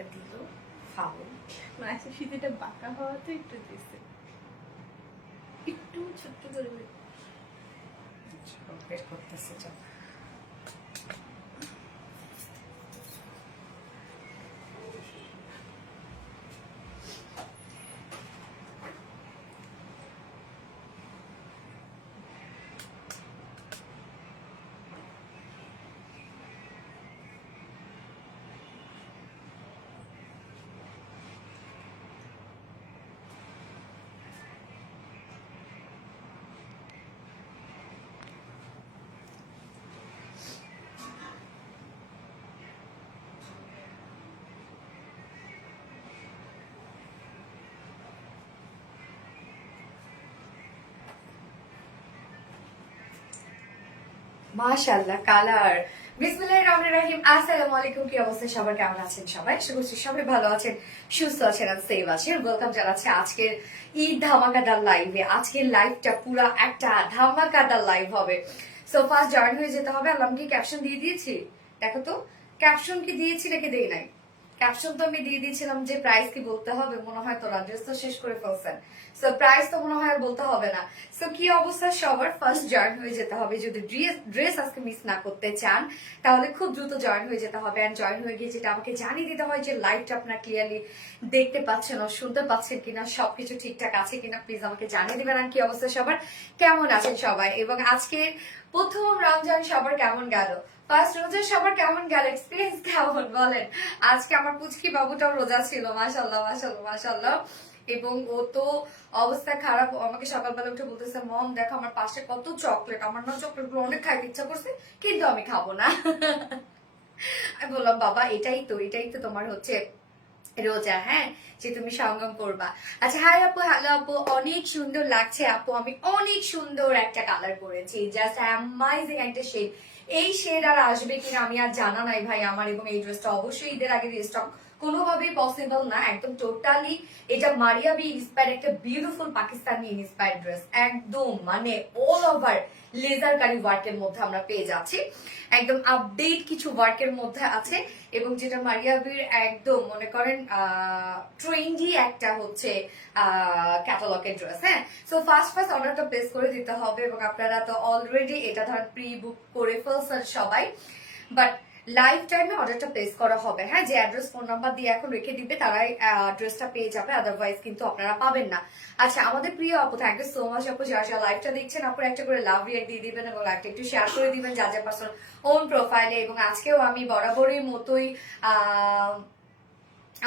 একটা দিল ফাউল, মানে আজকে শীতেটা বাঁকা হওয়াতে একটু দিচ্ছে, একটু ছোট্ট করে বের করতেছে। চল মাশাআল্লাহ কালার। বিসমিল্লাহির রহমানির রহিম। আসসালামু আলাইকুম, কি অবস্থা সবার, কেমন আছেন সবাই? আশা করছি সবাই ভালো আছেন, সুস্থ আছেন আর সেফ আছেন। ওয়েলকাম জানাচ্ছি আজকের ঈদ ধামাকাদার লাইভে। আজকের লাইভটা পুরো একটা ধামাকাদার লাইভ হবে। সো ফার্স্ট জয়েন হয়ে যেতে হবে। আল্লাহ কি ক্যাপশন দিয়ে দিয়েছি? দেখো তো ক্যাপশন কি দিয়েছি রেখে দেই নাই। ক্যাপশন তো আমি দিয়ে দিয়েছিলাম যে প্রাইস কি বলতে হবে, মনে হয় তোরা ড্রেস তো শেষ করে ফেলছেন। সো প্রাইস তো মনে হয় আর বলতে হবে না। সো কি অবস্থা সবার, ফার্স্ট জয়েন হয়ে যেতে হবে। যদি ড্রেস আজকে মিস না করতে চান তাহলে খুব দ্রুত জয়েন হয়ে যেতে হবে। এন্ড জয়েন হয়ে গিয়ে যেটা আমাকে জানিয়ে দিতে হয় যে লাইভটা আপনারা ক্লিয়ারলি দেখতে পাচ্ছেন ও শুনতে পাচ্ছেন কিনা, সবকিছু ঠিকঠাক আছে কিনা, প্লিজ আমাকে জানিয়ে দিবেন। আর কি অবস্থা সবার, কেমন আছেন সবাই, এবং আজকে প্রথম রমজান সবার কেমন গেল? ফার্স্ট রোজা সবার কেমন গেল, এক্সপিরিয়েন্স কেমন বলেন? আজকে আমার পুচকি বাবুটাও রোজা ছিল, মাশাআল্লাহ মাশাআল্লাহ মাশাআল্লাহ। এবং ও তো অবস্থা খারাপ, আমাকে সকালবেলা উঠে বলতেছে মম দেখো আমার পাশে কত চকলেট, আমার না চকলেট গুলো অনেক খাইতে ইচ্ছা করছে কিন্তু আমি খাবো না। আমি বললাম বাবা এটাই তো তোমার হচ্ছে রোজা, হ্যাঁ, যে তুমি সঙ্গম করবা। আচ্ছা হাই আপু, হ্যালো আপু, অনেক সুন্দর লাগছে আপু, আমি অনেক সুন্দর একটা কালার করেছি, জাস্ট অ্যামাইজিং একটা শেড। এই শেড আর আসবে কিনা আমি আর জানা নাই ভাই আমার, এবং এই ড্রেসটা অবশ্যই ঈদের আগে রিস্টক কোনোভাবেই পসিবল না, একদম টোটালি এটা মারিয়া বি ইন্সপায়ার্ড একটা বিউটিফুল পাকিস্তানি ইন্সপায়ার্ড ড্রেস, একদম মানে অল ওভার লেজার কারি ওয়ার্কের মধ্যে আমরা পেয়ে যাচ্ছি, একদম আপডেট কিছু ওয়ার্কের মধ্যে আছে, এবং যেটা মারিয়া বির একদম মনে করেন ট্রেন্ডি একটা হচ্ছে ক্যাটালগের ড্রেস। হ্যাঁ, সো ফার্স্ট অর্ডারটা প্লেস করে দিতে হবে, এবং আপনারা তো অলরেডি এটা ধরেন প্রি বুক করে ফেলছেন সবাই, বাট লাইভ টাইমে অর্ডারটা প্লেস করা হবে। হ্যাঁ, যে অ্যাড্রেস ফোন নাম্বার দিয়ে এখন রেখে দিবে তারাই ড্রেসটা পেয়ে যাবে, আদারওয়াইজ কিন্তু আপনারা পাবেন না। আচ্ছা আমাদের প্রিয় আপু, থ্যাংক ইউ সো মাচ আপু, যারা যারা লাইভটা দেখছেন আপু একটা করে লাভ রিয়াক্ট দিয়ে দিবেন, এবং লাইভটা একটু শেয়ার করে দিবেন যা যা পার্সোনাল ওন প্রোফাইলে। এবং আজকেও আমি বরাবরের মতোই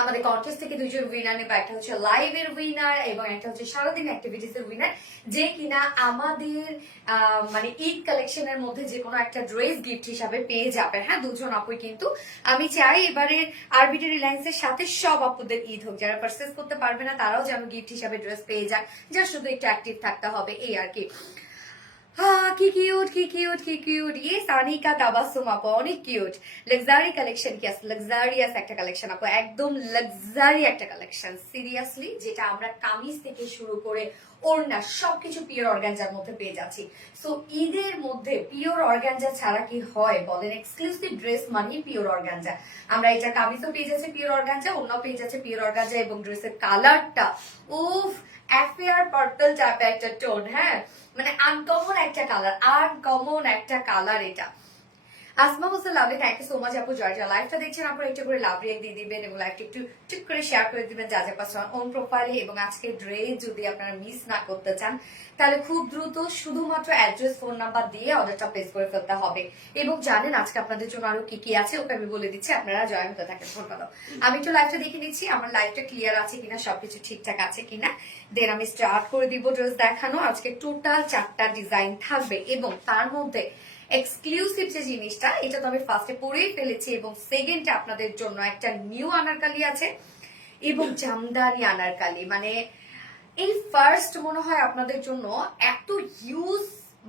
আমাদের কন্টেস্ট থেকে দুজন উইনার নেবে, একটা হচ্ছে লাইভের উইনার এবং একটা হচ্ছে সারাদিন অ্যাক্টিভিটিস এর উইনার, যে কিনা আমাদের মানে ঈদ কালেকশনের মধ্যে যে কোনো একটা ড্রেস গিফট হিসাবে পেয়ে যাবে। হ্যাঁ, দুজন আপুই কিন্তু আমি চাই এবারে আরবিটি রিলায়েন্স এর সাথে সব আপুদের ঈদ হোক, যারা পারচেস করতে পারবে না তারাও যেন গিফট হিসাবে ড্রেস পেয়ে যায়, যা শুধু একটু অ্যাক্টিভ থাকতে হবে এই আর কি। কি কিউট কি কিউট কি কিউট, ইয়ে সানিকা তাবাসসুম আপু অনেক কিউট। লাক্সারি কালেকশন কি আছে, লাক্সারিয়াস একটা কালেকশন আপু, একদম লাক্সারি একটা কালেকশন সিরিয়াসলি, যেটা আমরা কামিজ থেকে শুরু করে ওড়না সবকিছু পিওর অর্গানজার মধ্যে পেয়ে যাচ্ছি। সো ঈদের মধ্যে পিওর অর্গানজা ছাড়া কি হয় বলেন? এক্সক্লুসিভ ড্রেস মানে পিওর অর্গানজা। আমরা এটা কামিজও পেয়ে যাচ্ছে পিওর অর্গানজা, ওড়নাও পেয়ে যাচ্ছে পিওর অর্গানজা, এবং ড্রেসের কালারটা উফ অ্যাফেয়ার পার্পল টাইপের একটা টোন। হ্যাঁ, মানে আনকমন একটা কালার, আনকমন একটা কালার এটা। Asma Hossain lovely, thank you so much আপু, জর্জিয়া লাইভটা দেখছেন আপনারা একটা করে লাভ রিয়েক্ট দিয়ে দিবেন, এবং লাইভটা একটু ঠিক করে শেয়ার করে দিবেন যা যা পাচ্ছেন ওন প্রোফাইলে। এবং আজকে ড্রেস যদি আপনারা মিস না করতে চান তাহলে খুব দ্রুত শুধুমাত্র অ্যাড্রেস ফোন নাম্বার দিয়ে অর্ডারটা প্লেস করে ফেলতে হবে। এবং জানেন আজকে আপনাদের জন্য আরো কি কি আছে ওকে আমি বলে দিচ্ছি, আপনারা জয়েন হতে থাকেন। ধন্যবাদ। আমি একটু লাইভটা দেখে নিচ্ছি আমার লাইভটা ক্লিয়ার আছে কিনা, সবকিছু ঠিকঠাক আছে কিনা, দেন আমি স্টার্ট করে দিব ড্রেস দেখানো। আজকে টোটাল 4টা ডিজাইন থাকবে, এবং তার মধ্যে এক্সক্লুসিভ যে জিনিসটা এটা তো আমি ফার্স্টে পরেই ফেলেছি, এবং সেকেন্ডে আপনাদের জন্য একটা নিউ আনারকালি আছে এবং জামদানি আনারকালি, মানে এই ফার্স্ট মনে হয় আপনাদের জন্য এত হিউজ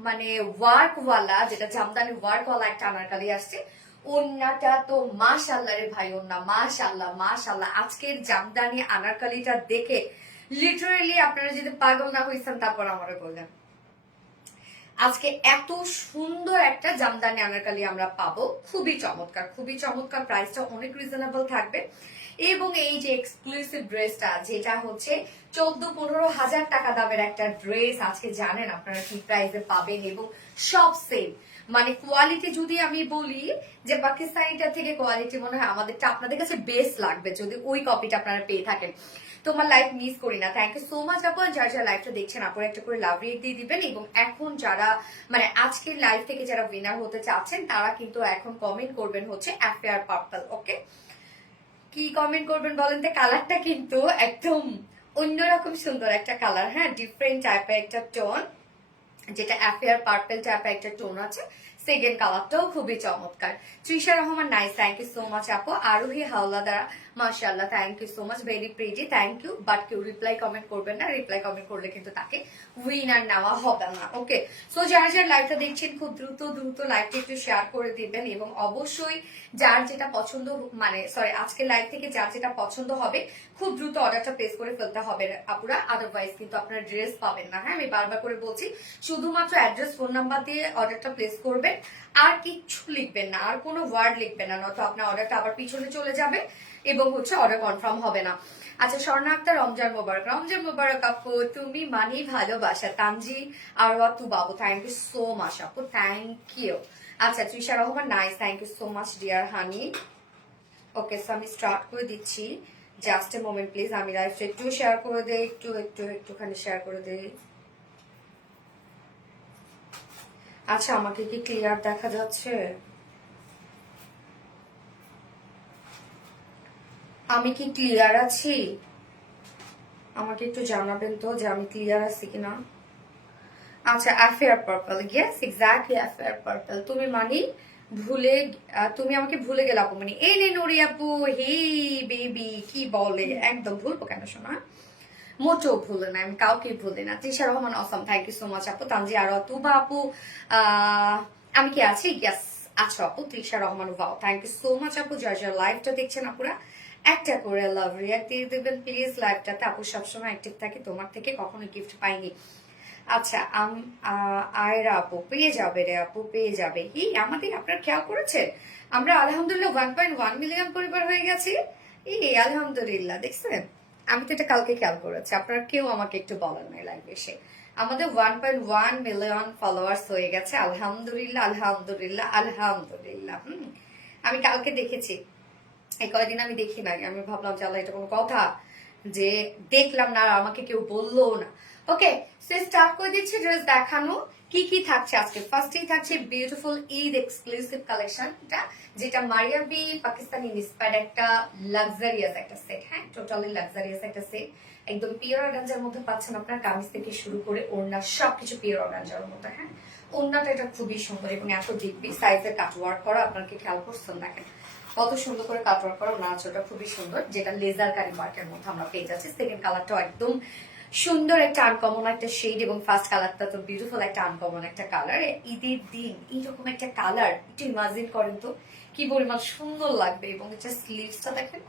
মানে ওয়ার্কওয়ালা, যেটা জামদানি ওয়ার্কওয়ালা একটা আনারকালি আসছে। ওন্নাটা তো মাশাআল্লাহ রে ভাই, ওন্না মাশাআল্লাহ মাশাআল্লাহ। আজকের জামদানি আনারকালিটা দেখে লিটারেলি আপনারা যদি পাগল না হইছেন তারপর আমারে বললেন। আজকে এত সুন্দর একটা জামদানি আনারকালি আমরা পাবো, খুবই চমৎকার খুবই চমৎকার, প্রাইসটা অনেক রিজনেবল থাকবে। এবং এই যে এক্সক্লুসিভ ড্রেসটা যেটা হচ্ছে 14-15 হাজার টাকা দামের একটা ড্রেস, আজকে জানেন আপনারা কি প্রাইসে পাবেন এবং সব সেম। মানে কোয়ালিটি যদি আমি বলি যে পাকিস্তানিটা থেকে কোয়ালিটি মনে হয় আমাদেরটা আপনাদের কাছে বেস্ট লাগবে যদি ওই কপিটা আপনারা পেয়ে থাকেন। তোমার লাইফ মিস করি না, থ্যাংক ইউ সো মাচ আপু। যারা যারা লাইভটা দেখছেন আপনারা একটা করে লাভ রেট দিয়ে দিবেন এবং এখন যারা মানে আজকের লাইভ থেকে যারা উইনার হতে চাচ্ছেন তারা কিন্তু এখন কমেন্ট করবেন হচ্ছে অ্যাফেয়ার পার্পল। ওকে, কি কমেন্ট করবেন বলেন তো? কালারটা কিন্তু একদম অন্যরকম সুন্দর একটা কালার, হ্যাঁ, ডিফারেন্ট টাইপের একটা টোন, যেটা অ্যাফেয়ার পার্পল টাইপের একটা টোন আছে। সেকেন্ড কালারটাও খুবই চমৎকার। Trisha Rahman nice, thank you so much আপু। আরোহী হাওলাদার মাশাআল্লাহ, thank you so much, very pretty, thank you. But কেউ রিপ্লাই কমেন্ট করবেন না, রিপ্লাই কমেন্ট করলে কিন্তু তাকে উইনার নেওয়া হবে না। ওকে, সো যারা যারা লাইভটা দেখছেন খুব দ্রুত দ্রুত লাইভটা একটু শেয়ার করে দিবেন এবং অবশ্যই যার যেটা পছন্দ মানে সরি আজকের লাইভ থেকে যার যেটা পছন্দ হবে খুব দ্রুত অর্ডারটা প্লেস করে ফেলতে হবে আপুরা, আদারওয়াইজ কিন্তু আপনারা ড্রেস পাবেন না। হ্যাঁ, আমি বারবার করে বলছি, শুধুমাত্র অ্যাড্রেস ফোন নাম্বার দিয়ে অর্ডারটা প্লেস করবেন, আর কিচ্ছু লিখবেন না, আর কোনো ওয়ার্ড লিখবেন না, নয়তো আপনার অর্ডারটা আবার পিছনে চলে যাবে এবং হচ্ছে অর্ডার কনফার্ম হবে না। আচ্ছা, স্বর্ণা আক্তার রমজান মোবারক, রমজান মোবারক আপু, তুমি মানি ভালোবাসা, তানজি আর তু বাবু, থ্যাংক ইউ সো মাচ আপু, থ্যাংক ইউ। আচ্ছা, Trisha Rahman nice, thank you so much dear honey. Okay, so আমি স্টার্ট করে দিচ্ছি, জাস্ট এ মোমেন্ট প্লিজ। আমি লাইভটা একটু শেয়ার করে দেই, একটুখানি শেয়ার করে দেই। আচ্ছা, আমাকে কি ক্লিয়ার দেখা যাচ্ছে? আমি কি ক্লিয়ার আছি? আমাকে একটু জানাবেন তো যে আমি ক্লিয়ার আছি কিনা। আচ্ছা, affair purple, yes exactly affair purple. তুমি মানে তুমি আমাকে ভুলে গেলে আপু, মানে এই নে নুরি আপু, হে বেবি, কি বলে, একদম ভুলবো কেন শোনা, মোটেও ভুলে না, আমি কাউকে ভুলে না। তৃষা রহমান অসম, থ্যাংক ইউ সো মাচ আপু। তানজি আর তুবা আপু, আমি কি আছি? ইয়েস আছো আপু। Trisha Rahman, wow, thank you so much আপু। যারা যারা লাইভটা দেখছেন আপুরা একটা করে লাভ রিয়াক্ট দিয়ে দেবেন প্লিজ লাইভটাতে। আপু সবসময় অ্যাক্টিভ থাকে, তোমার থেকে কখনো গিফট পাইনি। আচ্ছা, আয়রা আপু, পেয়ে যাবে রে আপু, পেয়ে যাবে। এই আমাদের আপনার খেয়াল করেছেন আমরা আলহামদুলিল্লাহ 1.1 মিলিয়ন পরিবার হয়ে গেছি। এই আলহামদুলিল্লাহ, দেখছেন? আমি তো এটা কালকে খেয়াল করেছি, আপনার কেউ আমাকে একটু বলার নাই লাইভ এসে। আমাদের 1.1 মিলিয়ন ফলোয়ার্স হয়ে গেছে, আলহামদুলিল্লাহ আলহামদুলিল্লাহ আলহামদুলিল্লাহ। আমি কালকে দেখেছি, এই কয়েকদিন আমি দেখি না, আমি ভাবলাম যে আল্লাহ এটা কোনো কথা যে দেখলাম না আর আমাকে কেউ বললো না। ওকে, সো স্টার্ট করে দিচ্ছি ড্রেস দেখানো। কি কি থাকছে আজকে? ফার্স্টেই থাকছে বিউটিফুল ঈদ এক্সক্লুসিভ কালেকশনটা, যেটা মারিয়াবি পাকিস্তানি ইন্সপায়ার্ড একটা লাক্সারিয়াস একটা সেট। হ্যাঁ, টোটালি লাক্সারিয়াস একটা সেট, একদম পিওর অর্গানজার মধ্যে পাচ্ছেন আপনার, কামিজ থেকে শুরু করে ওড়না সবকিছু পিওর অর্গানজার মধ্যে। হ্যাঁ, ওড়নাটা এটা খুবই সুন্দর এবং এত ডিপি সাইজের কাটওয়ার্ক করা, আপনাকে খেয়াল করছেন দেখেন কত সুন্দর করে কাটওয়ার্ক করা, নাচটা খুবই সুন্দর, যেটা লেজার কারি ওয়ার্কের মধ্যে আমরা পেয়ে যাচ্ছি। সেকেন্ড কালারটাও একদম সুন্দর একটা আনকমন একটা শেড এবং ফার্স্ট কালারটা তো বিউটিফুল একটা আনকমন একটা কালার। ঈদের দিন এইরকম একটা কালার একটু ইমাজিন করেন তো কি পরিমাণ সুন্দর লাগবে। এবং এটা স্লিভসটা দেখেন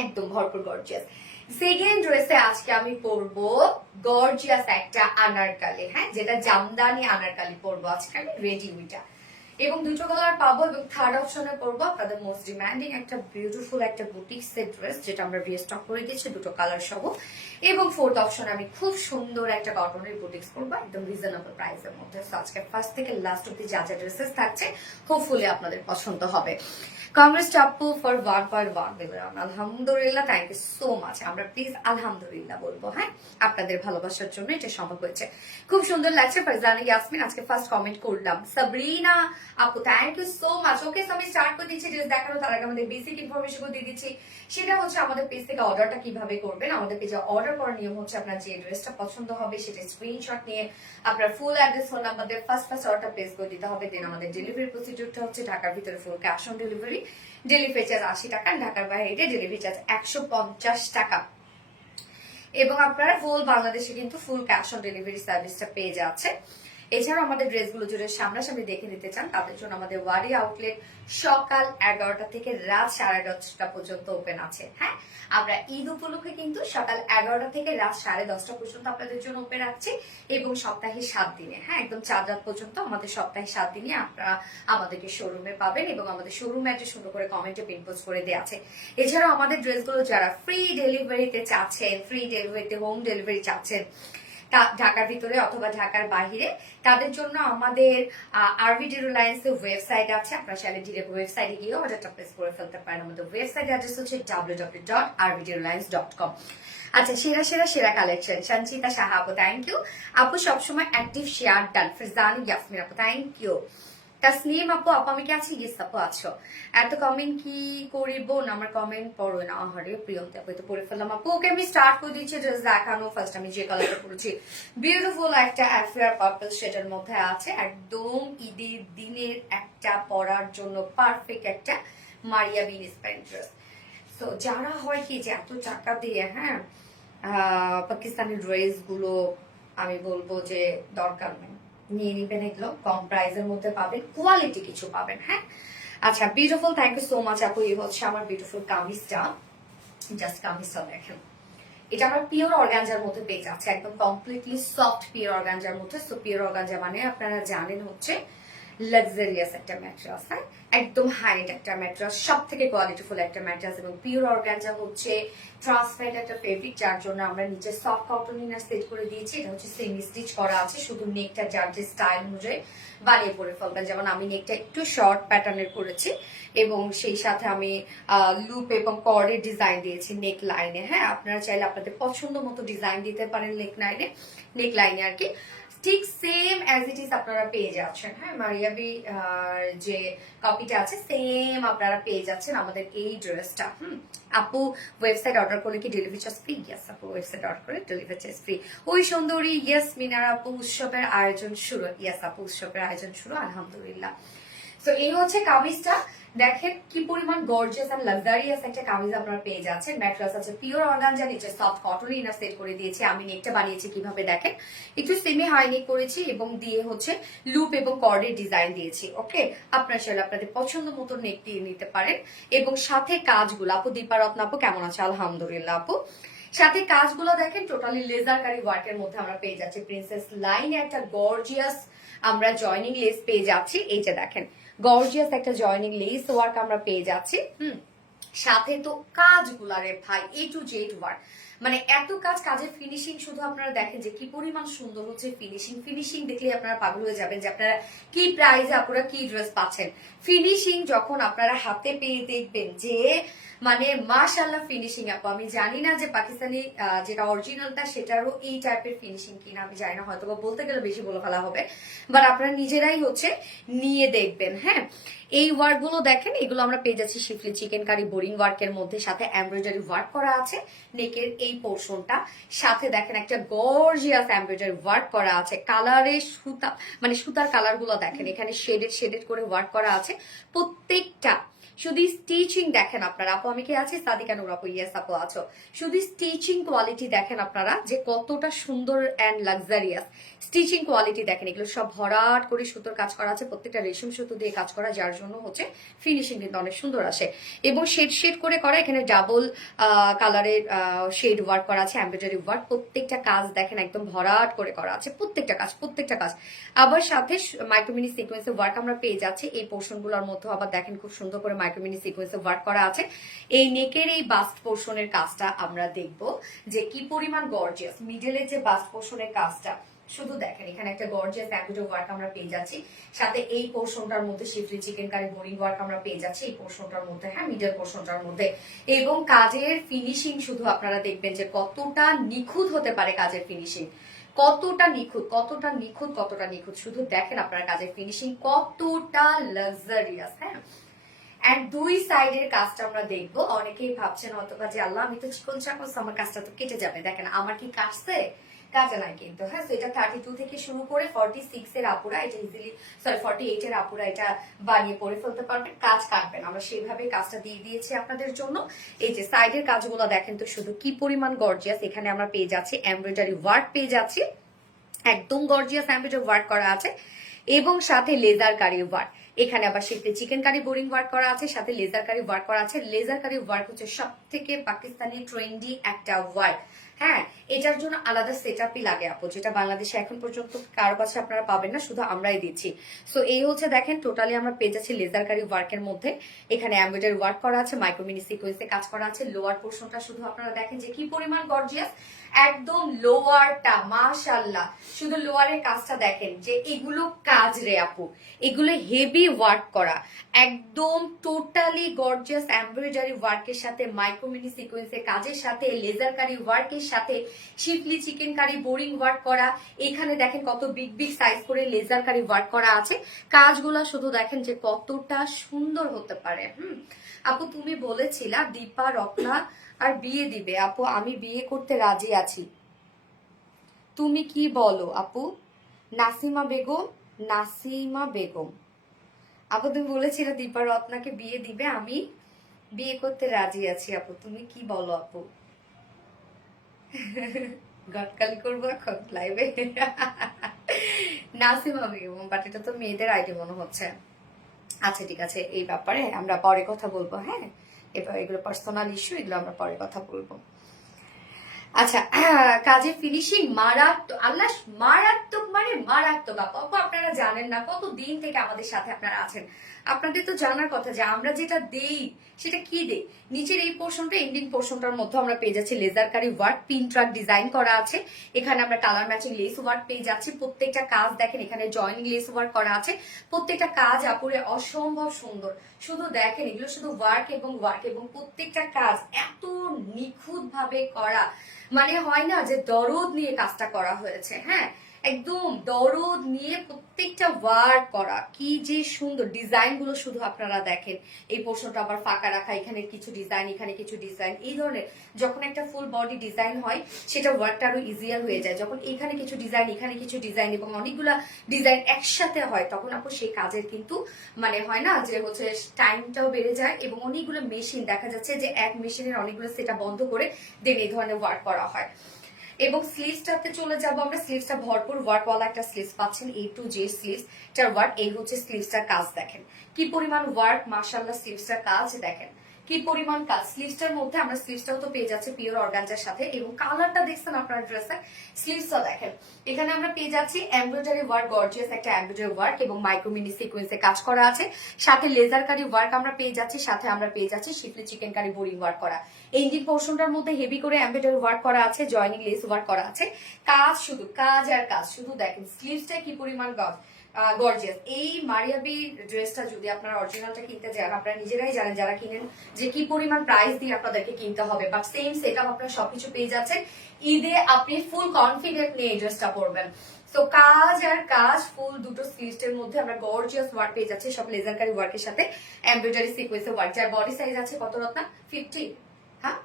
একদম ভরপুর গর্জিয়াস। সেকেন্ড ড্রেসে আজকে আমি পরবো গর্জিয়াস একটা আনারকালি, হ্যাঁ, যেটা জামদানি আনারকালি পরবো আজকে আমি রেডি উইটা, এবং দুটো কালার পাবো। এবং থার্ড অপশনে পরবো আপনাদের মোস্ট ডিমান্ডিং একটা বিউটিফুল একটা বুটিক সেট ড্রেস, যেটা আমরা রিস্টক করে দিচ্ছি দুটো কালার সহ। এবং ফোর্থ অপশনে আমি খুব সুন্দর একটা কটনের বুটিক্স পরবো একদম রিজনেবল প্রাইসের মধ্যে। সো আজকে ফার্স্ট থেকে লাস্ট অব্দি যা যা ড্রেসেস থাকছে হোপফুলি আপনাদের পছন্দ হবে। কংগ্রেস আপু ফর 1.1 মিলিয়ন, আলহামদুলিল্লাহ, থ্যাংক ইউ সো মাচ। আমরা প্লিজ আলহামদুলিল্লাহ বলবো, হ্যাঁ, আপনাদের ভালোবাসার জন্য এটা সম্ভব হয়েছে। খুব সুন্দর লাগছে। ফারজানা ইয়াসমিন আজকে ফার্স্ট কমেন্ট করলাম। সাবরিনা আপু, থ্যাংক ইউ সো মাচ। ওকে, আমি স্টার্ট করে দিচ্ছি ড্রেস দেখানো, তার আগে আমাদের বেসিক ইনফরমেশন দিয়ে দিচ্ছি। সেটা হচ্ছে আমাদের পেজ থেকে অর্ডারটা কিভাবে করবেন। আমাদের পেজে অর্ডার করার নিয়ম হচ্ছে আপনার যে ড্রেসটা পছন্দ হবে সেটা স্ক্রিনশট নিয়ে আপনার ফুল অ্যাড্রেস ফোন নাম্বার দিয়ে ফার্স্ট অর্ডারটা প্লেস করে দিতে হবে। দেন আমাদের ডেলিভারি প্রসিডিউরটা হচ্ছে ঢাকার ভিতরে full cash on delivery, delivery charge 80 টাকা, ঢাকার বাইরে ডেলিভারি চার্জ 150 টাকা। এবং আপনারা ফুল বাংলাদেশে কিন্তু ফুল ক্যাশ অন ডেলিভারি সার্ভিসটা পেয়ে যাচ্ছে। এছাড়াও আমাদের ড্রেসগুলো যদি সামনাসামনি দেখে নিতে চান তাদের জন্য আমাদের ওয়ারি আউটলেট সকাল 11টা থেকে রাত 10:30 পর্যন্ত ওপেন আছে। হ্যাঁ, আমরা ঈদ উপলক্ষে কিন্তু সকাল 11টা থেকে রাত 10:30 পর্যন্ত আপনাদের জন্য ওপেন রাখছি এবং সপ্তাহে 7 দিনে, হ্যাঁ একদম 4 রাত পর্যন্ত আমাদের সপ্তাহে 7 দিনে আপনারা আমাদেরকে শোরুমে পাবেন এবং আমাদের শোরুম অ্যাড্রেস সুন্দর করে কমেন্টে পিন পোস্ট করে দেওয়া আছে। এছাড়াও আমাদের ড্রেসগুলো যারা ফ্রি ডেলিভারিতে চাচ্ছেন, ফ্রি ডেলিভারিতে হোম ডেলিভারি চাচ্ছেন ঢাকার ভিতরে অথবা ঢাকার বাহিরে, তাদের জন্য আমাদের আরভিডি রিলায়েন্স ওয়েবসাইট আছে। আপনারা চাইলে ডিরেক্ট ওয়েবসাইটে গিয়ে অর্ডারটা প্লেস করে ফেলতে পারেন। আমাদের ওয়েবসাইট অ্যাড্রেস হচ্ছে www.rvdreliance.com। আচ্ছা, সেরা সেরা সেরা কালেকশন সঞ্চিতা সাহা আপু, থ্যাংক ইউ আপু, সবসময় অ্যাক্টিভ শেয়ার ডান। ফিরজানি ইয়াসমিন আপু, থ্যাংক ইউ। তাসনিম আপু, আপু আমি কি আছি? ইয়েস আপু আছো। এত কমেন্ট কি করিব না? আমার কমেন্ট পড়ো না। আহারে প্রিয়ন্তি আপু, তো পড়ে ফেললাম আপু। ওকে, আমি স্টার্ট করে দিচ্ছি ড্রেস দেখানো। ফার্স্ট আমি যে কালারটা পরেছি বিউটিফুল একটা অ্যাফেয়ার পার্পল শেডের মধ্যে আছে, একদম ঈদের দিনের একটা পরার জন্য পারফেক্ট একটা মারিয়া বিন স্প্যান্ড ড্রেস। তো যারা হয় কি যে এত টাকা দিয়ে, হ্যাঁ পাকিস্তানি ড্রেস গুলো আমি বলবো যে দরকার নেই, নিয়ে নিবেন। এগুলো কম প্রাইসের মধ্যে পাবেন, কোয়ালিটি কিছু পাবেন। হ্যাঁ, আচ্ছা beautiful, thank you so much আপু। এই হচ্ছে আমার বিউটিফুল কামিজটা, জাস্ট কামিজটা দেখেন। এটা আমার পিওর অর্গানজার মধ্যে পেয়ে যাচ্ছে, একদম কমপ্লিটলি সফট পিওর অর্গানজার মধ্যে। সো পিওর অর্গানজা মানে আপনারা জানেন হচ্ছে লাক্সারিয়াস একটা ম্যাট্রাস, হ্যাঁ একদম হাইট একটা ম্যাট্রাস, সব থেকে কোয়ালিটিফুল একটা ম্যাট্রাস। এবং পিওর অর্গানজা হচ্ছে ট্রান্সপারেন্ট একটা ফেব্রিক, যার জন্য আমরা নিচে সফট কটন ইনার সেট করে দিয়েছি। এটা হচ্ছে সেমি স্টিচ করা আছে, শুধু নেকটা যার যে স্টাইল অনুযায়ী বানিয়ে পরে ফেলবেন। যেমন আমি নেকটা একটু শর্ট প্যাটার্নের করেছি এবং সেই সাথে আমি লুপ এবং কর্ডের ডিজাইন দিয়েছি নেক লাইনে। হ্যাঁ, আপনারা চাইলে আপনাদের পছন্দ মতো ডিজাইন দিতে পারেন নেক লাইনে আর কি। ঠিক সেম অ্যাজ ইট ইজ আপনারা পেয়ে যাচ্ছেন। হ্যাঁ, মারিয়াবি যে কপিটা আছে সেম আপনারা পেয়ে যাচ্ছেন আমাদের এই ড্রেসটা। আপু ওয়েবসাইট অর্ডার করলে কি ডেলিভারি চার্জ ফ্রি? ইয়েস আপু, ওয়েবসাইট অর্ডার করলে ডেলিভারি চার্জ ফ্রি। ওই সুন্দরী, ইয়েস মিনার আপু, উৎসবের আয়োজন শুরু। ইয়েস আপু, উৎসবের আয়োজন শুরু, আলহামদুলিল্লাহ। তো এই হচ্ছে কামিজটা, দেখেন কি পরিমাণ গর্জিয়াস এন্ড লাক্সারিয়াস একটা কামিজ আপনারা পেয়ে যাচ্ছেন। ম্যাট্রাস আছে পিওর অর্গানজা, নিচে সফট কটন ইনার সেট করে দিয়েছি। আমি নেকটা বানিয়েছি কিভাবে দেখেন, একটু সেমি হাই নেক করেছি এবং দিয়ে হচ্ছে লুপ এবং কর্ডের ডিজাইন দিয়েছি। ওকে, আপনারা চাইলে আপনাদের পছন্দ মতো নেক দিয়ে নিতে পারেন। এবং সাথে কাজগুলো, আপু দীপারত্ন আপু কেমন আছে? আলহামদুলিল্লাহ আপু। সাথে কাজগুলো দেখেন টোটালি লেজার কারি ওয়ার্কের মধ্যে আমরা পেয়ে যাচ্ছি। প্রিন্সেস লাইনে একটা গর্জিয়াস আমরা জয়নিং লেস পেয়ে যাচ্ছি। এই যে দেখেন গর্জিয়াস একটা জয়নিং লেস ওয়ার্ক আমরা পেয়ে যাচ্ছি। সাথে তো কাজগুলারে ভাই এ টু জেড ওয়ার্ক, মানে এত কাজের ফিনিশিং শুধু আপনারা দেখেন যে কি পরিমাণ সুন্দর হচ্ছে ফিনিশিং দেখলে আপনারা পাগল হয়ে যাবেন যে আপনারা কি প্রাইসে আপনারা কি ড্রেস পাচ্ছেন। ফিনিশিং যখন আপনারা হাতে পেয়ে দেখবেন যে মানে মাশাআল্লাহ ফিনিশিং। আপু আমি জানি না যে পাকিস্তানি যেটা অরিজিনালটা সেটারও এই টাইপের ফিনিশিং কিনা, আমি জানি না, হয়তো বলতে গেলে বেশি বলে ফেলা হবে, বাট আপনারা নিজেরাই হচ্ছে নিয়ে দেখবেন। হ্যাঁ, এই ওয়ার্ক গুলো দেখেন, এগুলো আমরা পেয়ে যাচ্ছি শিফলি চিকেন কারি বোরিং ওয়ার্কের মধ্যে, সাথে এমব্রয়ডারি ওয়ার্ক করা আছে নেকের এই পোর্শনটা, সাথে দেখেন একটা গর্জিয়াস এমব্রয়ডারি ওয়ার্ক করা আছে। কালারের সুতা মানে সুতার কালার গুলো দেখেন, এখানে শেডেড করে ওয়ার্ক করা আছে প্রত্যেকটা। শুধু স্টিচিং দেখেন আপনারা, আপু আমি কি আছি? সাদিকা নূর আপু, ইয়েস আপু আছো। শুধু স্টিচিং কোয়ালিটি দেখেন আপনারা যে কতটা সুন্দর এন্ড লাক্সারিয়াস স্টিচিং কোয়ালিটি দেখেন। এগুলো সব ভরাট করে সুতোর কাজ করা আছে, প্রত্যেকটা রেশম সুতো দিয়ে কাজ করা, যার জন্য হচ্ছে ফিনিশিং কিন্তু অনেক সুন্দর আসে। এবং শেড করে করা, এখানে ডাবল কালারের শেড ওয়ার্ক করা আছে, এমব্রয়ডারি ওয়ার্ক, প্রত্যেকটা কাজ দেখেন একদম ভরাট করে করা আছে, প্রত্যেকটা কাজ। আবার সাথে মাইক্রোমিনি সিকোয়েন্সের ওয়ার্ক আমরা পেয়ে যাচ্ছি এই পোর্শন গুলোর মধ্যে। আবার দেখেন খুব সুন্দর করে মাইক্রোমিনি সিকোয়েন্সের ওয়ার্ক করা আছে। এই নেকের এই বাস্ট পোর্শনের কাজটা আমরা দেখবো যে কি পরিমাণ গর্জিয়াস। মিডলের যে বাস্ট পোর্শনের কাজটা শুধু দেখেন, এখানে একটা গর্জিয়াস এমব্রয়ডারি ওয়ার্ক আমরা পেয়ে যাচ্ছি, সাথে এই পোর্শনটার মধ্যে শিফলি চিকেন কারি বোরিং ওয়ার্ক আমরা পেয়ে যাচ্ছি এই পোর্শনটার মধ্যে, হ্যাঁ মিডল পোর্শনটার মধ্যে। এবং কাজের ফিনিশিং শুধু আপনারা দেখবেন যে কতটা নিখুঁত হতে পারে কাজের ফিনিশিং, কতটা নিখুঁত শুধু দেখেন আপনারা কাজের ফিনিশিং কতটা লাক্সারিয়াস। হ্যাঁ, এন্ড দুই সাইডের কাজটা আমরা দেখবো। অনেকেই ভাবছেন হয়তো যে আল্লাহ আমি তো চিকন চাকন, আমার কাজটা তো কেটে যাবে। দেখেন আমার কি কাটছে, কাজে নাই কিন্তু। হ্যাঁ, এটা 32 থেকে শুরু করে 46 এর আপুরা এটা ইজিলি 48 এর আপুরা এটা বানিয়ে পরে ফেলতে পারবেন, কাজ কাটবেন। আমরা সেইভাবে কাজটা দিয়ে দিয়েছি আপনাদের জন্য। এই যে সাইডের কাজগুলো দেখেন তো শুধু কি পরিমাণ গর্জিয়াস। এখানে আমরা পেয়ে যাচ্ছি এমব্রয়ডারি ওয়ার্ক পেয়ে যাচ্ছি, একদম গর্জিয়াস এমব্রয়ডারি ওয়ার্ক করা আছে এবং সাথে লেজার কারি ওয়ার্ক। এখানে আবার শিফটে চিকেন কারি বোরিং ওয়ার্ক করা আছে, সাথে লেজার কারি ওয়ার্ক করা আছে। লেজার কারি ওয়ার্ক হচ্ছে সব থেকে পাকিস্তানি ট্রেন্ডি একটা ওয়ার্ক। হ্যাঁ, এটার জন্য আলাদা সেটআপই লাগে আপু, যেটা বাংলাদেশে এখন পর্যন্ত কারো কাছে আপনারা পাবেন না, শুধু আমরাই দিচ্ছি। সো এই হচ্ছে দেখেন টোটালি আমরা পেয়ে যাচ্ছি লেজার কারি ওয়ার্কের মধ্যে। এখানে এমব্রয়ডারি ওয়ার্ক করা আছে, মাইক্রো মিনি সিকোয়েন্সে কাজ করা আছে। লোয়ার পোর্শনটা শুধু আপনারা দেখেন যে কি পরিমাণ গর্জিয়াস, একদম লোয়ারটা মাশাআল্লাহ। শুধু লোয়ারের কাজটা দেখেন যে এগুলো কাজ রে আপু, এগুলো হেভি ওয়ার্ক করা, একদম টোটালি গর্জিয়াস এমব্রয়ডারি ওয়ার্কের সাথে মাইক্রো মিনি সিকোয়েন্সের কাজের সাথে লেজার কারি ওয়ার্কের সাথে শিফলি চিকেন কারি বোরিং ওয়ার্ক করা। এখানে দেখেন কত বিগ বিগ সাইজ করে লেজার কারি ওয়ার্ক করা আছে। কাজগুলো শুধু দেখেন যে কতটা সুন্দর হতে পারে। আপু তুমি বলেছিলা দীপা রত্না আর বিয়ে দিবে। আপু আমি বিয়ে করতে রাজি আছি, তুমি কি বলো আপু? নাসিমা বেগম, নাসিমা বেগম আপু তুমি বলেছিলে দীপা রত্নাকে বিয়ে দিবে, আমি বিয়ে করতে রাজি আছি আপু, তুমি কি বলো আপু? গটকালি করবো এখন লাইভে। নাসিমা বেগম, বাট এটা তো মেয়েদের আইডি মনে হচ্ছে। আচ্ছা ঠিক আছে, এই ব্যাপারে আমরা পরে কথা বলবো। হ্যাঁ, এবার এগুলো পার্সোনাল ইস্যু, এগুলো আমরা পরে কথা বলবো। আচ্ছা, কাজের ফিনিশিং মারাত্মক, আল্লাহ মারাত্মক মানে মারাত্মক আপু। আপু আপনারা জানেন না কত দিন থেকে আমাদের সাথে আপনারা আছেন, আপনাদের তো জানার কথা যে আমরা যেটা দেই সেটা কি দেই। নিচের এই পোর্শনটা, এন্ডিং পোর্শনটার মধ্যে আমরা পেয়ে যাচ্ছি লেজার কারি ওয়ার্ক, পিন ট্রাক ডিজাইন করা আছে। এখানে আমরা কালার ম্যাচিং লেস ওয়ার্ক পেয়ে যাচ্ছি। প্রত্যেকটা কাজ দেখেন, এখানে জয়েনিং লেস ওয়ার্ক করা আছে। প্রত্যেকটা কাজ আপুরে অসম্ভব সুন্দর। শুধু দেখেন এগুলো শুধু ওয়ার্ক এবং ওয়ার্ক, এবং প্রত্যেকটা কাজ এত নিখুঁত ভাবে করা, মানে হয় না যে দরদ নিয়ে কাজটা করা হয়েছে। হ্যাঁ, একদম দরদ নিয়ে প্রত্যেকটা ওয়ার্ক করা, কি যে সুন্দর ডিজাইন গুলো শুধু আপনারা দেখেন। এই পোর্শনটা আবার ফাঁকা রাখা, এখানে কিছু ডিজাইন, এখানে কিছু ডিজাইন, এই ধরনের যখন একটা ফুল বডি ডিজাইন হয় সেটা ওয়ার্কটা আরো ইজিয়ার হয়ে যায়। যখন এখানে কিছু ডিজাইন, এখানে কিছু ডিজাইন এবং অনেকগুলা ডিজাইন একসাথে হয়, তখন আপু সেই কাজের কিন্তু মানে হয় না যে হচ্ছে টাইমটাও বেড়ে যায়, এবং অনেকগুলো মেশিন দেখা যাচ্ছে যে এক মেশিনের অনেকগুলো সেটা বন্ধ করে দেন এই ধরনের ওয়ার্ক করা হয়। এবং স্লিভসটাতে চলে যাব আমরা। স্লিভসটা ভরপুর ওয়ার্কওয়ালা একটা স্লিভস পাচ্ছেন, A to Z স্লিভস টার ওয়ার্ক। এই হচ্ছে স্লিভসটার কাজ, দেখেন কি পরিমাণ ওয়ার্ক, মাশাআল্লাহ। স্লিভসটার কাজ দেখেন কি পরিমাণ কাজ। স্লিভসটার মধ্যে আমরা স্লিভসটাও তো পেয়ে যাচ্ছি পিওর অর্গানজার সাথে, এবং কালারটা দেখছেন আপনার ড্রেসের। স্লিভসটা দেখেন, এখানে আমরা পেয়ে যাচ্ছি এমব্রয়ডারি ওয়ার্ক, গর্জিয়াস একটা এমব্রয়ডারি ওয়ার্ক এবং মাইক্রো মিনি সিকোয়েন্সে কাজ করা আছে। সাথে লেজার কারি ওয়ার্ক আমরা পেয়ে যাচ্ছি, সাথে আমরা পেয়ে যাচ্ছি শিফলি চিকেন কারি বোরিং ওয়ার্ক করা। এন্ডিং পোর্শনটার মধ্যে হেভি করে এমব্রয়ডারি ওয়ার্ক করা আছে, জয়েনিং লেস ওয়ার্ক করা আছে। কাজ শুধু কাজ আর কাজ, শুধু দেখেন স্লিভসটা কি পরিমাণ গর্জিয়াস। এই মারিয়াবি ড্রেসটা যদি আপনারা অরিজিনালটা কিনতে যান, আপনারা নিজেরাই জানেন যারা কিনেন যে কি পরিমাণ প্রাইস দিয়ে আপনাদেরকে কিনতে হবে, বাট সেম সেটআপ আপনারা সবকিছু পেয়ে যাচ্ছেন। ঈদে আপনি ফুল কনফিডেন্ট নিয়ে এই ড্রেসটা পরবেন। তো কাজ আর কাজ, ফুল দুটো স্লিভসের মধ্যে আমরা গর্জিয়াস ওয়ার্ক পেয়ে যাচ্ছি, সব লেজার কারি ওয়ার্কের সাথে এমব্রয়ডারি সিকোয়েন্সের ওয়ার্ক। যার বডি সাইজ আছে কত রত্না? 50, হ্যাঁ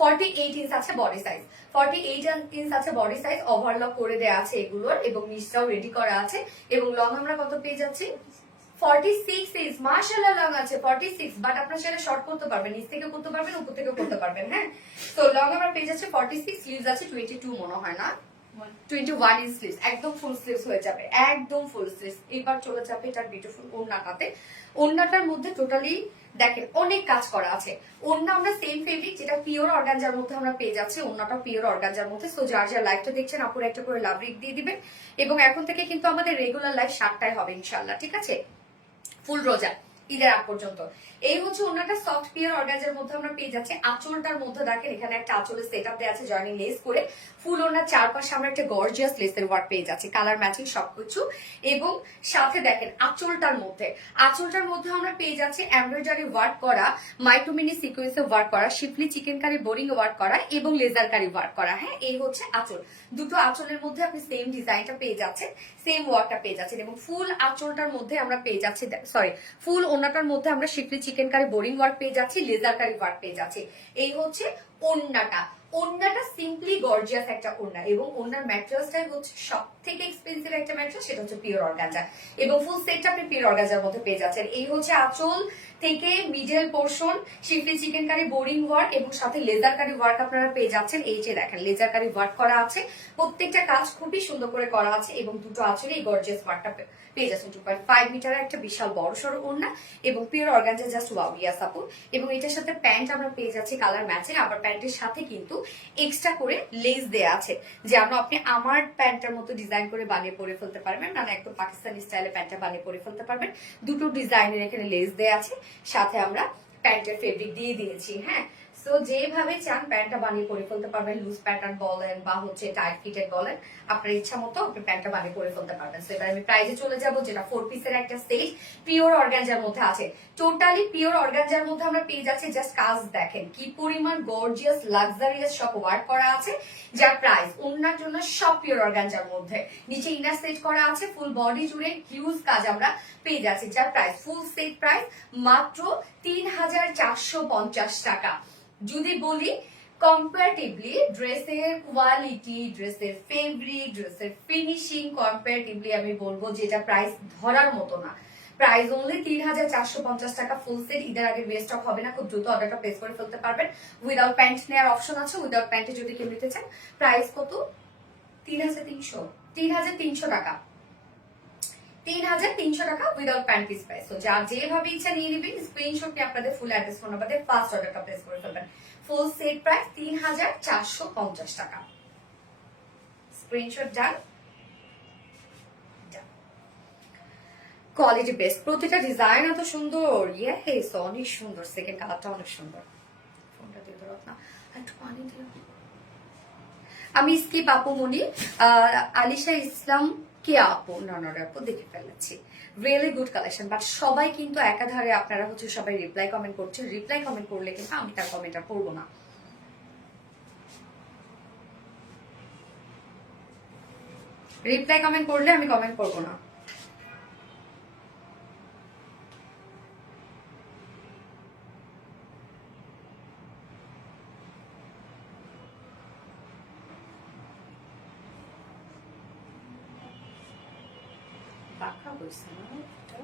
48 ইঞ্চ আছে বডি সাইজ। 48 ইঞ্চ আছে বডি সাইজ, ওভারলক করে দেওয়া আছে এগুলোর, এবং নিচটাও রেডি করা আছে। এবং লং আমরা কত পেয়ে যাচ্ছি? 46 ইঞ্চ, মাশাআল্লাহ লং আছে 46, বাট আপনারা সেটা শর্ট করতে পারবেন, নিচ থেকে করতে পারবেন, উপর থেকে করতে পারবেন। হ্যাঁ, তো লং আমরা পেয়ে যাচ্ছি 46, স্লিভস আছে 22 মনে হয় না, 21 ইঞ্চ স্লিভস, একদম ফুল স্লিভস হয়ে যাবে, একদম ফুল স্লিভস। এবার চলে যাবে এটার বিউটিফুল ওড়নাটাতে। ওড়নাটার মধ্যে টোটালি দেখেন অনেক কাজ করা আছে। ওড়না আমরা সেম ফেব্রিক যেটা পিওর অর্গানজার মধ্যে আমরা পেয়ে যাচ্ছি, ওড়নাটা পিওর অর্গানজার মধ্যে। সো যার যার লাইভটা দেখছেন আপুরা একটা করে লাভ রিক দিয়ে দিবেন। এবং এখন থেকে কিন্তু আমাদের রেগুলার লাইভ 7টায় হবে ইনশাআল্লাহ, ঠিক আছে? ফুল রোজা ঈদের আগ পর্যন্ত। এই হচ্ছে ওনাটা সফট পিওর অর্গানজার মধ্যে আমরা পেয়ে যাচ্ছি। আঁচলটার মধ্যে দেখেন এখানে একটা আঁচলের সেটআপ দেওয়া আছে জয়েনিং লেস করে। ফুল ওনার চারপাশে আমরা একটা গর্জিয়াস লেসের ওয়ার্ক পেয়ে যাচ্ছি, কালার ম্যাচিং সবকিছু। এবং সাথে দেখেন আঁচলটার মধ্যে আমরা পেয়ে যাচ্ছি এমব্রয়ডারি ওয়ার্ক করা, মাইক্রো মিনি সিকোয়েন্সে ওয়ার্ক করা, শিফলি চিকেন কারি বোরিং ওয়ার্ক করা এবং লেজার কারি ওয়ার্ক করা। হ্যাঁ, এই হচ্ছে আঁচল। দুটো আঁচলের মধ্যে আপনি সেম ডিজাইনটা পেয়ে যাচ্ছেন, সেম ওয়ার্কটা পেয়ে যাচ্ছেন। এবং ফুল আঁচলটার মধ্যে আমরা পেয়ে যাচ্ছি, সরি ফুল ওনাটার মধ্যে আমরা শিফলি চিকেন কারি বোরিং ওয়ার্ক পেয়ে যাচ্ছি, লেজার কারি ওয়ার্ক পেয়ে যাচ্ছি। এই হচ্ছে ওড়নাটা সিম্পলি গর্জিয়াস একটা ওড়না, এবং ওড়নার ম্যাটেরিয়ালসটাই হচ্ছে সব থেকে এক্সপেন্সিভ একটা ম্যাটেরিয়াল, সেটা হচ্ছে পিওর অর্গানজা, এবং ফুল সেটটা আপনি পিওর অর্গানজার মধ্যে পেয়ে যাচ্ছেন। এই হচ্ছে আঁচল থেকে middle portion, শিফলি chikankari boring work এবং সাথে লেজার কারি ওয়ার্ক আপনারা পেয়ে যাচ্ছেন। এই যে দেখেন লেজার কারি ওয়ার্ক করা আছে, প্রত্যেকটা কাজ খুবই সুন্দর করে করা আছে, এবং দুটো আঁচলে এই গর্জিয়াস ওয়ার্কটা পেয়ে যাচ্ছেন। 2.5 মিটারের একটা বিশাল বড় সড়ো ওড়না এবং পিওর অর্গানজা, জাস্ট ওয়াও ইয়াস আপু। এবং এটার সাথে প্যান্ট আমরা পেয়ে যাচ্ছি কালার ম্যাচিং, আবার প্যান্টের সাথে কিন্তু এক্সট্রা করে লেস দেয়া আছে, যেন আপনি আমার প্যান্টের মতো ডিজাইন করে বানিয়ে পরে ফেলতে পারবেন, মানে একদম পাকিস্তানি স্টাইলে প্যান্টটা বানিয়ে পরে ফেলতে পারবেন। দুটো ডিজাইনের এখানে লেস দেয়া আছে, সাথে আমরা প্যান্টের ফেব্রিক দিয়ে দিয়েছি। হ্যাঁ, সো যেভাবে চান প্যান্টটা বানিয়ে পরে ফেলতে পারবেন, লুজ প্যাটার্ন বলেন বা হচ্ছে টাইট ফিটেড বলেন, আপনার ইচ্ছা মতো আপনি প্যান্টটা বানিয়ে পরে ফেলতে পারবেন। সো এবার আমি প্রাইজে চলে যাব, যেটা 4 পিসের একটা সেট পিওর অর্গানজার মধ্যে আছে। টোটালি পিওর অর্গানজার মধ্যে আমরা পেয়ে যাচ্ছি, জাস্ট কাজ দেখেন কি পরিমাণ গর্জিয়াস লাক্সারিয়াস সব ওয়ার্ক করা আছে, যার প্রাইস ওনার জন্য সব পিওর অর্গানজার মধ্যে। নিচে ইনার সেট করা আছে, ফুল বডি জুড়ে হিউজ কাজ আমরা পেয়ে যাচ্ছি, যার প্রাইস ফুল সেট প্রাইস মাত্র ৩,৪৫০ টাকা। যদি বলি কম্পারেটিভলি ড্রেসের কোয়ালিটি, ড্রেসের ফেব্রিক, ড্রেসের ফিনিশিং কম্পারেটিভলি আমি বলবো যেটা প্রাইস ধরার মতো না। প্রাইস অনলি ৩,৪৫০ টাকা ফুল সেট। ঈদের আগে রিস্টক হবে না, খুব দ্রুত অর্ডারটা প্লেস করে ফেলতে পারবেন। উইদাউট প্যান্ট নেওয়ার অপশন আছে, উইদাউট প্যান্টে যদি কেউ নিতে চান প্রাইস কত? ৩,৩০০ টাকা। ৩,৩০০ টাকা উইদাউট প্যান্ট পিস প্রাইস। তো যা যেভাবে ইচ্ছা নিয়ে নিবেন, স্ক্রিনশট নিয়ে আপনাদের ফুল অ্যাড্রেস ফোন নাম্বার দিয়ে ফার্স্ট অর্ডারটা প্লেস করে ফেলবেন। ফুল সেট প্রাইস ৩,৪৫০ টাকা। স্ক্রিনশট ডান। কোয়ালিটি বেস্ট, প্রতিটা ডিজাইন এত সুন্দর, ইয়েস অনেক সুন্দর। সেকেন্ড কালারটা অনেক সুন্দর। ফোনটা দিয়ে ধরো না, একটু পানি দিও। আমি স্কিপ আপু মনি, আলিশা ইসলাম কে আপু, ননর আপু দেখে ফেলেছি। রিয়েলি গুড কালেকশন, বাট সবাই কিন্তু একাধারে আপনারা হচ্ছে সবাই রিপ্লাই কমেন্ট করছেন। রিপ্লাই কমেন্ট করলে কিন্তু আমি তার কমেন্টটা পড়বো না। রিপ্লাই কমেন্ট করলে আমি কমেন্ট করবো না। বাঁকা হয়েছে না এটা?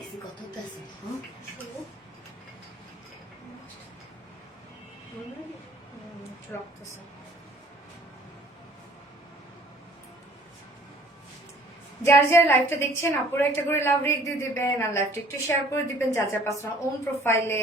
এসি কত আছে? রাখতেছে। যার যার লাইভটা দেখছেন আপুরা একটা করে লাভ রেক দিয়ে দিবেন, আর লাইভটা একটু শেয়ার করে দিবেন যার যার পার্সোনাল ওন প্রোফাইলে।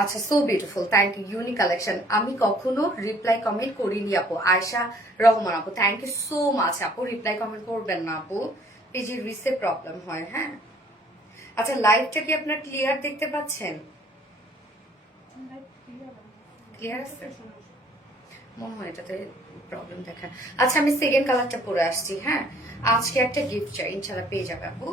আচ্ছা, so beautiful, thank you, unique collection. আমি কখনো রিপ্লাই কমেন্ট করিনি আপু। আয়শা রহমান আপু, থ্যাংক ইউ সো মাচ আপু। রিপ্লাই কমেন্ট করবেন না আপু, পেজের রিসে প্রবলেম হয়। হ্যাঁ, আচ্ছা লাইভটা কি আপনার ক্লিয়ার দেখতে পাচ্ছেন? ক্লিয়ার আছে মনে হয়, এটাতে প্রবলেম দেখায়। আচ্ছা আমি সেকেন্ড কালারটা পরে আসছি। হ্যাঁ, আজকে একটা গিফট চাই, ইনশাল্লাহ পেয়ে যাবে আপু।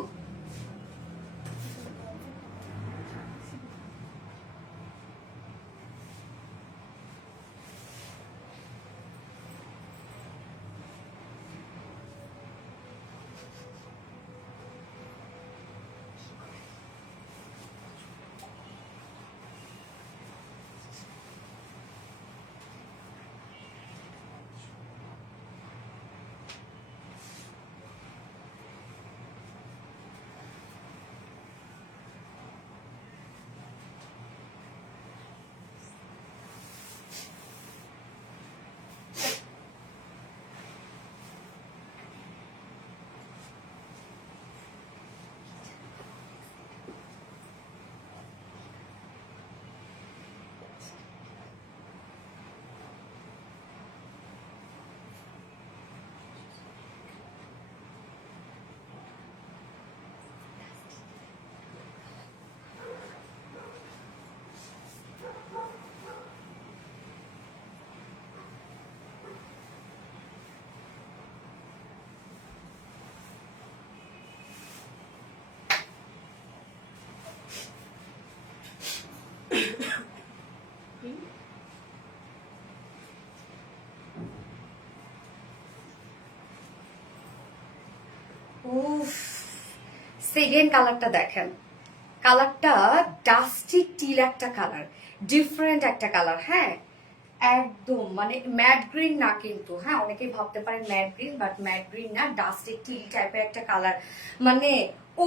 উফ, সেকেন্ড কালারটা দেখেন, কালারটা ডাস্টি টিল একটা কালার, ডিফারেন্ট একটা কালার। হ্যাঁ, একদম মানে ম্যাট গ্রিন না কিন্তু, হ্যাঁ অনেকেই ভাবতে পারেন mat green, but mat green না, ডাস্টি টিল টাইপের একটা কালার, মানে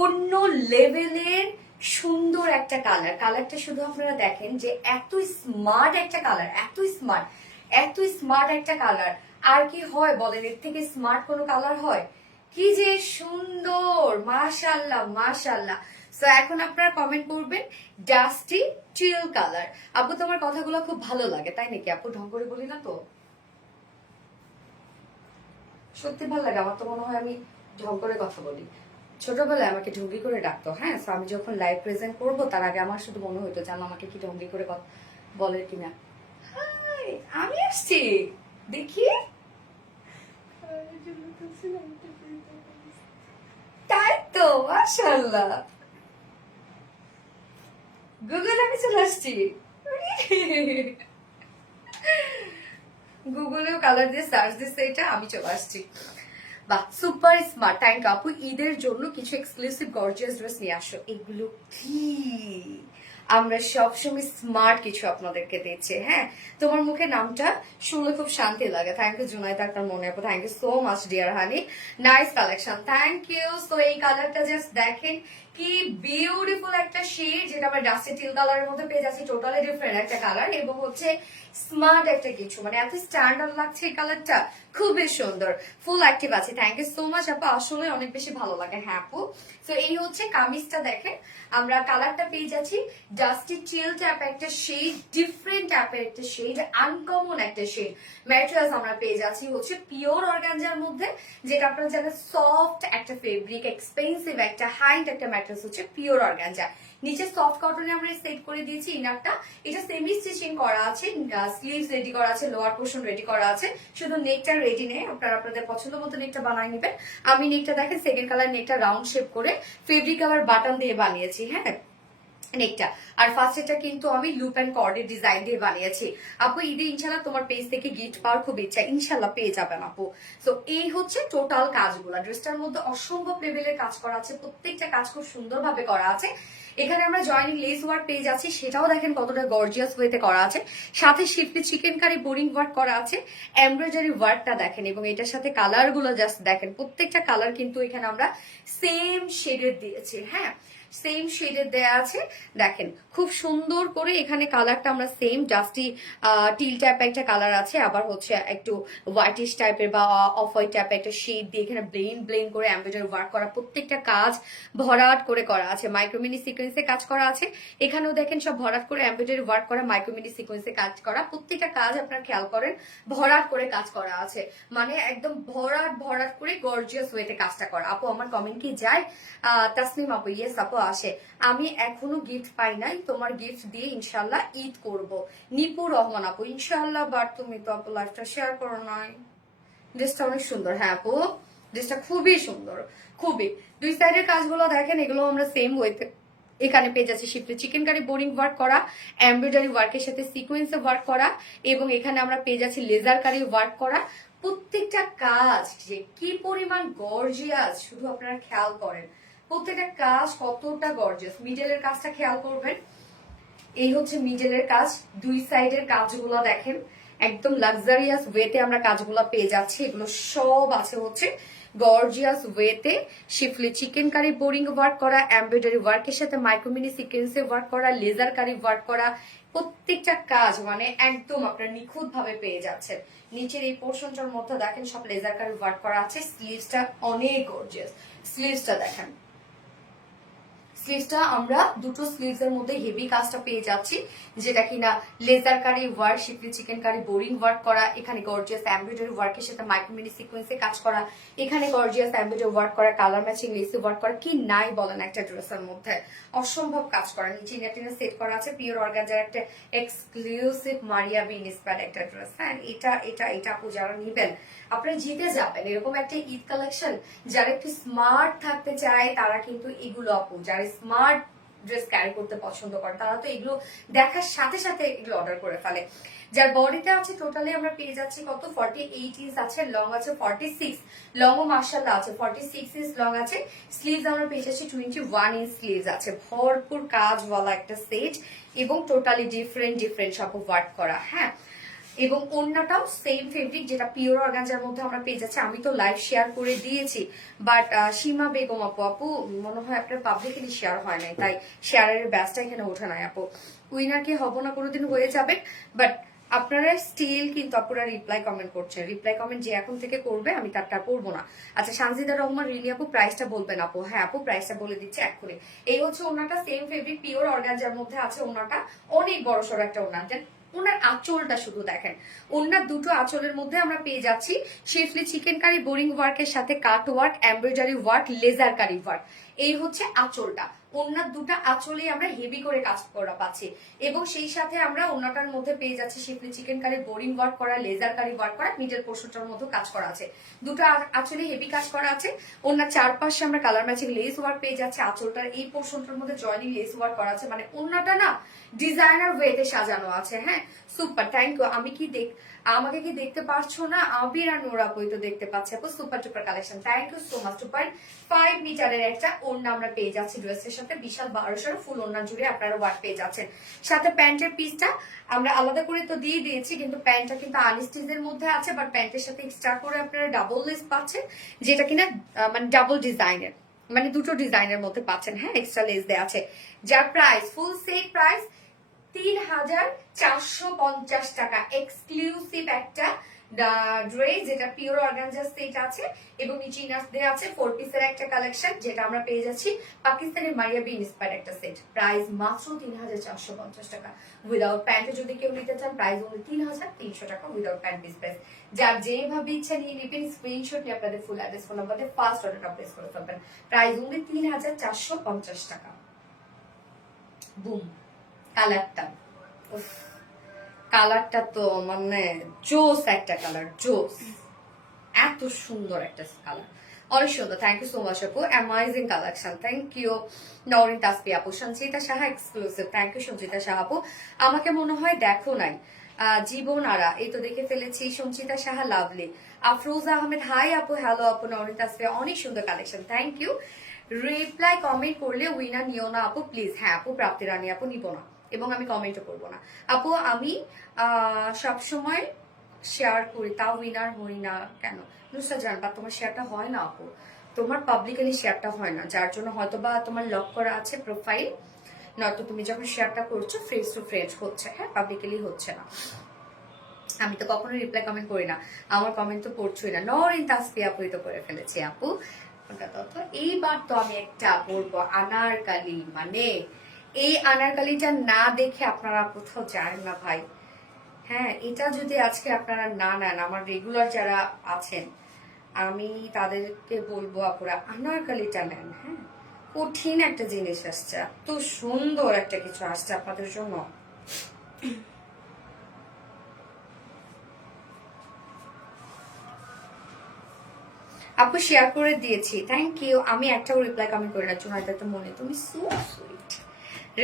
অন্য লেভেলের সুন্দর একটা কালার। কালারটা শুধু আপনারা দেখেন যে এত স্মার্ট একটা কালার, এত স্মার্ট, এত স্মার্ট একটা কালার। আর কি হয় বলেন, এর থেকে স্মার্ট কোনো কালার হয়? কি যে সুন্দর, মাশাল্লাহ মাশাল্লাহ। সো এখন আপনারা কমেন্ট করবেন ডাস্টি চিল কালার। আপু তোমার কথাগুলো খুব ভালো লাগে, তাই নাকি আপু? ঢং করে বলি না তো? সত্যি ভালো লাগে আমার তো, মনে হয় আমি ঢং করে কথা বলি। ছোটবেলায় আমাকে ঢঙ্গি করে ডাকতো, হ্যাঁ। তো আমি যখন লাইভ প্রেজেন্ট করবো তার আগে আমার শুধু মনে হতো যে আমাকে কি ঢঙ্গি করে কথা বলে কিনা। হাই, আমি আসছি, দেখি। তাই তো, মাশাআল্লাহ। গুগল আমি চলে আসছি। গুগলেও কালার দিয়ে সার্চ দিচ্ছে, এটা আমি চলে আসছি। বাহ, সুপার স্মার্ট। থ্যাংক ইউ আপু। ঈদের জন্য কিছু এক্সক্লুসিভ গর্জিয়াস ড্রেস নিয়ে আসো। এগুলো কি, আমরা সবসময় স্মার্ট কিছু আপনাদেরকে দিচ্ছি। হ্যাঁ, তোমার মুখে নামটা শুনলে খুব শান্তি লাগে। থ্যাংক ইউ জুনাইদ আক্তার মনে আপু, thank you so much dear honey. Nice collection, thank you. So এই কালারটা জাস্ট দেখেন কি বিউটিফুল একটা শেড, যেটা আমরা ডাস্টি টিল কালারের মধ্যে পেয়ে যাচ্ছি। টোটালি ডিফারেন্ট একটা কালার এবং হচ্ছে স্মার্ট একটা কিছু, মানে এত স্ট্যান্ডার্ড লাগছে এই কালারটা, খুবই সুন্দর। ফুল অ্যাক্টিভ আছে। থ্যাংক ইউ সো মাচ আপু, আসলে অনেক বেশি ভালো লাগে। হ্যাঁ আপু, তো এই হচ্ছে কামিজটা দেখেন, আমরা কালারটা পেয়ে যাচ্ছি ডাস্টি চিল টাইপ একটা শেড, ডিফারেন্ট টাইপের একটা শেড, আনকমন একটা শেড। ম্যাটেরিয়ালস আমরা পেয়ে যাচ্ছি হচ্ছে পিওর অর্গানজার মধ্যে, যেটা আপনারা জানেন সফট একটা ফেব্রিক, এক্সপেন্সিভ একটা হাইট একটা ম্যাটেরিয়ালস হচ্ছে পিওর অর্গানজা। নিচে সফট কটনে আমরা সেট করে দিয়েছি ইনারটা, এটা সেমি স্টিচিং করা আছে, স্লিভস রেডি করা আছে, লোয়ার পোর্শন রেডি করা আছে, শুধু নেকটা রেডি নেই। আপনারা আপনাদের পছন্দ মতো নেকটা বানিয়ে নেবেন। আমি নেকটা দেখেন সেকেন্ড কালার নেকটা রাউন্ড শেপ করে ফেব্রিক আবার বাটন দিয়ে বানিয়েছি, হ্যাঁ নেকটা। আর ফার্স্ট কিন্তু আমি লুপ এন্ড কর্ডের ডিজাইন দিয়ে বানিয়েছি। আপু ঈদে ইনশাল্লাহ তোমার পেজ থেকে গিফট পাওয়ার খুব ইচ্ছা, ইনশাল্লাহ পেয়ে যাবেন আপু। তো এই হচ্ছে টোটাল কাজগুলা, ড্রেসটার মধ্যে অসম্ভব লেভেলের কাজ করা আছে, প্রত্যেকটা কাজ খুব সুন্দরভাবে করা আছে। এখানে আমরা জয়েনিং লেস ওয়ার্ক পেয়ে যাচ্ছি, সেটাও দেখেন কতটা গর্জিয়াস ওয়েতে করা আছে। সাথে শিফটে চিকেন কারি বোরিং ওয়ার্ক করা আছে, এমব্রয়ডারি ওয়ার্কটা দেখেন, এবং এটার সাথে কালার গুলো জাস্ট দেখেন, প্রত্যেকটা কালার কিন্তু এখানে আমরা সেম শেডের দিয়েছি। হ্যাঁ, সেম শেডের দেয়া আছে, দেখেন খুব সুন্দর করে এখানে কালারটা আমরা সেম ডাস্টি টিল টাইপ একটা কালার আছে, আবার হচ্ছে একটু হোয়াইটিশ টাইপের বা অফ হোয়াইট টাইপের একটা শেড দিয়ে এখানে ব্লেন করে এমব্রয়ডারি ওয়ার্ক করা, প্রত্যেকটা কাজ ভরাট করে করা আছে, মাইক্রোমিনি সিকোয়েন্সে কাজ করা আছে। এখানেও দেখেন সব ভরাট করে এমব্রয়ডারি ওয়ার্ক করা, মাইক্রোমিনি সিকোয়েন্সে কাজ করা, প্রত্যেকটা কাজ আপনারা খেয়াল করেন ভরাট করে কাজ করা আছে, মানে একদম ভরাট করে গর্জিয়াস ওয়েতে কাজটা করা। আপু আমার কমেন্ট কি যায়? তাসনিম আপু, ইয়েস আপু আসে। আমি এখনো গিফট পাই নাই, তোমার গিফট দিয়ে ইনশাল্লাহ ঈদ করব। নিপুর রহমান আপু, ইনশাল্লাহ, বাট তুমি তো আপু লাইফটা শেয়ার করো নাই। ড্রেসটা অনেক সুন্দর। হ্যাঁ আপু, ড্রেসটা খুবই সুন্দর, খুবই। দুই সাইডের কাজগুলো দেখেন, এগুলো আমরা সেম ওয়েতে এখানে পেয়ে যাচ্ছি। শিফটে চিকেন কারি বোরিং ওয়ার্ক করা, এমব্রয়ডারি ওয়ার্কের সাথে সিকোয়েন্সে ওয়ার্ক করা, এবং এখানে আমরা পেয়ে যাচ্ছি লেজার কারি ওয়ার্ক করা। প্রত্যেকটা কাজ যে কি পরিমাণ গর্জিয়াস শুধু আপনারা খেয়াল করেন, প্রত্যেকটা কাজ কতটা গর্জিয়াস। মিডলের কাজটা খেয়াল করবেন, এই হচ্ছে মিডলের কাজ, দুই সাইডের কাজগুলো দেখেন, একদম লাক্সারিয়াস ওয়েতে আমরা কাজগুলো পেয়ে যাচ্ছি। এগুলো সব আছে হচ্ছে গর্জিয়াস ওয়েতে, শিফলি চিকেন কারি বোরিং ওয়ার্ক করা, এমব্রয়ডারি ওয়ার্কের সাথে মাইক্রোমিনি সিকোয়েন্সে ওয়ার্ক করা, লেজার কারি ওয়ার্ক করা, প্রত্যেকটা কাজ মানে একদম আপনারা নিখুঁত ভাবে পেয়ে যাচ্ছেন। নিচের এই পোর্শনটার মধ্যে দেখেন সব লেজার কারি ওয়ার্ক করা আছে। স্লিভসটা অনেক গর্জিয়াস, স্লিভসটা দেখেন, স্লিভসটা আমরা দুটো স্লিভস এর মধ্যে হেভি কাজটা পেয়ে যাচ্ছি, যেটা কিনা লেজার কারি work, শিফলি chikankari boring work করা, এখানে গর্জিয়াস এমব্রয়ডারি ওয়ার্কের সাথে মাইক্রোমিনি সিকোয়েন্সে কাজ করা, এখানে গর্জিয়াস এমব্রয়ডারি ওয়ার্ক করা, কালার ম্যাচিং লেসি ওয়ার্ক করা, কি নাই বলেন একটা ড্রেসের মধ্যে, অসম্ভব কাজ করা। নিচে ইনার সেট করা আছে পিওর অর্গানজার একটা এক্সক্লুসিভ মারিয়া বি ইন্সপায়ার্ড একটা ড্রেস। হ্যাঁ, এটা আপু যারা নিবেন আপনারা জিতে যাবেন। এরকম একটা ঈদ কালেকশন যারা একটু স্মার্ট থাকতে চায় তারা কিন্তু এগুলো আপু, যারা স্মার্ট ড্রেস ক্যারি করতে পছন্দ করে, তারা তো এগুলো দেখার সাথে সাথে এগুলো অর্ডার করে ফেলে। যার বডিতে আছে টোটালি আমরা পেয়ে যাচ্ছি কত 48 ইঞ্চ আছে, লং আছে 46, লং ও মার্শাল্লাহ আছে 46 ইঞ্চ লং আছে। স্লিভস আমরা পেয়ে যাচ্ছি 21 ইঞ্চ স্লিভস আছে, ভরপুর কাজওয়ালা একটা সেট এবং টোটালি ডিফারেন্ট সব ওয়ার্ক করা। হ্যাঁ, এবং ওড়নাটাও সেম ফেব্রিক, যেটা পিওর অর্গানজার মধ্যে আমরা পেয়ে যাচ্ছি। আমি তো লাইভ শেয়ার করে দিয়েছি, বাট সীমা বেগম আপু মনে হয় আপনার পাবলিকলি শেয়ার হয় নাই, তাই শেয়ারের ব্যাচটা এখানে ওঠে নাই আপু। উইনার কি হবো না কোনোদিন হয়ে যাবে, বাট আপনারা স্টিল কিন্তু আপনারা রিপ্লাই কমেন্ট করছেন। রিপ্লাই কমেন্ট যে এখন থেকে করবে আমি তারটা করবো না। আচ্ছা, সানজিদা রহমান রিলি আপু প্রাইসটা বলবেন আপু? হ্যাঁ আপু, প্রাইসটা বলে দিচ্ছে এক্ষুনি। এই হচ্ছে ওনাটা, সেম ফেব্রিক পিওর অর্গানজার মধ্যে আছে। ওনাটা অনেক বড় সড়ো একটা ওনা, ওনার আঁচলটা শুধু দেখেন, ওনার দুটো আঁচলের মধ্যে আমরা পেয়ে যাচ্ছি শিফলি চিকেন কারি বোরিং ওয়ার্কের সাথে cut work, embroidery work, laser কারি ওয়ার্ক। এই হচ্ছে আঁচলটা। ওনার দুটো আঁচলে আমরা হেভি করে কাজ করা পাচ্ছি, এবং সেই সাথে আমরা ওনাটার মধ্যে পেয়ে যাচ্ছি শিফলি চিকেন কারি বোরিং ওয়ার্ক করা, লেজার কারি ওয়ার্ক করা, মিডল পোর্শনটার মধ্যে কাজ করা আছে। দুটো আঁচলে হেভি কাজ করা আছে। ওনার চারপাশে আমরা কালার ম্যাচিং লেস ওয়ার্ক পেয়ে যাচ্ছে। আঁচলটার এই পোর্শনটার মধ্যে জয়নিং লেস ওয়ার্ক করা আছে, মানে ওনাটা না ডিজাইনার ওয়েতে সাজানো আছে। হ্যাঁ, সুপার, থ্যাংক ইউ। আমাকে কি দেখতে পারছো না? আবির আর নোরা বই তো দেখতে পাচ্ছে আপু। Super duper collection, thank you so much. 2.5 মিটারের একটা ওড়না আমরা পেয়ে যাচ্ছি ড্রেসের সাথে, বিশাল 1200 ফুল ওড়না জুড়ে আপনারা ওয়ার্ক পেয়ে যাচ্ছেন। সাথে প্যান্টের পিসটা আমরা আলাদা করে তো দিয়ে দিয়েছি, কিন্তু প্যান্টটা কিন্তু আনস্টিচের মধ্যে আছে, বাট প্যান্টের সাথে এক্সট্রা করে আপনারা ডাবল লেস পাচ্ছেন, যেটা কিনা মানে ডাবল ডিজাইনের, মানে দুটো ডিজাইনের মধ্যে পাচ্ছেন। হ্যাঁ, এক্সট্রা লেস দেওয়া আছে, যার প্রাইস ফুল সেট প্রাইস 3450 টাকা। এক্সক্লুসিভ একটা ড্রেস, যেটা পিওর অর্গানজা সেট আছে এবং নিচে ইনার্স দেওয়া আছে। 4 পিসের একটা কালেকশন, যেটা আমরা পেয়ে যাচ্ছি পাকিস্তানের মারিয়া বি ইন্সপায়ার্ড একটা সেট। প্রাইস মাত্র 3450 টাকা। উইদাউট প্যান্টে যদি কেউ নিতে চান প্রাইস হলো 3300 টাকা উইদাউট প্যান্ট পিস প্রাইস। যার যেভাবে ইচ্ছা নিয়ে নেবেন, স্ক্রিনশট নিয়ে আপনাদের ফুল অ্যাড্রেস ফোন নাম্বার দিয়ে ফার্স্ট অর্ডারটা প্লেস করে ফেলবেন। প্রাইস হলো 3450 টাকা। বুম, কালারটা, কালারটা তো মানে জোস একটা কালার, জোস, এত সুন্দর একটা কালার, অনেক সুন্দর। থ্যাংক ইউ সো মাচ আপু, amazing collection. Thank you Norin Tasfi আপু। Sanchita Saha exclusive, thank you Sanchita Saha আপু। আমাকে মনে হয় দেখো নাই। জীবন আরা, এই তো দেখে ফেলেছি। সঞ্চিতা সাহা লাভলি। আফরোজা আহমেদ, হাই আপু। হ্যালো আপু। নরিন তাসফি, অনেক সুন্দর collection, thank you. Reply comment করলে উইনার নিও না আপু প্লিজ। হ্যাঁ আপু, প্রাপ্তি রানী আপু, নিব না এবং আমি কমেন্টও করবো না আপু। আমি সবসময় শেয়ার করি, তাও উইনার হই না কেন? নুসরাত জানবা, তোমার শেয়ারটা হয় না আপু, তোমার পাবলিকালি শেয়ারটা হয় না, যার জন্য হয়তো বা তোমার লক করা আছে প্রোফাইল, নয়তো তুমি যখন শেয়ারটা করছো ফ্রেন্ডস টু ফ্রেন্ডস হচ্ছে, হ্যাঁ পাবলিকালি হচ্ছে না। আমি তো কখনো রিপ্লাই কমেন্ট করি না, আমার কমেন্ট তো পড়ছোই না। নরিন তাসফি আপু তো করে ফেলেছি আপু। এইবার তো আমি একটা পরবো আনারকালি, মানে এই আনারকালিটা না দেখে আপনারা কোথাও যান না ভাই। হ্যাঁ, এটা যদি আজকে আপনারা না নেন, আমার রেগুলার যারা আছেন আমি তাদেরকে বলবো আপনারা আনারকালিটা নেন। হ্যাঁ, কঠিন একটা জিনিস আসছে, এত সুন্দর একটা কিছু আসছে আপনাদের জন্য। আপু শেয়ার করে দিয়েছি, থ্যাংক ইউ। আমি একটাও রিপ্লাই কমেন্ট করি না। জুনাইদা তো মনে, তুমি সো সুইট।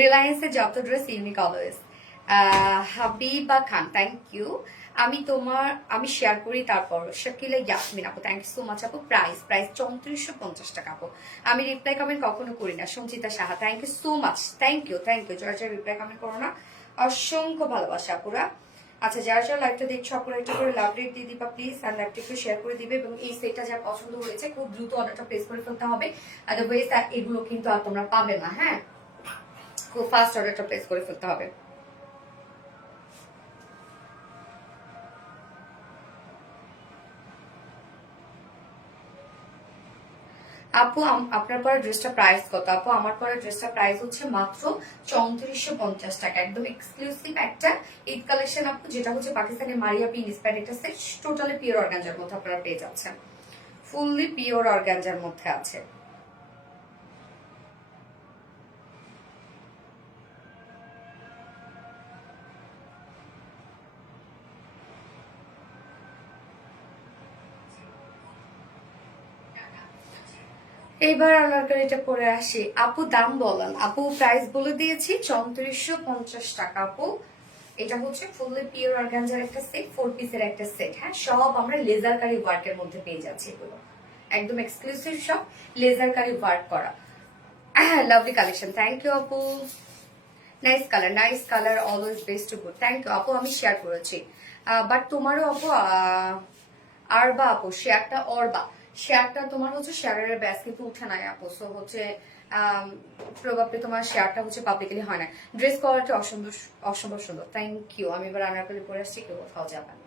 রিলায়েন্সের যত dress unique always. Habiba Khan, thank you. আমি শেয়ার করি তারপর। শাকিলা ইয়াসমিন আপু, থ্যাংক ইউ সো মাচ আপু। প্রাইস 3450 টাকা আপু। আমি রিপ্লাই কমেন্ট কখনো করি না। Sanchita Saha, thank you so much, thank you. যারা যারা রিপ্লাই কমেন্ট করো না, অসংখ্য ভালোবাসা আপুরা। আচ্ছা, যারা যারা লাইভটা দেখছো আপনারা একটা করে লাভ রেট দিয়ে দিবা প্লিজ, আর লাইভটা একটু শেয়ার করে দিবে, এবং এই সেটটা যা পছন্দ হয়েছে খুব দ্রুত অর্ডারটা প্লেস করে ফেলতে হবে, আদারওয়াইজ এগুলো কিন্তু আর তোমরা পাবে না। হ্যাঁ, খুব ফাস্ট অর্ডারটা প্লেস করে ফেলতে হবে। আপু আপনার পরে ড্রেসটা প্রাইস কত? আপু আমার পরে ড্রেসটা প্রাইস হচ্ছে মাত্র 3450 টাকা। একদম এক্সক্লুসিভ একটা ঈদ কালেকশন আপু, যেটা হচ্ছে পাকিস্তানি মারিয়া বি ইন্সপায়ার্ড একটা সেট, টোটালি পিওর অর্গানজার মধ্যে আপনারা পেয়ে যাচ্ছেন, ফুললি পিওর অর্গানজার মধ্যে আছে। এইবার আনারকলিটা পরে আসি। আপু দাম বলেন, আপু প্রাইস বলে দিয়েছি 3450 টাকা আপু। এটা হচ্ছে ফুললি পিওর অর্গানজার একটা সেট, 4 পিসের একটা সেট। হ্যাঁ, সব আমরা লেজার কারি ওয়ার্কের মধ্যে পেয়ে যাচ্ছি এগুলো, একদম এক্সক্লুসিভ সব লেজার কারি ওয়ার্ক করা। লাভলি কালেকশন, থ্যাংক ইউ আপু। Nice colour always best to good, thank you আপু। আমি শেয়ার করেছি, বাট তোমারও আপু আরবা আপু শেয়ারটা শেয়ারটা তোমার হচ্ছে শেয়ারের ব্যাস কিন্তু উঠে নাই আপু, সো হচ্ছে প্রবাবলি তোমার শেয়ারটা হচ্ছে পাবলিকলি হয় না। ড্রেস কোয়ালিটি অসম্ভব সুন্দর, থ্যাংক ইউ। আমি এবার আনারকলি পরে আসছি, কেউ কোথাও যাবে না।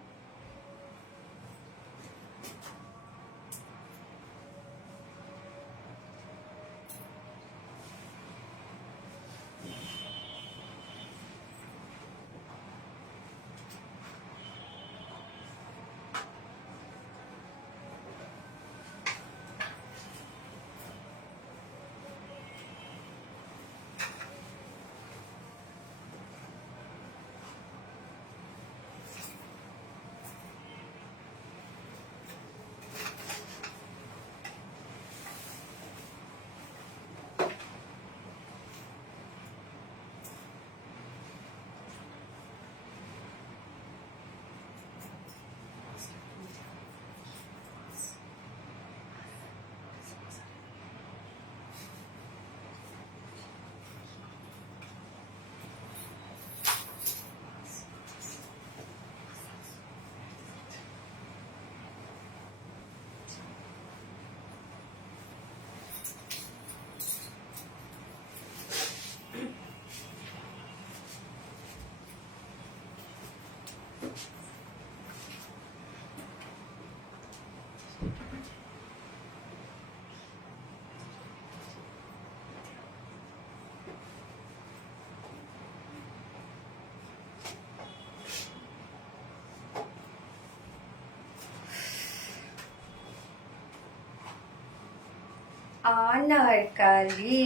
আনারকলি,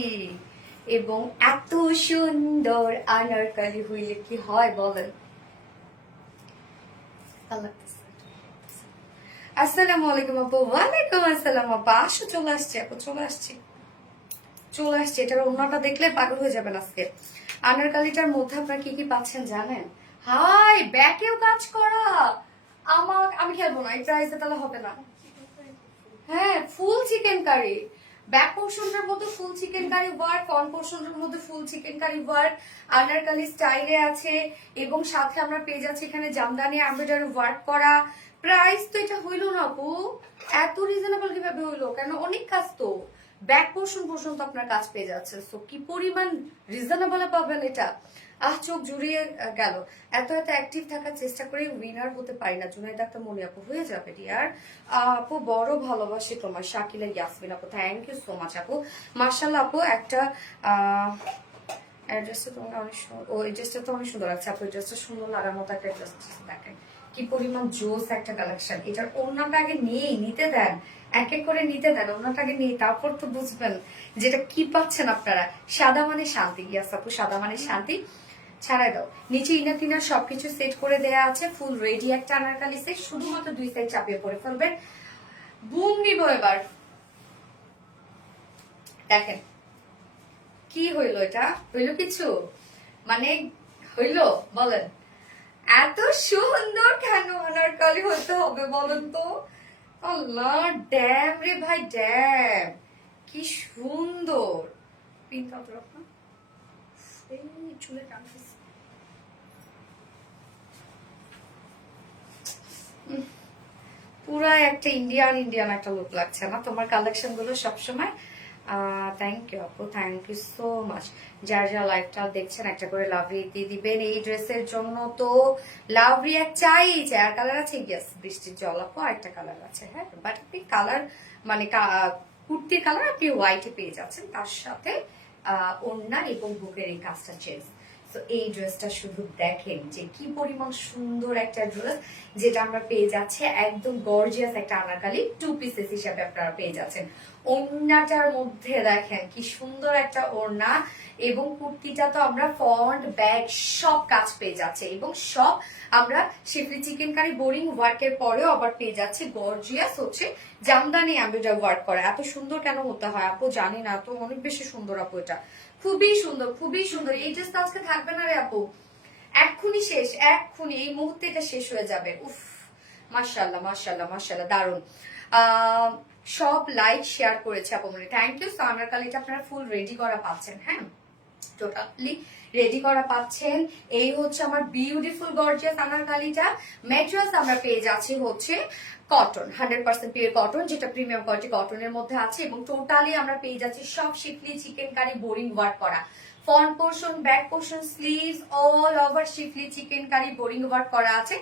এবং এত সুন্দর আনারকলি হইলে কি হয় বলেন। আসসালামু আলাইকুম আপু। ওয়ালাইকুম আসসালাম আপা, আসো, চলে আসছি আপু, চলে আসছি। এটার অন্যটা দেখলে পাগল হয়ে যাবেন আজকে। আনারকলিটার মধ্যে আপনারা কি কি পাচ্ছেন জানেন? হাই, ব্যাকেও কাজ করা। আমি খেলবো না, এই প্রাইসে তাহলে হবে না। হ্যাঁ, ফুল চিকেন কারি, ব্যাক পোর্শনটার মধ্যে full chikankari work, front পোর্শনটার মধ্যে full chikankari work, Anarkali স্টাইলে আছে, এবং সাথে আমরা পেয়ে যাচ্ছি এখানে জামদানি এমব্রয়ডারি ওয়ার্ক করা। প্রাইস তো এটা হইলো না আপু, এত রিজনেবল কিভাবে হইলো? কেন অনেক কাজ তো, ব্যাক পোর্শন পর্যন্ত আপনার কাজ পেয়ে যাচ্ছে, সো কি পরিমাণ রিজনেবল পাবেন এটা। চোখ জুড়িয়ে গেল। এত অ্যাক্টিভ থাকার চেষ্টা করে উইনার হতে পারি না। জুনাইদা একটা মনে আপু হয়ে যাবে ডিয়ার। আপু বড় ভালোবাসি তোমার, শাকিলা ইয়াসমিন আপু, থ্যাংক ইউ সো মাচ আপু। মার্শাল্লাহ আপু, একটা অ্যাড্রেসটা তোমার অনেক ওই ড্রেসটা তো অনেক সুন্দর লাগছে আপু। এই ড্রেসটা সুন্দর লাগার মতো একটা ড্রেস, দেখেন কি পরিমাণ জোস একটা কালেকশন। এটার ওড়নাটা আগে নিতে দেন, এক এক করে নিতে দেন, ওড়নাটা আগে নিয়ে তারপর তো বুঝবেন যেটা কি পাচ্ছেন আপনারা। সাদা মানে শান্তি, ইয়াস আপু, সাদা মানে শান্তি। ছাড়াই দাও, নিচে ইনার টিনার সবকিছু সেট করে দেয়া আছে, ফুল রেডি একটা আনারকলি সেট। শুধুমাত্র 2 সাইড চাপিয়ে পরে ফেলবেন। বুম নিব এবার। দেখেন কি হইলো, এটা হইলো কিছু, মানে হইলো বলেন? এত সুন্দর কেন আনারকলি হতে হবে বলেন তো? আল্লাহ, ড্যাম রে ভাই, ড্যাম, কি সুন্দর। পিঙ্ক অত না, এই চুলে টানতেছে। পুরা একটা ইন্ডিয়ান একটা লুক লাগছে না তোমার কালেকশন গুলো সবসময়? থ্যাংক ইউ আপু, থ্যাংক ইউ সো মাচ। যার যা লাইফটা দেখছেন একটা করে লাভ দিয়ে দিবেন। এই ড্রেসের জন্য তো লাভ রিয়াক্ট চাই। আর কালার আছে, ইয়েস, বৃষ্টির জল আপু, আরেকটা কালার আছে। হ্যাঁ, বাট আপনি কালার মানে কুর্তির কালার আপনি হোয়াইটে পেয়ে যাচ্ছেন, তার সাথে ওড়না এবং বুকের এই কাজটা চেঞ্জ। তো এই ড্রেসটা শুধু দেখেন যে কি পরিমাণ সুন্দর একটা ড্রেস, যেটা আমরা পেয়ে যাচ্ছে একদম গর্জিয়াস একটা আনারকলি 2 পিসেস হিসাবে আপনারা পেয়ে যাচ্ছেন। ওড়নাটার মধ্যে দেখেন কি সুন্দর একটা ওড়না, এবং কুর্তিটা তো আমরা ফ্রন্ট ব্যাক সব কাজ পেয়ে যাচ্ছে, এবং সব আমরা শিফলি চিকেন কারি বোরিং ওয়ার্কের পরেও আবার পেয়ে যাচ্ছে গর্জিয়াস হচ্ছে জামদানি এমব্রয়ডারি ওয়ার্ক করা। এত সুন্দর কেন হতে হয় আপু জানি না, তো অনেক বেশি সুন্দর আপু, এটা খুবই সুন্দর খুবই সুন্দর। এই ড্রেসটা আজকে থাকবে না রে আপু, এক্ষুনি শেষ, এক্ষুনি এই মুহূর্তে এটা শেষ হয়ে যাবে। উফ, মাশাআল্লাহ মাশাআল্লাহ মাশাআল্লাহ, দারুন। সব লাইক শেয়ার করেছে আপু মনে, থ্যাংক ইউ। সো আনারকলিটা আপনারা ফুল রেডি করা পাচ্ছেন, হ্যাঁ টোটালি রেডি করা পাচ্ছেন। এই হচ্ছে আমার বিউটিফুল গর্জিয়াস আনারকলিটা। ম্যাটেরিয়ালস আমরা পেয়ে যাচ্ছি হচ্ছে কটন, 100% পিওর কটন, যেটা প্রিমিয়াম কোয়ালিটি কটনের মধ্যে আছে, এবং টোটালি আমরা পেয়ে যাচ্ছি সব schiffli chikankari boring work করা। Front portion, back portion, sleeves all over schiffli chikankari boring work করা আছে।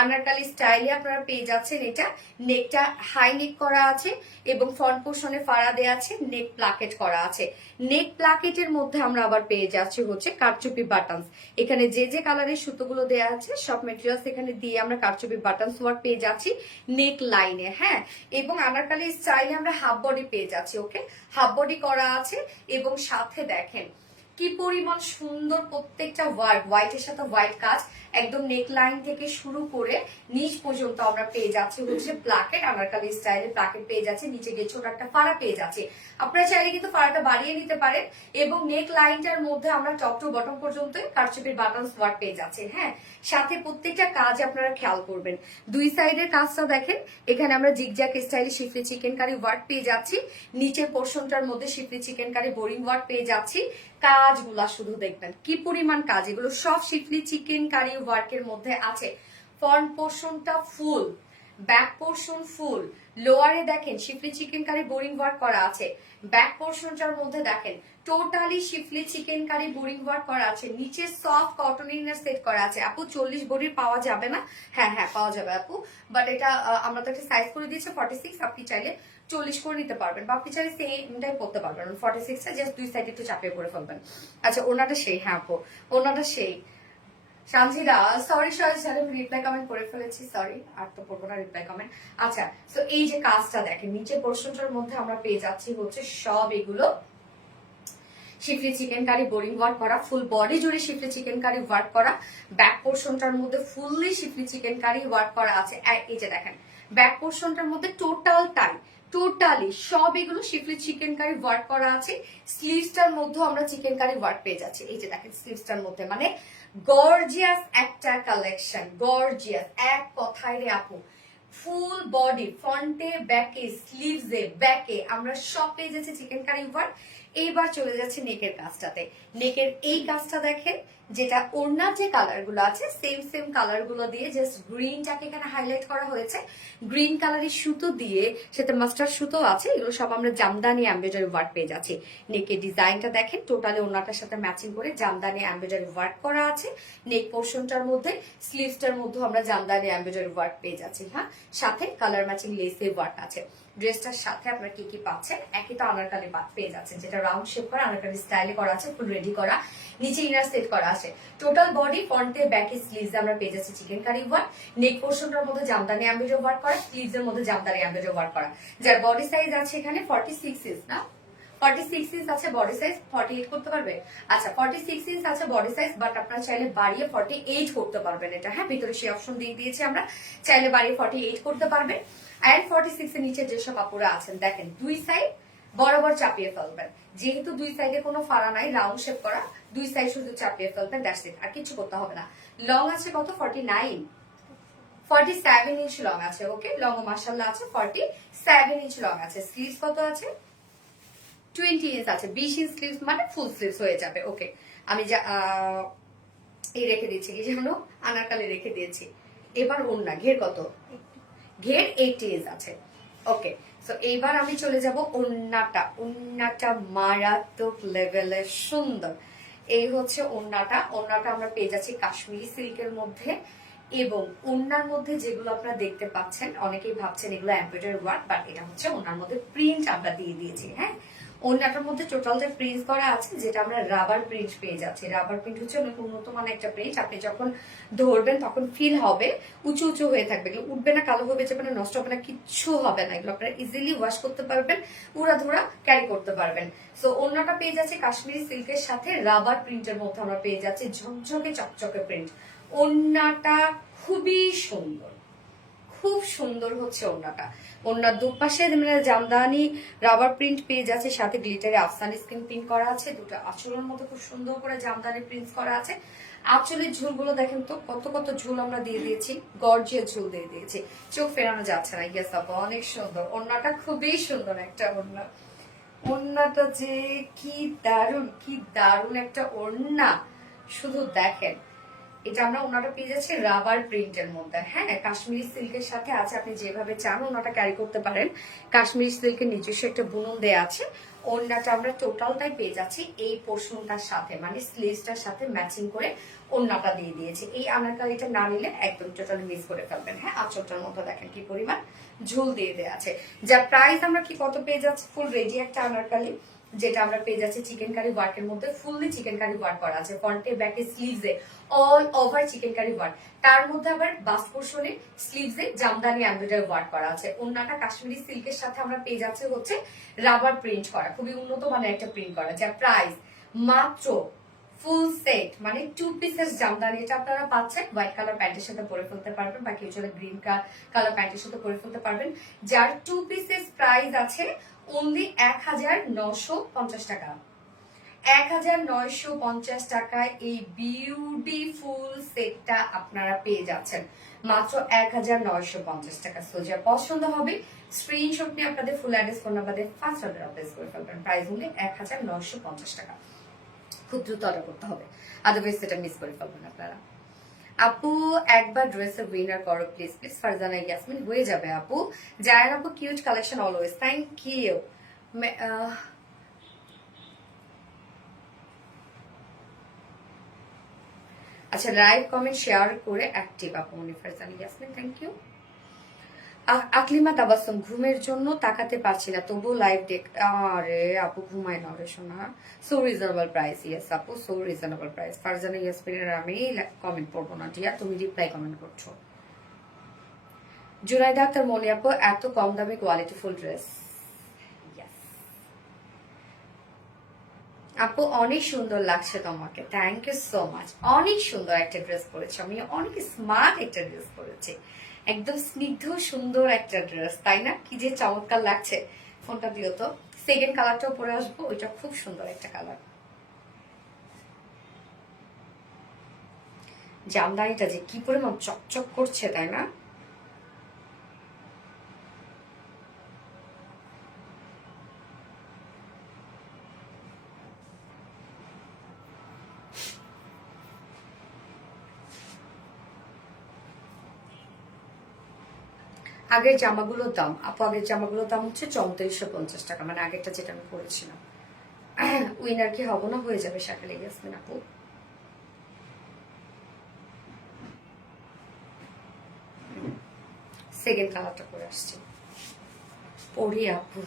আনারকলি স্টাইলে আপনারা পেয়ে যাচ্ছেন এটা। নেকটা হাই নেক করা আছে, এবং ফ্রন্ট পোর্শনে ফাড়া দেওয়া আছে, নেক প্লাকেট করা আছে। নেক প্লাকেটের মধ্যে আমরা আবার পেয়ে যাচ্ছি হচ্ছে কারচুপি বাটনস। এখানে যে যে কালারের সুতোগুলো দেওয়া আছে সব মেটেরিয়ালস এখানে দিয়ে আমরা কারচুপি বাটনস ওয়ার্ক পেয়ে যাচ্ছি নেক লাইনে, হ্যাঁ। এবং আনারকলি স্টাইলে আমরা হাফ বডি পেয়ে যাচ্ছি, ওকে, হাফ বডি করা আছে। এবং সাথে দেখেন কি পরিমাণ সুন্দর প্রত্যেকটা ওয়ার্ক, হোয়াইটের সাথে হোয়াইট কাজ, একদম নেক লাইন থেকে শুরু করে নিচ পর্যন্ত আমরা পেয়ে যাচ্ছি হচ্ছে প্লাকেট। আনারকলি স্টাইলে প্লাকেট পেয়ে যাচ্ছে, নিচে গিয়ে ছোট একটা ফাড়া পেয়ে যাচ্ছে। আপনারা চাইলে কিন্তু ফাড়াটা বাড়িয়ে নিতে পারেন, এবং নেক লাইনটার মধ্যে আমরা টপ টু বটম পর্যন্ত কারচুপির বাটনস ওয়ার্ক পেয়ে যাচ্ছে, হ্যাঁ। সাথে প্রত্যেকটা কাজ আপনারা খেয়াল করবেন, দুই সাইডের কাজটা দেখেন। এখানে আমরা জিগজ্যাগ স্টাইলে শিফলি চিকেন কারি ওয়ার্ক পেয়ে যাচ্ছি, নিচের পোর্শনটার মধ্যে শিফলি চিকেন কারি বোরিং ওয়ার্ক পেয়ে যাচ্ছি। কাজগুলা শুধু দেখবেন কি পরিমাণ কাজ, এগুলো সব শিফলি চিকেন কারি ওয়ার্কের মধ্যে আছে। ফ্রন্ট পোর্শনটা ফুল, ব্যাক পোর্শন ফুল, লোয়ারে দেখেন শিফলি চিকেন কারি বোরিং ওয়ার্ক করা আছে। ব্যাক পোর্শনটার মধ্যে দেখেন totally শিফলি chikankari boring work করা আছে। নিচে সফট কটন ইনার সেট করা আছে। আপু 40 বডির পাওয়া যাবে না? হ্যাঁ হ্যাঁ পাওয়া যাবে আপু, বাট এটা আমরা তো একটা সাইজ করে দিয়েছি 46, আপনি চাইলে 40 করে নিতে পারবেন, বা আপনি চাইলে সেমটাই করতে পারবেন। 46টা জাস্ট দুই সাইড একটু চাপিয়ে করে ফেলবেন। আচ্ছা ওনাটা সেই, হ্যাঁ আপু ওনাটা সেই। শান্তিদা sorry sorry sorry, reply comment করে ফেলেছি, সরি, আর তো পড়বো না রিপ্লাই কমেন্ট। আচ্ছা, তো এই যে কাজটা দেখেন, নিচে পোর্শনটার মধ্যে আমরা পেয়ে যাচ্ছি হচ্ছে সব এগুলো শিফলি চিকেন কারি বোরিং ওয়ার্ক করা, ফুল বডি জুড়ে শিফলি চিকেন কারি ওয়ার্ক করা। ব্যাক পোর্শনটার মধ্যে ফুললি শিফলি চিকেন কারি ওয়ার্ক করা আছে। এই যে দেখেন ব্যাক পোর্শনটার মধ্যে টোটালি সব এগুলো শিফলি চিকেন কারি ওয়ার্ক করা আছে। স্লিভসটার মধ্যে আমরা চিকেন কারি ওয়ার্ক পেয়ে যাচ্ছি। এই যে দেখেন স্লিভসটার মধ্যে, মানে গর্জিয়াস একটা কালেকশন, গর্জিয়াস এক কথায় রে আপু। ফুল বডি ফ্রন্টে ব্যাকে স্লিভসে ব্যাকে আমরা সব পেয়ে যাচ্ছি চিকেন কারি ওয়ার্ক। এইবার চলে যাচ্ছে নেকের কাজটাতে। নেকের এই কাজটা দেখেন, যেটা ওড়নার যে কালার গুলো আছে সেম কালার গুলো দিয়ে জাস্ট গ্রিনটাকে এখানে হাইলাইট করা হয়েছে। গ্রিন কালারের সুতো দিয়ে, সাথে মাস্টার্ড সুতো আছে, এগুলো সব আমরা জামদানি এমব্রয়ডারি ওয়ার্ক পেয়ে যাচ্ছি। নেকের ডিজাইনটা দেখেন টোটালি ওড়নাটার সাথে ম্যাচিং করে জামদানি এমব্রয়ডারি ওয়ার্ক করা আছে। নেক পোর্শনটার মধ্যে, স্লিভসটার মধ্যে আমরা জামদানি এমব্রয়ডারি ওয়ার্ক পেয়ে যাচ্ছি, হ্যাঁ। সাথে কালার ম্যাচিং লেসের ওয়ার্ক আছে। ড্রেসটার সাথে আপনারা কি কি পাচ্ছেন, একই তো আনারকলি পেয়ে যাচ্ছেন, যেটা রাউন্ড শেপ করা আনারকলি স্টাইলে করা আছে, ফুল রেডি করা, নিচে ইনার সেট করা আছে। টোটাল বডি ফ্রন্টে ব্যাকে স্লিভস আমরা পেয়ে যাচ্ছি চিকেন কারি ওয়ার্ক। নেক পোর্শনটার মধ্যে জামদানি এমব্রয়ডারি ওয়ার্ক করা, স্লিভস এর মধ্যে জামদানি এমব্রয়ডারি ওয়ার্ক করা। যার বডি সাইজ আছে এখানে 46 ইঞ্চ, না 46 ইঞ্চ আছে বডি সাইজ, 48 করতে পারবে? আচ্ছা 46 ইঞ্চ আছে বডি সাইজ, বাট আপনারা চাইলে বাড়িয়ে 48 করতে পারবেন এটা, হ্যাঁ। ভিতরে সেই অপশন দিয়ে দিয়েছি আমরা, চাইলে বাড়িয়ে 48 করতে পারবেন। এন্ড 46 এর নিচে যেসব আপুরা আছেন দেখেন দুই সাইড বরাবর চাপিয়ে ফেলবেন, যেহেতু দুই সাইডে কোনো ফাড়া নাই, রাউন্ড শেপ করা, দুই সাইড শুধু চাপিয়ে ফেলবেন, দ্যাটস ইট, আর কিছু করতে হবে না। লং আছে কত? 49, 47 ইঞ্চ লং আছে, ওকে। লং মাশাআল্লাহ আছে, 47 ইঞ্চ লং আছে। স্লিভস কত আছে? 20 ইঞ্চ আছে, 20 ইঞ্চ স্লিভস মানে ফুল স্লিভস হয়ে যাবে, ওকে। আমি যা এই রেখে দিয়েছি, কি যেন আনারকলি রেখে দিয়েছি। এবার ওড়না ঘের কত? ঘের 80 ইঞ্চ আছে, ওকে। সো এইবার আমি চলে যাব ওড়নাটা মারাত্মক লেভেলের সুন্দর। এই হচ্ছে ওড়নাটা আমরা পেয়ে যাচ্ছি কাশ্মীরি সিল্কের মধ্যে, এবং ওড়নার মধ্যে যেগুলো আপনারা দেখতে পাচ্ছেন, অনেকেই ভাবছেন এগুলো এমব্রয়ডারি ওয়ার্ক, বাট এটা হচ্ছে ওড়নার মধ্যে প্রিন্ট আমরা দিয়ে দিয়েছি, হ্যাঁ। ওড়নাটার মধ্যে টোটালটা প্রিন্ট করা আছে, যেটা আমরা রাবার প্রিন্ট পেয়ে যাচ্ছি। রাবার প্রিন্ট হচ্ছে অনেক উন্নত মানের একটা প্রিন্ট। আপনি যখন ধরবেন তখন ফিল হবে উঁচু উঁচু হয়ে থাকবে, এগুলো উঠবে না, কালো হয়ে যাবে না, নষ্ট হবে না, কিচ্ছু হবে না। এগুলো আপনারা ইজিলি ওয়াশ করতে পারবেন, উড়াধুরা ক্যারি করতে পারবেন। সো ওড়নাটা পেয়ে যাচ্ছে কাশ্মীরি সিল্কের সাথে রাবার প্রিন্টের মধ্যে আমরা পেয়ে যাচ্ছি ঝকঝকে চকচকে প্রিন্ট। ওড়নাটা খুবই সুন্দর, খুব সুন্দর হচ্ছে ওড়নাটা। ওড়নার দুপাশে মানে জামদানি রাবার প্রিন্ট পেয়ে যাচ্ছে, সাথে গ্লিটারে আফসানি স্ক্রিন প্রিন্ট করা আছে। দুটো আঁচলের মধ্যে খুব সুন্দর করে জামদানি প্রিন্ট করা আছে। আঁচলের ঝুলগুলো দেখেন তো, কত কত ঝুল আমরা দিয়ে দিয়েছি, গর্জিয়াস ঝুল দিয়ে দিয়েছি, চোখ ফেরানো যাচ্ছে না। ইয়েস আপু, অনেক সুন্দর ওড়নাটা, খুবই সুন্দর একটা ওড়না। ওড়নাটা যে কি দারুণ, কি দারুণ একটা ওড়না, শুধু দেখেন। এটা আমরা ওনাটা পেয়ে যাচ্ছি রাবার প্রিন্টের মধ্যে। হ্যাঁ, কাশ্মীরি সিল্কের সাথে আছে, আপনি যেভাবে চান ওনাটা ক্যারি করতে পারেন। কাশ্মীরি সিল্কের নিজস্ব একটা বুনন দেয়া আছে। ওড়নাটা আমরা টোটালটাই পেয়ে যাচ্ছি এই পোর্শনটার সাথে, মানে স্লিভসটার সাথে ম্যাচিং করে ওড়নাটা দিয়ে দিয়েছি। এই আনারকালিটা না নিলে একদম টোটালি মিস করে ফেলবেন। হ্যাঁ, আঁচলটার মধ্যে দেখেন কি পরিমাণ ঝুল দিয়ে দেওয়া আছে। যার প্রাইস আমরা কি কত পেয়ে যাচ্ছি, ফুল রেডি একটা আনারকালি, যেটা আমরা পেয়ে যাচ্ছি চিকেন কারি ওয়ার্কের মধ্যে। ফুললি চিকেন কারি ওয়ার্ক করা আছে, ফ্রন্টে ব্যাকে স্লিভসে all over chikankari work. তার মধ্যে আবার বাস পোর্শনে স্লিভসে জামদানি এমব্রয়ডারি ওয়ার্ক করা আছে। ওড়নাটা কাশ্মীরি সিল্কের সাথে আমরা পেয়ে যাচ্ছি হচ্ছে রাবার প্রিন্ট করা, খুবই উন্নত মানের একটা প্রিন্ট করা। যার প্রাইস মাত্র ফুল সেট মানে 2 পিসেস জামদানি, এটা আপনারা পাচ্ছেন হোয়াইট কালার প্যান্টের সাথে পরে ফেলতে পারবেন, বা কেউ চলে গ্রিন কালার প্যান্টের সাথে পরে ফেলতে পারবেন। যার 2 পিসেস প্রাইস আছে অনলি 1950 টাকা। 1950 টাকায় এই বিউটিফুল সেটটা আপনারা পেয়ে যাচ্ছেন মাত্র 1950 টাকা। সো যা পছন্দ হবে স্ক্রিনশট নিয়ে আপনাদের ফুল অ্যাড্রেস ফোন নাম্বার দিয়ে ফার্স্ট অর্ডার প্লেস করে ফেলবেন। প্রাইস অনলি 1950 টাকা। খুব দ্রুত অর্ডার করতে হবে, আদারওয়াইজ সেটা মিস করে ফেলবেন আপনারা। আপু একবার ড্রেসের উইনার করো প্লিজ প্লিজ। ফারজানা ইয়াসমিন, হয়ে যাবে আপু। জায়ান আপু, cute collection always, thank you. আচ্ছা, লাইভ কমেন্ট শেয়ার করে অ্যাক্টিভ আপু মনি ফারজানা ইয়াসমিন, থ্যাংক ইউ। আকলিমা তাবাসসুম, ঘুমের জন্য তাকাতে পারছি না তবু লাইভ দেখ। আরে আপু ঘুমায় না রে সোনা। সো রিজনেবল প্রাইস, ইয়েস আপু, সো রিজনেবল প্রাইস। ফারজানা ইয়াসমিনের আমি কমেন্ট পড়বো না ডিয়ার, তুমি রিপ্লাই কমেন্ট করছো। জুনাইদা আক্তার, মনি আপু এত কম দামে কোয়ালিটিফুল ড্রেস। আপু অনেক সুন্দর লাগছে তোমাকে, থ্যাংক ইউ সো মাচ। অনেক সুন্দর একটা ড্রেস পরেছি আমি, অনেক স্মার্ট একটা ড্রেস পরেছি, একদম স্নিগ্ধ সুন্দর একটা ড্রেস, তাই না? কি যে চমৎকার লাগছে। ফোনটা দিও তো, সেকেন্ড কালারটাও পরে আসবো, ওইটা খুব সুন্দর একটা কালার। জামদানিটা যে কি পরিমাণ চকচক করছে, তাই না? আগের জামাগুলোর দাম আপু, আগের জামাগুলোর দাম হচ্ছে 3450 টাকা, মানে আগেরটা যেটা আমি পরেছিলাম। উইনার কি হবো না? হয়ে যাবে শাকালে ইয়াসমিন আপু। সেকেন্ড কালারটা পরে আসছে, পরি আপু।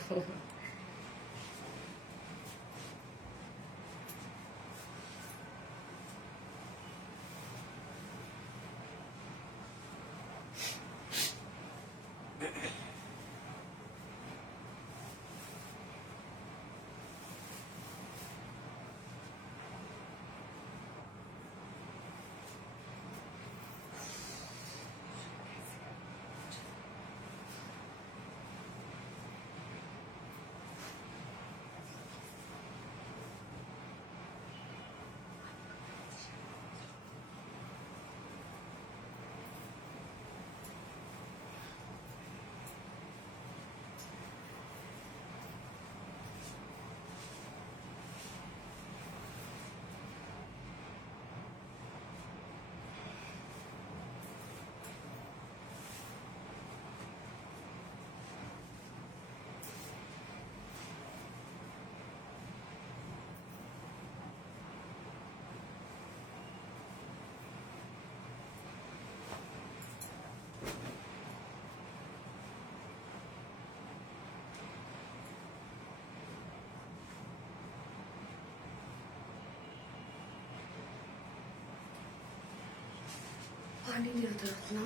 পানি দিয়ে তো না।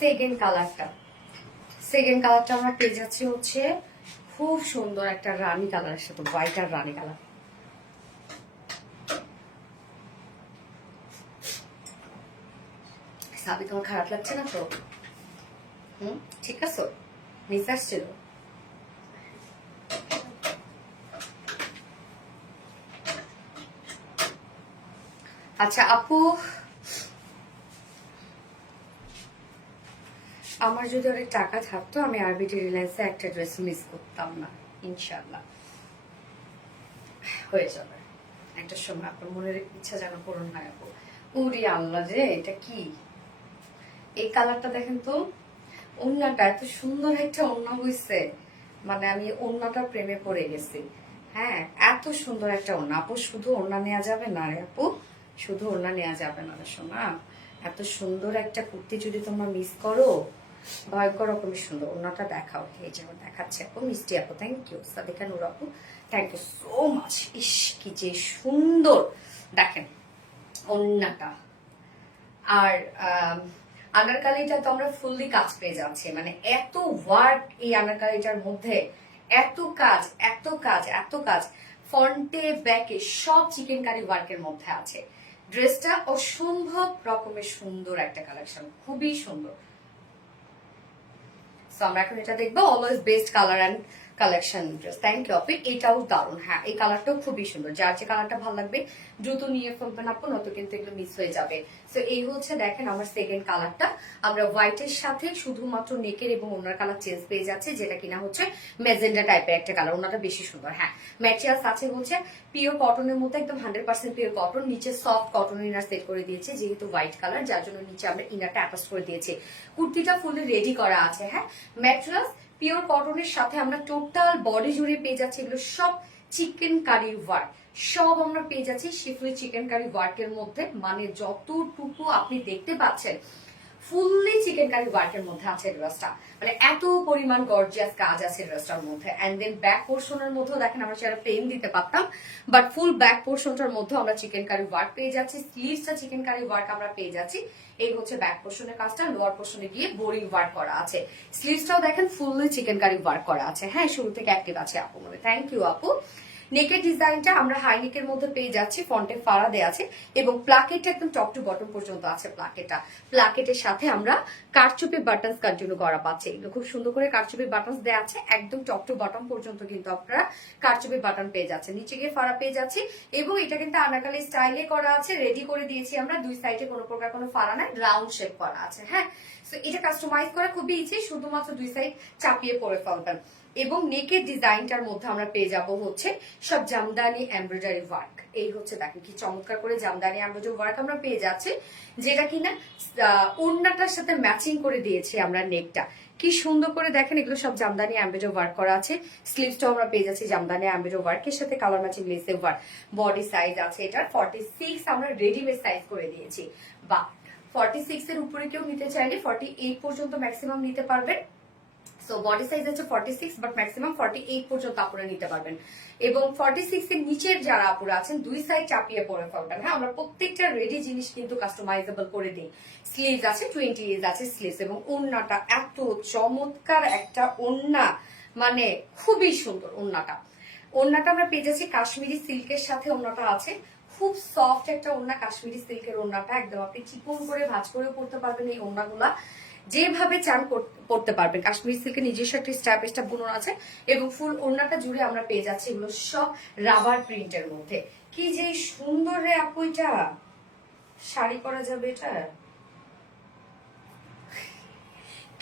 সেকেন্ড কালারটা আমরা পেয়ে যাচ্ছি হচ্ছে খুব সুন্দর একটা রানী কালারের সাথে, হোয়াইট আর রানী কালার। সাবি তোমার খারাপ লাগছে না তো? ঠিক আছে, মিস আসছিল। আচ্ছা আপু, আমার যদি অনেক টাকা থাকতো আমি আরবিটি রিলায়েন্সে একটা ড্রেস মিস করতাম না, ইনশাল্লাহ হয়ে যাবে একটা সময়। আপনার মনের ইচ্ছা যেন পূরণ হয় আপু। উরি আল্লাহ রে, এটা কি? এই কালারটা দেখেন তো, ওড়নাটা এত সুন্দর একটা ওড়না হইছে, মানে আমি ওড়নাটার প্রেমে পড়ে গেছি। হ্যাঁ, এত সুন্দর একটা ওড়না। আপু শুধু ওড়না নেওয়া যাবে না রে আপু, শুধু ওড়না নেওয়া যাবে না রে সোনা। এত সুন্দর একটা কুর্তি যদি তোমরা মিস করো, ভয়ঙ্কর রকমের সুন্দর। ওড়নাটা দেখাও, এই যেমন দেখাচ্ছে আপু, মিষ্টি আপু, থ্যাংক ইউ। সাদিকা নূর আপু, থ্যাংক ইউ সো মাচ। ইস কি যে সুন্দর দেখেন ওড়নাটা। আর আনারকালিটা তো আমরা ফুললি কাজ পেয়ে যাচ্ছি, মানে এত ওয়ার্ক এই আনারকালিটার মধ্যে, এত কাজ এত কাজ এত কাজ, ফ্রন্টে ব্যাকে সব চিকেন কারি ওয়ার্কের মধ্যে আছে। ড্রেসটা অসম্ভব রকমের সুন্দর একটা কালেকশন, খুবই সুন্দর। সো আমরা এখন এটা দেখবো, always best colour and collection dress. Thank you আপু, এটাও দারুণ। হ্যাঁ, এই কালারটাও খুবই সুন্দর। যার যে কালারটা ভালো লাগবে দ্রুত নিয়ে ফেলবেন আপু, নয়তো কিন্তু এগুলো মিস হয়ে যাবে। সো এই হচ্ছে দেখেন আমার সেকেন্ড কালারটা। আমরা হোয়াইটের সাথে শুধুমাত্র নেকের এবং ওনার কালার চেঞ্জ পেয়ে যাচ্ছে, যেটা কিনা হচ্ছে মেজেন্ডা টাইপের একটা কালার। ওনাটা বেশি সুন্দর। হ্যাঁ, ম্যাটেরিয়ালস আছে হচ্ছে পিওর কটনের মধ্যে, একদম 100% পিওর কটন। নিচে সফট কটন ইনার সেট করে দিয়েছে, যেহেতু হোয়াইট কালার যার জন্য নিচে আমরা ইনারটা অ্যাটাচ করে দিয়েছি। কুর্তিটা ফুলি রেডি করা আছে। হ্যাঁ, ম্যাটেরিয়ালস পিওর কটনের সাথে আমরা টোটাল বডি জুড়ে পেয়ে যাচ্ছি এগুলো সব চিকেন কারির ওয়ার্ক, সব আমরা পেয়ে যাচ্ছি শিফলি চিকেন কারি ওয়ার্কের মধ্যে। মানে যতটুকু আপনি দেখতে পাচ্ছেন ফুললি চিকেন কারি ওয়ার্কের মধ্যে আছে ড্রেসটা, মানে এত পরিমাণ গর্জিয়াস কাজ আছে ড্রেসটার মধ্যে। এন্ড দেন ব্যাক পোর্শনের মধ্যেও দেখেন আমরা সেটা প্লেন দিতে পারতাম, বাট ফুল ব্যাক পোর্শনটার মধ্যে আমরা চিকেন কারি ওয়ার্ক পেয়ে যাচ্ছি। স্লিভসটা চিকেন কারি ওয়ার্ক আমরা পেয়ে যাচ্ছি। এই হচ্ছে ব্যাক পোর্শনের কাজটা, লোয়ার পোর্শনে গিয়ে বোরিং ওয়ার্ক করা আছে। স্লিভসটাও দেখেন ফুললি চিকেন কারি ওয়ার্ক করা আছে। হ্যাঁ, শুরু থেকে অ্যাক্টিভ আছে আপু মনে, থ্যাংক ইউ আপু। নেকের ডিজাইনটা আমরা হাই নেকের মধ্যে পেয়ে যাচ্ছি, ফ্রন্টে ফাড়া দেয়া আছে এবং প্লাকেটটা একদম টপ টু বটম পর্যন্ত আছে। প্লাকেটের সাথে আমরা কারচুপি বাটনস কন্টিনিউ করা পাচ্ছি। এগুলো খুব সুন্দর করে কারচুপি বাটনস দেয়া আছে, একদম টপ টু বটম পর্যন্ত কিন্তু আপনারা কারচুপি বাটন পেয়ে যাচ্ছেন। নিচে গিয়ে ফাড়া পেয়ে যাচ্ছি এবং এটা কিন্তু আনারকলি স্টাইলে করা আছে, রেডি করে দিয়েছি আমরা। দুই সাইডে কোনো প্রকার কোনো ফাড়া নাই, রাউন্ড শেপ করা আছে। হ্যাঁ, সো এটা কাস্টমাইজ করা খুবই ইজি, শুধুমাত্র দুই সাইড চাপিয়ে পরে ফেলবেন। এবং নেকের ডিজাইনটার মধ্যে আমরা পেয়ে যাব হচ্ছে সব জামদানি এমব্রয়ডারি ওয়ার্ক। এই হচ্ছে দেখেন কি চমৎকার করে জামদানি এমব্রয়ডারি ওয়ার্ক আমরা পেয়ে যাচ্ছি, যেটা কিনা ওড়নাটার সাথে ম্যাচিং করে দিয়েছি আমরা নেকটা। কি সুন্দর করে দেখেন, এগুলো সব জামদানি এমব্রয়ডারি ওয়ার্ক করা আছে। স্লিভসটাও আমরা পেয়ে যাচ্ছি জামদানি এমব্রয়ডারি ওয়ার্কের সাথে কালার ম্যাচিং লেসে ওয়ার্ক। বডি সাইজ আছে এটার 46, আমরা রেডিমেড সাইজ করে দিয়েছি। বা 46 এর উপরে কেউ নিতে চাইলে 48 পর্যন্ত ম্যাক্সিমাম নিতে পারবেন। সো বডি সাইজ হচ্ছে 46, বাট ম্যাক্সিমাম 48 পর্যন্ত আপনারা নিতে পারবেন। এবং 46 এর নিচের যারা আপুরা আছেন দুই সাইড চাপিয়ে পরে ফেলবেন। হ্যাঁ, আমরা প্রত্যেকটা রেডি জিনিস কিন্তু কাস্টমাইজেবল করে দিই। স্লিভস আছে 20 আছে স্লিভস, এবং ওড়নাটা এত চমৎকার একটা ওড়না, মানে খুবই সুন্দর ওড়নাটা। ওড়নাটা আমরা পেয়ে যাচ্ছি কাশ্মীরি সিল্কের সাথে, ওড়নাটা আছে খুব সফট একটা ওড়না, কাশ্মীরি সিল্কের ওড়নাটা। একদম আপনি চিকন করে ভাঁজ করেও পড়তে পারবেন এই ওড়নাগুলা, যেভাবে চান করতে পারবেন। কাশ্মীরি সিল্কের নিজস্ব একটা স্ট্যাপ বুনন আছে এবং ফুল ওড়নাটা জুড়ে আমরা পেয়ে যাচ্ছি এগুলো সব রাবার প্রিন্টের মধ্যে। কি যে সুন্দর রে আপু, এটা শাড়ি করা যাবে, এটা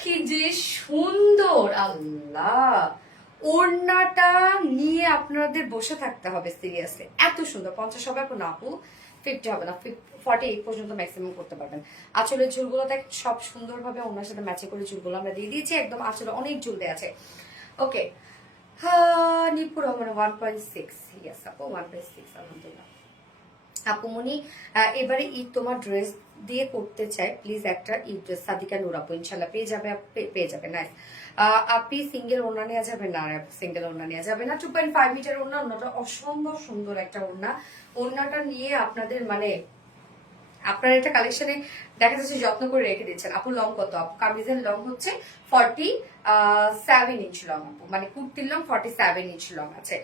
কি যে সুন্দর। আল্লাহ, ওড়নাটা নিয়ে আপনাদের বসে থাকতে হবে সিরিয়াসলি, এত সুন্দর। 50 হবে না আপু, 50 হবে না, 48 পর্যন্ত ম্যাক্সিমাম করতে পারবেন। আঁচলের ঝুলগুলো দেখ সব সুন্দরভাবে ওনার সাথে ম্যাচিং করে ঝুলগুলো আমরা দিয়ে দিয়েছি, একদম আঁচলে অনেক ঝুল দেওয়া আছে। ওকে, নিপুর রহমান 1.6, ইয়েস আপু 1.6, আলহামদুলিল্লাহ। আপুমনি এবারে ঈদ তোমার ড্রেস দিয়ে করতে চাই, প্লিজ একটা ঈদ ড্রেস। সাদিকা নূর আপু, ইনশাল্লাহ পেয়ে যাবে নাইস। আপনি সিঙ্গেল ওড়না নেওয়া যাবে না, সিঙ্গেল ওড়না নেওয়া যাবে না। 2.5 মিটার ওড়না, ওড়নাটা অসম্ভব সুন্দর একটা ওড়না। ওড়নাটা নিয়ে আপনাদের মানে আপনারা এটা কালেকশনে দেখা যাচ্ছে যত্ন করে রেখে দিচ্ছেন। আপু লং কত? আপু কামিজের লং হচ্ছে 47 ইঞ্চ লং আপু, মানে কুর্তির লং 47 ইঞ্চ লং আছে।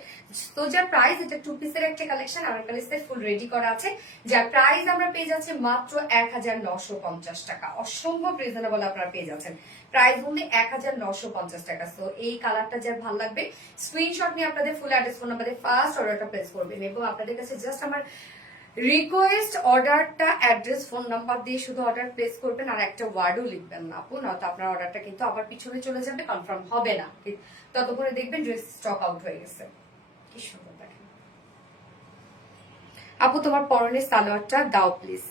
তো যার প্রাইস, এটা 2 পিসের একটা কালেকশন, আমার কালেকশন ফুল রেডি করা আছে, যার প্রাইস আমরা পেয়ে যাচ্ছি মাত্র 1950 টাকা। অসম্ভব রিজনেবল আপনারা পেয়ে যাচ্ছেন, প্রাইস বলতে 1950 টাকা। সো এই কালারটা যার ভালো লাগবে স্ক্রিনশট নিয়ে আপনাদের ফুল অ্যাড্রেস ফোন নাম্বারে ফার্স্ট অর্ডারটা প্লেস করবেন, এবং আপনাদের কাছে জাস্ট আমার রিকোয়েস্ট অর্ডারটা অ্যাড্রেস ফোন নাম্বার দিয়ে শুধু অর্ডার প্লেস করবেন, আর একটা ওয়ার্ডও লিখবেন না আপু, না তো আপনার অর্ডারটা কিন্তু আবার পিছনে চলে যাবে, কনফার্ম হবে না, ততক্ষণে দেখবেন ড্রেস স্টক আউট হয়ে গেছে। কি সুন্দর দেখেন আপু, তোমার পরনের সালোয়ারটা দাও প্লিজ,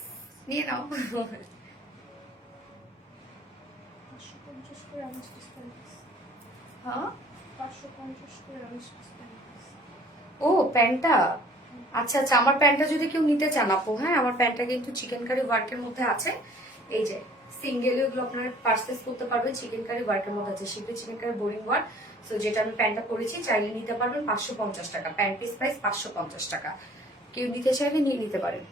নিয়ে নাও। 550 করে আমি ডিসকাউন্ট দিচ্ছি। হ্যাঁ 550 করে আমি ডিসকাউন্ট দিচ্ছি। ও প্যান্টটা, আচ্ছা আচ্ছা, আমার প্যান্টটা যদি কেউ নিতে চান আপু, হ্যাঁ আমার প্যান্টটা কিন্তু চিকেন কারি ওয়ার্কের মধ্যে আছে, এই যে সিঙ্গেল, এগুলো আপনার পার্সেস করতে পারবেন, চিকেন কারি ওয়ার্কের মধ্যে আছে, Shilpi chikankari boring work. So যেটা আমি প্যান্টটা পরেছি, চাইলে নিতে পারবেন 550 টাকা, প্যান্ট পিস প্রাইস 550 টাকা, কেউ নিতে চাইলে নিয়ে নিতে পারেন।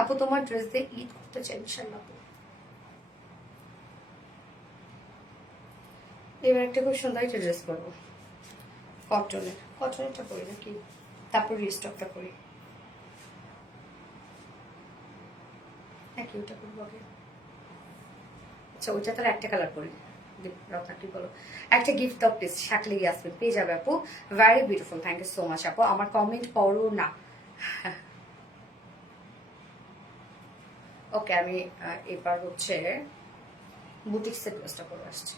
আপু তোমার ড্রেস দিয়ে ঈদ করতে চাই ইনশাল্লাহ আপু। এবার একটা খুব সুন্দর একটা ড্রেস করবো, কটনেরটা করি নাকি, তারপর রিস্টকটা করি, নাকি ওটা করবো আগে? আচ্ছা ওইটা তাহলে একটা কালার করি, রত্না কি বলো, একটা গিফট দাও প্লিজ, শাকলে ইয়াসমিন পেয়ে যাবে আপু, very beautiful, thank you so much আপু। আমার কমেন্ট পড়ো না। ওকে, আমি এবার হচ্ছে বুটিক্সের ড্রেসটা করে আসছি।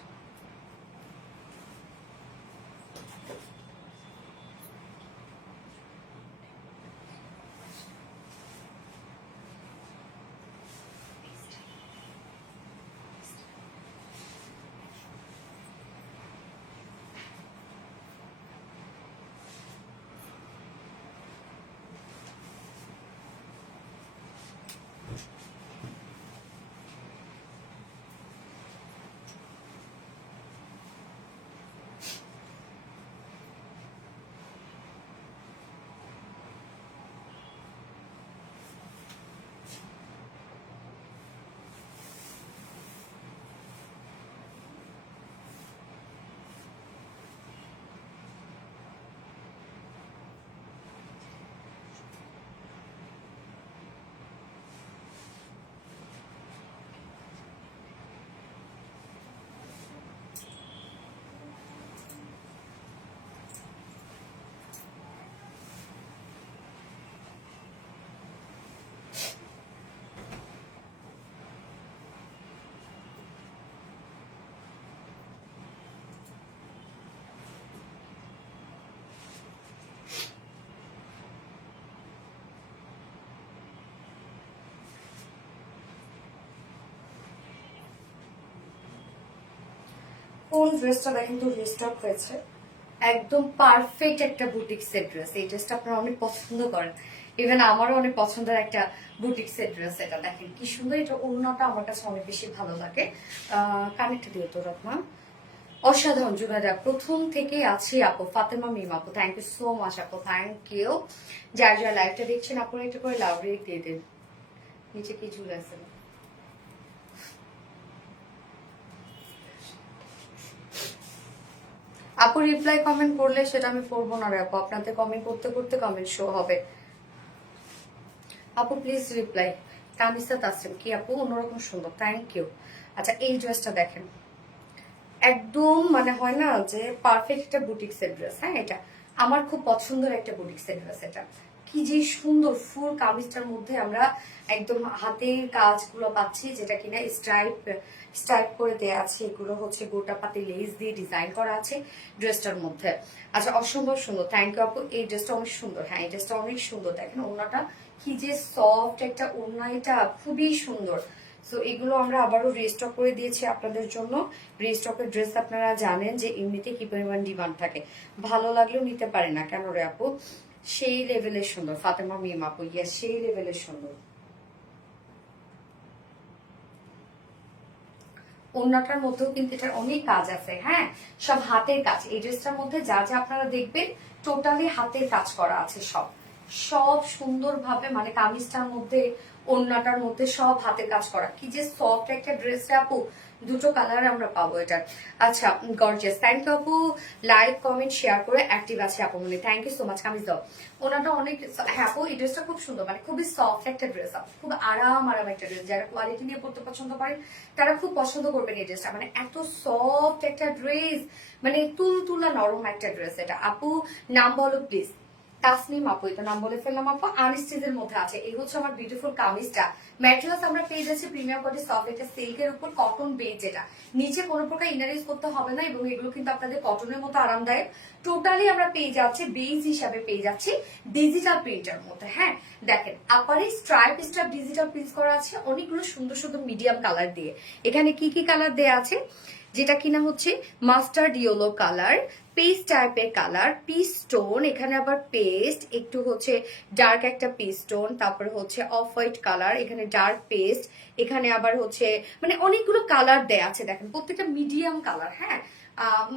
কোন ড্রেসটা দেখেন তো রিস্টক হয়েছে, একদম পারফেক্ট একটা বুটিক্সের ড্রেস। এই ড্রেসটা আপনারা অনেক পছন্দ করেন, ইভেন আমারও অনেক পছন্দের একটা বুটিক্সের ড্রেস। এটা দেখেন কি সুন্দর, এটা ওড়নাটা আমার কাছে অনেক বেশি ভালো লাগে। কানেক্টটা দিয়ে তো রত্না, অসাধারণ জুনাইদা, প্রথম থেকেই আছি আপু। ফাতেমা মিম আপু, থ্যাংক ইউ সো মাচ আপু, থ্যাংক ইউ। যার যার লাইভটা দেখছেন আপনারা একটা করে লাভ রেট দিয়ে দেন, নিচে কি ঝুল আছে। আপু রিপ্লাই কমেন্ট করলে সেটা আমি পড়বো না রে আপু, আপনাদের কমেন্ট করতে করতে কমেন্ট শো হবে। আপু প্লিজ রিপ্লাই। তানিসা তাসরিম, কি আপু অন্যরকম সুন্দর, থ্যাংক ইউ। আচ্ছা এই ড্রেসটা দেখেন, একদম মানে হয় না যে পারফেক্ট একটা বুটিক্সের ড্রেস। হ্যাঁ এটা আমার খুব পছন্দের একটা বুটিক্সের ড্রেস। এটা কি যে সুন্দর, ফুল কামিজটার মধ্যে আমরা একদম হাতের কাজগুলো পাচ্ছি, যেটা কিনা স্ট্রাইপ করে দেয়া আছে, এগুলো হচ্ছে গোটা পাতি লেস দিয়ে ডিজাইন করা আছে ড্রেসটার মধ্যে। আচ্ছা অসম্ভব সুন্দর, থ্যাংক ইউ আপু। এই ড্রেসটা অনেক সুন্দর, হ্যাঁ এই ড্রেসটা অনেক সুন্দর, দেখেন ওড়নাটা কি যে সফট একটা ওড়না, এটা খুবই সুন্দর। সো এগুলো আমরা আবারও রিস্টক করে দিয়েছি আপনাদের জন্য। রিস্টকের ড্রেস আপনারা জানেন যে এমনিতে কি পরিমাণ ডিমান্ড থাকে, ভালো লাগলেও নিতে পারে না কেন রে আপু, সেই লেভেলের সুন্দর। ফাতেমা মিম আপু, ইয়েস সেই লেভেলের সুন্দর। ওড়নাটার মধ্যেও কিন্তু এটার অনেক কাজ আছে, হ্যাঁ সব হাতের কাজ। এই ড্রেসটার মধ্যে যা যা আপনারা দেখবেন টোটালি হাতের কাজ করা আছে, সব সব সুন্দরভাবে, মানে কামিজটার মধ্যে ওড়নাটার মধ্যে সব হাতের কাজ করা, কি যে সফট একটা ড্রেস রে আপু, দুটো কালার আমরা পাবো এটার। আচ্ছা গর্জিয়াস, থ্যাংক ইউ আপু, লাইক কমেন্ট শেয়ার করে অ্যাক্টিভ আছে আপু মনে, thank you so much. Kameez দাও, ওনাটা অনেক, হ্যাঁ আপু এই ড্রেসটা খুব সুন্দর, মানে খুবই সফট একটা ড্রেস আপু, খুব আরাম একটা ড্রেস, যারা কোয়ালিটি নিয়ে পড়তে পছন্দ করেন তারা খুব পছন্দ করবেন এই ড্রেসটা, মানে এত সফট একটা ড্রেস, মানে তুলতুলা নরম একটা ড্রেস এটা। আপু নাম বলো প্লিজ। তাসনিম আপু, এটা নাম বলে ফেললাম আপু। আনস্টিচের মধ্যে আছে, এই হচ্ছে আমার বিউটিফুল কামিজটা। ম্যাটেরিয়ালস আমরা পেয়ে যাচ্ছি প্রিমিয়াম কোয়ালিটি সফট একটা সিল্কের উপর কটন বেজ, যেটা নিচে কোনো প্রকার ইনার ইউজ করতে হবে না, এবং এগুলো কিন্তু আপনাদের কটনের মতো আরামদায়ক। টোটালি আমরা পেয়ে যাচ্ছি বেজ হিসাবে পেয়ে যাচ্ছি ডিজিটাল প্রিন্টের মধ্যে। হ্যাঁ দেখেন আপারে স্ট্রাইপ ডিজিটাল প্রিন্ট করা আছে অনেকগুলো সুন্দর সুন্দর মিডিয়াম কালার দিয়ে। এখানে কি কি কালার দেয়া আছে, যেটা কিনা হচ্ছে মাস্টার্ড ইয়েলো কালার, পেস্ট টাইপের কালার, পিস স্টোন, এখানে আবার পেস্ট একটু হচ্ছে ডার্ক একটা পিস স্টোন, তারপরে হচ্ছে অফ হোয়াইট কালার, এখানে ডার্ক পেস্ট, এখানে আবার হচ্ছে মানে অনেকগুলো কালার দেয়া আছে। দেখেন প্রত্যেকটা মিডিয়াম কালার। হ্যাঁ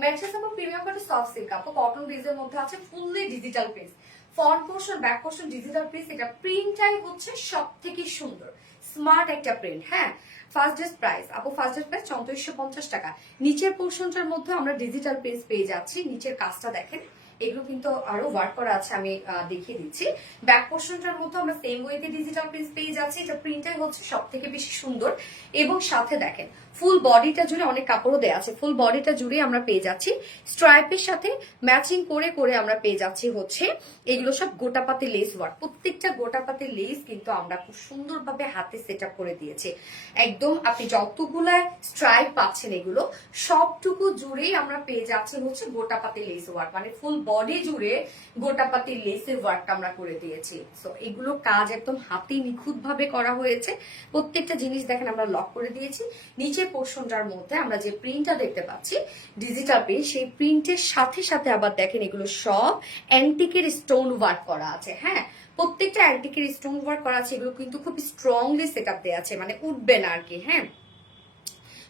ম্যাট্রেস আমার প্রিমিয়াম কোয়ালিটি সফট সিল্ক আপু, কটন বেজের মধ্যে আছে, fully digital print, front portion back portion digital print. এটা প্রিন্টটাই হচ্ছে সব থেকে সুন্দর, স্মার্ট একটা প্রিন্ট। হ্যাঁ ফার্স্ট ড্রেস প্রাইস আপু, ফার্স্ট ড্রেস প্রাইস 3450 টাকা। নিচের পোর্শনটার মধ্যে আমরা ডিজিটাল প্রিন্ট পেয়ে যাচ্ছি, নিচের কাজটা দেখেন, এগুলো কিন্তু আরো ওয়ার্ক করা আছে, আমি দেখিয়ে দিচ্ছি। ব্যাক পোর্শনটার মধ্যে আমরা সেম ওয়েতে ডিজিটাল প্রিন্ট পেয়ে যাচ্ছি, এটা প্রিন্টটাই হচ্ছে সব থেকে বেশি সুন্দর। এবং সাথে দেখেন ফুল বডিটা জুড়ে অনেক কাপড়ও দেওয়া আছে, ফুল বডিটা জুড়ে আমরা পেয়ে যাচ্ছি স্ট্রাইপের সাথে ম্যাচিং করে করে আমরা পেয়ে যাচ্ছি হচ্ছে এগুলো সব গোটাপাতি লেস ওয়ার্ক। প্রত্যেকটা গোটাপাতি লেস কিন্তু আমরা খুব সুন্দরভাবে হাতে সেট আপ করে দিয়েছি একদম। আপনি যতগুলা স্ট্রাইপ পাচ্ছেন এগুলো সবটুকু জুড়েই আমরা পেয়ে যাচ্ছি হচ্ছে গোটাপাতি লেস ওয়ার্ক, মানে ফুল বডি জুড়ে গোটাপাতি লেসের ওয়ার্কটা আমরা করে দিয়েছি। সো এগুলো কাজ একদম হাতে নিখুঁত ভাবে করা হয়েছে, প্রত্যেকটা জিনিস দেখেন আমরা লক করে দিয়েছি। নিচে পোর্শনটার মধ্যে আমরা যে প্রিন্টটা দেখতে পাচ্ছি ডিজিটাল প্রিন্ট, সেই প্রিন্টের সাথে সাথে আবার দেখেন এগুলো সব অ্যান্টিকের স্টোন ওয়ার্ক করা আছে। হ্যাঁ প্রত্যেকটা অ্যান্টিকের স্টোন ওয়ার্ক করা আছে, এগুলো কিন্তু খুব স্ট্রংলি সেট আপ দেওয়া আছে, মানে উঠবে না আর কি। হ্যাঁ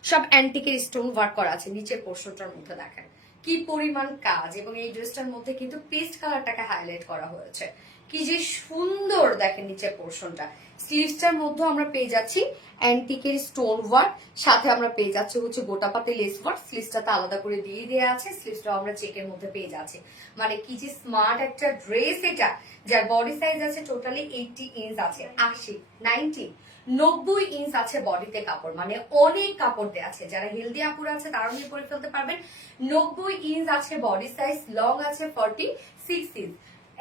সব অ্যান্টিকের স্টোন ওয়ার্ক করা আছে নিচের পোর্শনটার মধ্যে, দেখেন কি পরিমাণ কাজ। এবং এই ড্রেসটার মধ্যে কিন্তু পেস্ট কালারটাকে হাইলাইট করা হয়েছে, কি যে সুন্দর দেখেন নিচের পোর্শনটা। স্লিভসটার মধ্যে আমরা পেয়ে যাচ্ছি অ্যান্টিকের স্টোন ওয়ার্ক, সাথে আমরা পেয়ে যাচ্ছি হচ্ছে গোটাপাতি লেস ওয়ার্ক। স্লিভসটাতে আলাদা করে দিয়ে দেওয়া আছে, স্লিভসটাও আমরা চেকের মধ্যে পেয়ে যাচ্ছি, মানে কি যে স্মার্ট একটা ড্রেস এটা, যার বডি সাইজ আছে টোটালি 80 ইঞ্চ আছে, 90 ইঞ্চ আছে বডিতে কাপড়, মানে অনেক কাপড় দেওয়া আছে। যারা হেলদি আপুর আছে তারাও নিয়ে পরে ফেলতে পারবেন। 90 ইঞ্চ আছে বডি সাইজ, লং আছে 46 ইঞ্চ,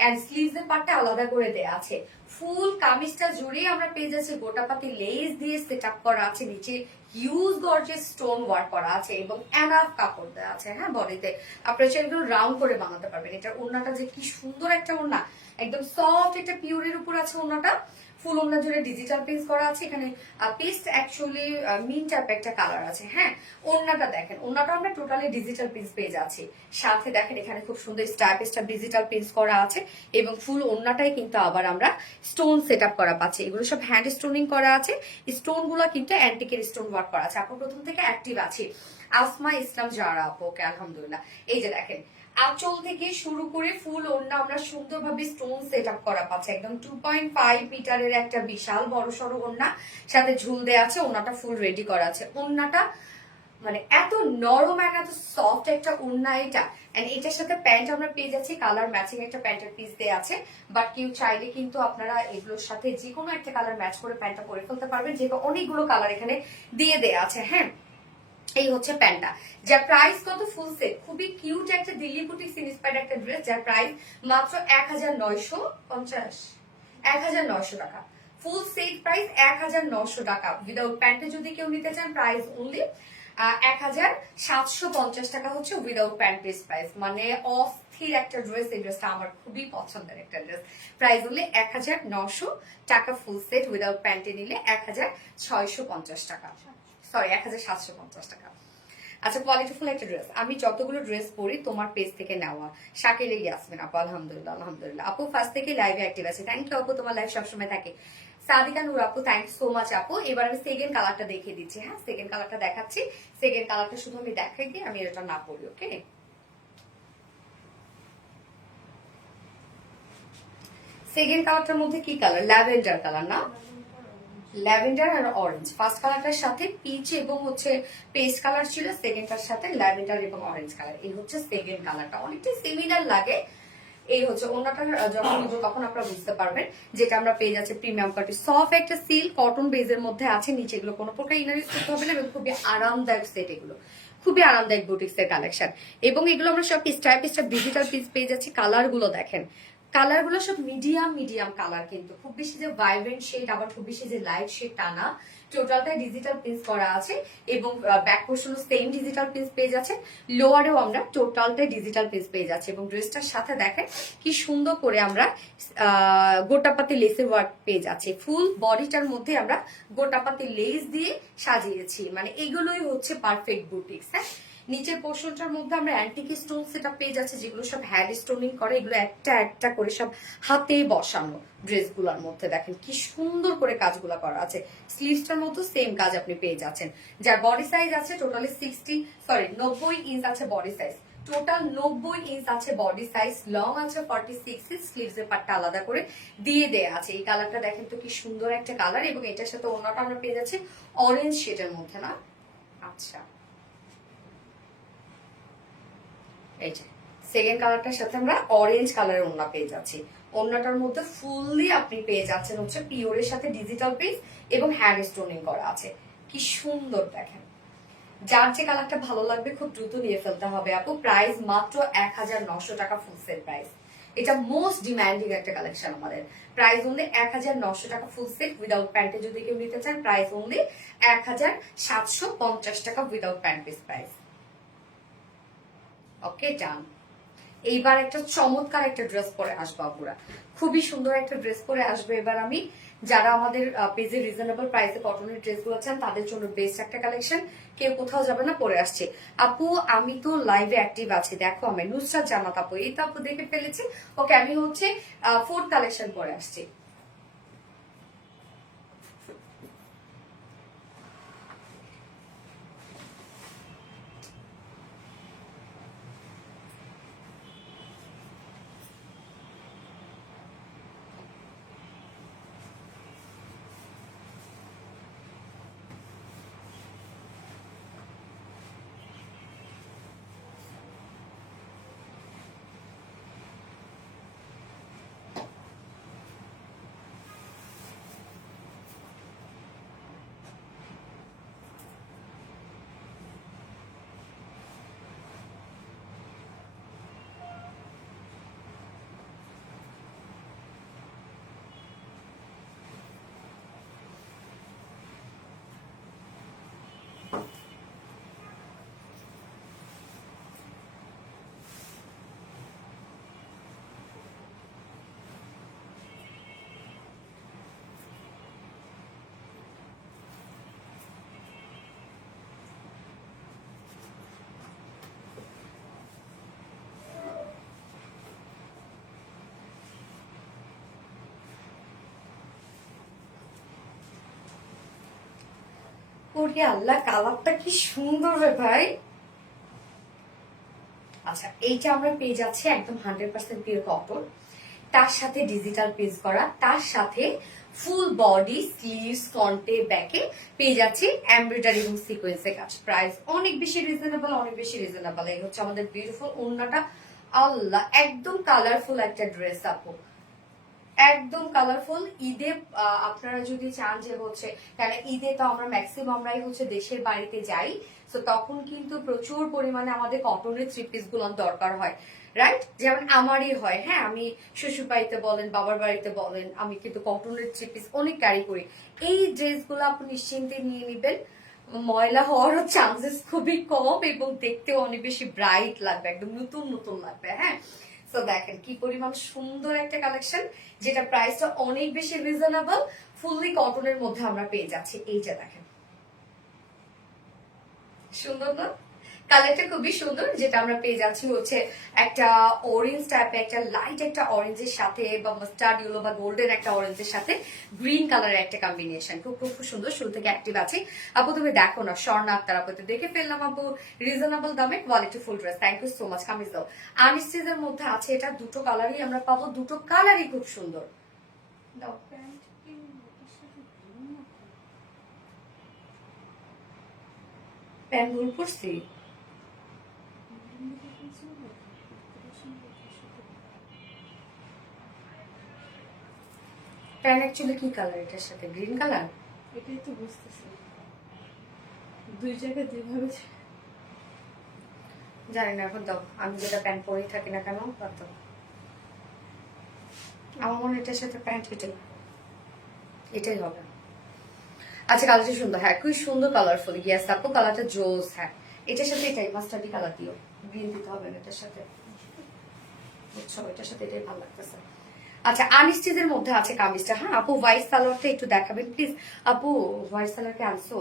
এন্ড স্লিভস এর পার্টটা আলাদা করে দেয়া আছে। ফুল কামিজটা জুড়ে আমরা পেয়ে যাচ্ছি গোটাপাতি লেস দিয়ে সেট আপ করা আছে, নিচে হিউজ গর্জিয়াস স্টোন ওয়ার্ক করা আছে এবং এনাফ কাপড় দেওয়া আছে। হ্যাঁ বডিতে আপনারা চাইলে রাউন্ড করে বানাতে পারবেন। এটার ওড়নাটা যে কি সুন্দর একটা ওড়না, একদম সফট একটা পিওরের উপর আছে ওড়নাটা, ফুল ওড়না জুড়ে ডিজিটাল পেস্ট করা আছে। এখানে পেস্ট অ্যাকচুয়ালি মিন টাইপ একটা কালার আছে। হ্যাঁ ওড়নাটা দেখেন, ওড়নাটা আমরা টোটালি ডিজিটাল পেস্ট পেয়ে যাচ্ছি, সাথে দেখেন এখানে খুব সুন্দর স্টাইপ ডিজিটাল পেস্ট করা আছে, এবং ফুল ওড়নাটাই কিন্তু আবার আমরা স্টোন সেট আপ করা পাচ্ছি। এগুলো সব হ্যান্ড স্টোনিং করা আছে, স্টোন গুলো কিন্তু অ্যান্টিকের স্টোন ওয়ার্ক করা আছে। আপু প্রথম থেকে অ্যাক্টিভ আছে আসমা ইসলাম যারা আপু, ওকে আলহামদুলিল্লাহ। এই যে দেখেন আঁচল থেকে শুরু করে ফুল ওড়না আমরা সুন্দরভাবে স্টোন সেট আপ করা পাচ্ছি, একদম 2.5 মিটারের একটা বিশাল বড় সড়ো ওড়না, সাথে ঝুল দেওয়া আছে, ওড়নাটা ফুল রেডি করা আছে। ওড়নাটা মানে এত নরম আর এত সফট একটা ওড়না এটা, এন্ড এটার সাথে প্যান্ট আমরা পেয়ে যাচ্ছি কালার ম্যাচিং একটা প্যান্টের পিস দেওয়া আছে। বাট কেউ চাইলে কিন্তু আপনারা এগুলোর সাথে যে কোনো একটা কালার ম্যাচ করে প্যান্টটা পরে ফেলতে পারবেন, যেহেতু অনেকগুলো কালার এখানে দিয়ে দেওয়া আছে। হ্যাঁ এই হচ্ছে প্যান্টটা, যার প্রাইস কত ফুল সেট, খুবই কিউট একটা দিল্লি বুটিক ইন্সপায়ার্ড একটা ড্রেস, যার প্রাইস মাত্র 1950 টাকা। ফুল সেট প্রাইস 1900 টাকা। উইদাউট প্যান্টে যদি কেউ নিতে চান প্রাইস অনলি 1750 টাকা হচ্ছে উইদাউট প্যান্ট প্রাইস, মানে অস্থির একটা ড্রেস। এই ড্রেসটা আমার খুবই পছন্দের একটা ড্রেস, প্রাইস হলে 1900 টাকা। ফুল সেট উইদাউট প্যান্টে নিলে 1650 টাকা, সরি 1750 টাকা। আচ্ছা কোয়ালিটিফুল একটা ড্রেস, আমি যতগুলো ড্রেস পরি তোমার পেজ থেকে নেওয়া। শাকিল ইয়াসমিন আপু, আলহামদুলিল্লাহ আলহামদুলিল্লাহ আপু, ফার্স্ট থেকে লাইভে অ্যাক্টিভ আছে, থ্যাংক ইউ আপু, তোমার লাইভ সবসময় থাকে। সাদিকা নূর আপু, থ্যাংক সো মাচ আপু। এবার আমি সেকেন্ড কালারটা দেখিয়ে দিচ্ছি। হ্যাঁ সেকেন্ড কালারটা দেখাচ্ছি, সেকেন্ড কালারটা শুধু আমি দেখাই দিই, আমি এটা না পড়ি। ওকে সেকেন্ড কালারটার মধ্যে কি কালার, ল্যাভেন্ডার কালার না? ল্যাভেন্ডার আর অরেঞ্জ। ফার্স্ট কালারটার সাথে পিচ এবং হচ্ছে পেস্ট কালার ছিল, সেকেন্ডটার সাথে ল্যাভেন্ডার এবং অরেঞ্জ কালার। এই হচ্ছে সেকেন্ড কালারটা, অনেকটাই সিমিলার লাগে। এই হচ্ছে ওনাটার যখন নিব তখন আপনারা বুঝতে পারবেন। যেটা আমরা পেয়ে যাচ্ছে প্রিমিয়াম কোয়ালিটি, সফট একটা সিল্ক কটন বেজের মধ্যে আছে। নিচে এগুলো কোনো প্রকার ইনার ইউজ করতে হবে না এবং খুবই আরামদায়ক সেট, এগুলো খুবই আরামদায়ক বুটিক্সের কালেকশন। এবং এগুলো আমরা সব স্ট্রাইপ স্ট্রাইপ ডিজিটাল পিস পেয়ে যাচ্ছি। কালার গুলো দেখেন, কালার গুলো সব মিডিয়াম মিডিয়াম কালার, কিন্তু খুব বেশি যে ভাইব্রেন্ট শেড আবার খুব বেশি যে লাইট শেড টা না। টোটালটাই ডিজিটাল প্রিন্ট করা আছে এবং ব্যাক পোর্শনও সেম ডিজিটাল প্রিন্ট পেয়ে যাচ্ছে। লোয়ারেও আমরা টোটালটাই ডিজিটাল প্রিন্ট পেয়ে যাচ্ছি এবং ড্রেসটার সাথে দেখেন কি সুন্দর করে আমরা গোটাপাতি লেসের ওয়ার্ক পেয়ে যাচ্ছি। ফুল বডিটার মধ্যে আমরা গোটাপাতি লেস দিয়ে সাজিয়েছি, মানে এগুলোই হচ্ছে পারফেক্ট বুটিক্স। হ্যাঁ, নিচের পোর্শনটার মধ্যে আমরা অ্যান্টিক স্টোন সেটা পেয়ে যাচ্ছে, যেগুলো সব হ্যান্ড স্টোনিং করে, এগুলো একটা একটা করে সব হাতে বসানো। ড্রেসগুলোর মধ্যে দেখেন কি সুন্দর করে কাজগুলো করা আছে। স্লিভসটার মধ্যে সেম কাজ আপনি পেয়ে যাচ্ছেন। যার বডি সাইজ আছে টোটালি 90 ইঞ্চ আছে বডি সাইজ, টোটাল 90 ইঞ্চ আছে বডি সাইজ। লং আছে 46 ইঞ্চ, স্লিভস এর পার্টটা আলাদা করে দিয়ে দেয়া আছে। এই কালারটা দেখেন তো কি সুন্দর একটা কালার এবং এটার সাথে অন্যটা আমরা পেয়ে যাচ্ছি অরেঞ্জ শেডের মধ্যে না। আচ্ছা, এই যে সেকেন্ড কালারটার সাথে আমরা অরেঞ্জ কালারের ওড়না পেয়ে যাচ্ছি। ওড়নাটার মধ্যে ফুললি আপনি পেয়ে যাচ্ছেন হচ্ছে পিওরের সাথে ডিজিটাল পিস এবং হ্যান্ড স্টোনিং করা আছে। কি সুন্দর দেখেন। যার যে কালারটা ভালো লাগবে খুব দ্রুত নিয়ে ফেলতে হবে আপু। প্রাইস মাত্র 1900 টাকা ফুল সেট প্রাইস। এটা মোস্ট ডিমান্ডিং একটা কালেকশন আমাদের। প্রাইস অনলি 1900 টাকা ফুল সেট উইদাউট প্যান্টে যদি কেউ নিতে চান, প্রাইস অনলি 1750 টাকা উইদাউট প্যান্ট পিস প্রাইস। ওকে ডান। এইবার একটা চমৎকার একটা ড্রেস পরে আসবো আপুরা, খুবই সুন্দর একটা ড্রেস পরে আসবে এবার আমি। যারা আমাদের পেজে রিজনেবল প্রাইসে কটনের ড্রেসগুলো চান তাদের জন্য বেস্ট একটা কালেকশন। কেউ কোথাও যাবে না, পরে আসছে। আপু আমি তো লাইভে অ্যাক্টিভ আছি, দেখো আমি নুসরাত জান্নাত আপু, এই তো আপু দেখে ফেলেছি। ওকে, আমি হচ্ছে ফোর্থ কালেকশন পরে আসছি। ওরে আল্লাহ, কালারটা কি সুন্দর রে ভাই। আচ্ছা, এইটা আমরা পেয়ে যাচ্ছি একদম 100% পিওর কটন, তার সাথে ডিজিটাল পিস করা, তার সাথে ফুল বডি স্লিভস ফ্রন্টে ব্যাকে পেয়ে যাচ্ছি এমব্রয়ডারি এবং সিকোয়েন্সে কাজ। প্রাইস অনেক বেশি রিজনেবল, অনেক বেশি রিজনেবল। এই হচ্ছে আমাদের বিউটিফুল ওড়নাটা। আল্লাহ, একদম কালারফুল একটা ড্রেস আপু, একদম কালারফুল। ঈদে আপনারা যদি চান যে হচ্ছে, কারণ ঈদে তো আমরা ম্যাক্সিমাম আমরাই হচ্ছে দেশের বাড়িতে যাই, তো তখন কিন্তু প্রচুর পরিমাণে আমাদের কটনের থ্রি পিস গুলো দরকার হয়, রাইট? যেমন আমারই হয়, হ্যাঁ, আমি শ্বশুর বাড়িতে বলেন বাবার বাড়িতে বলেন, আমি কিন্তু কটনের থ্রি পিস অনেক ক্যারি করি। এই ড্রেসগুলো আপনি নিশ্চিন্তে নিয়ে নিবেন, ময়লা হওয়ারও চান্সেস খুবই কম এবং দেখতেও অনেক বেশি ব্রাইট লাগবে, একদম নতুন নতুন লাগবে। হ্যাঁ, তো দেখেন কি পরিমাণ সুন্দর একটা কালেকশন, যেটা প্রাইসটা অনেক বেশি রিজনেবল, ফুললি কটনের মধ্যে আমরা পেয়ে যাচ্ছি। এই যে দেখেন, সুন্দর না? কালারটা খুবই সুন্দর, যেটা আমরা পেয়ে যাচ্ছি হচ্ছে একটা অরেঞ্জ টাইপের, একটা লাইট একটা অরেঞ্জের সাথে বা মাস্টার্ড ইয়েলো বা গোল্ডেন একটা অরেঞ্জের সাথে গ্রিন কালারের একটা কম্বিনেশন। খুব খুব সুন্দর, শুরু থেকে অ্যাক্টিভ আছে আপু। তুমি দেখো না, স্বর্ণা আক্তার আপু, তো দেখে ফেললাম আপু। রিজনেবল দামে quality full dress, thank you so much. Kameez দাও, আনস্টিচের মধ্যে আছে এটা, দুটো কালারই আমরা পাবো, দুটো কালারই খুব সুন্দর। দাও, প্যান্ট কি ওটার সাথে ব্লু না প্যান্ট ভুল করছি? প্যান্ট অ্যাকচুয়ালি কি কালার এটার সাথে? Green colour? এটাই তো বুঝতেছি না। দুই জায়গায় দুইভাবে জানি না, এখন দাও। আমি যেটা প্যান্ট পরেই থাকি না কেন, বাদ দাও। আমার মনে হয় এটার সাথে প্যান্ট এটাই হবে। আচ্ছা, কালারটা সুন্দর। হ্যাঁ, খুবই সুন্দর কালারফুল। ইয়েস আপু, কালারটা জোস। হ্যাঁ, এটার সাথে এটাই মাস্টার্ডি কালার দিও। গ্রিন দিতে হবে না এটার সাথে, বুঝছো? এটার সাথে এটাই ভালো লাগতেছে। আচ্ছা, আনস্টিচের মধ্যে আছে কামিজটা। হ্যাঁ আপু, হোয়াইট সালোয়ারটা একটু দেখাবেন প্লিজ। আপু, হোয়াইট সালোয়ার কি আনছো?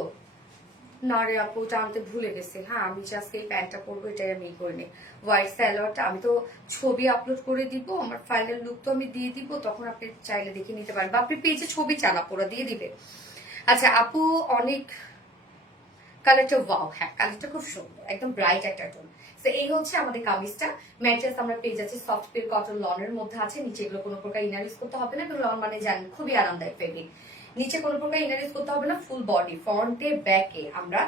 না রে আপু, ওটা আনতে ভুলে গেছি। হ্যাঁ, আমি জাস্ট এই প্যান্টটা পরবো, এটাই আমি করিনি। হোয়াইট সালোয়ারটা আমি তো ছবি আপলোড করে দিব, আমার ফাইনাল লুক তো আমি দিয়ে দিব, তখন আপনি চাইলে দেখে নিতে পারেন, বা আপনি পেজে ছবি চান আপুরা দিয়ে দিবে। আচ্ছা আপু, অনেক কালারটা ওয়াও। হ্যাঁ, কালারটা খুব সুন্দর, একদম ব্রাইট একটা টোন। তো এই হচ্ছে আমাদের কামিজটা। ম্যাটেরিয়ালস আমরা পেয়ে যাচ্ছি সফট পিওর কটন লনের মধ্যে আছে। নিচে এগুলো কোনো প্রকার ইনার ইউজ করতে হবে না, কারণ লন মানে জানেন খুবই আরামদায়ক ফেব্রিক। নিচে কোনো প্রকার ইনার ইউজ করতে হবে না। ফুল বডি ফ্রন্টে ব্যাকে আমরা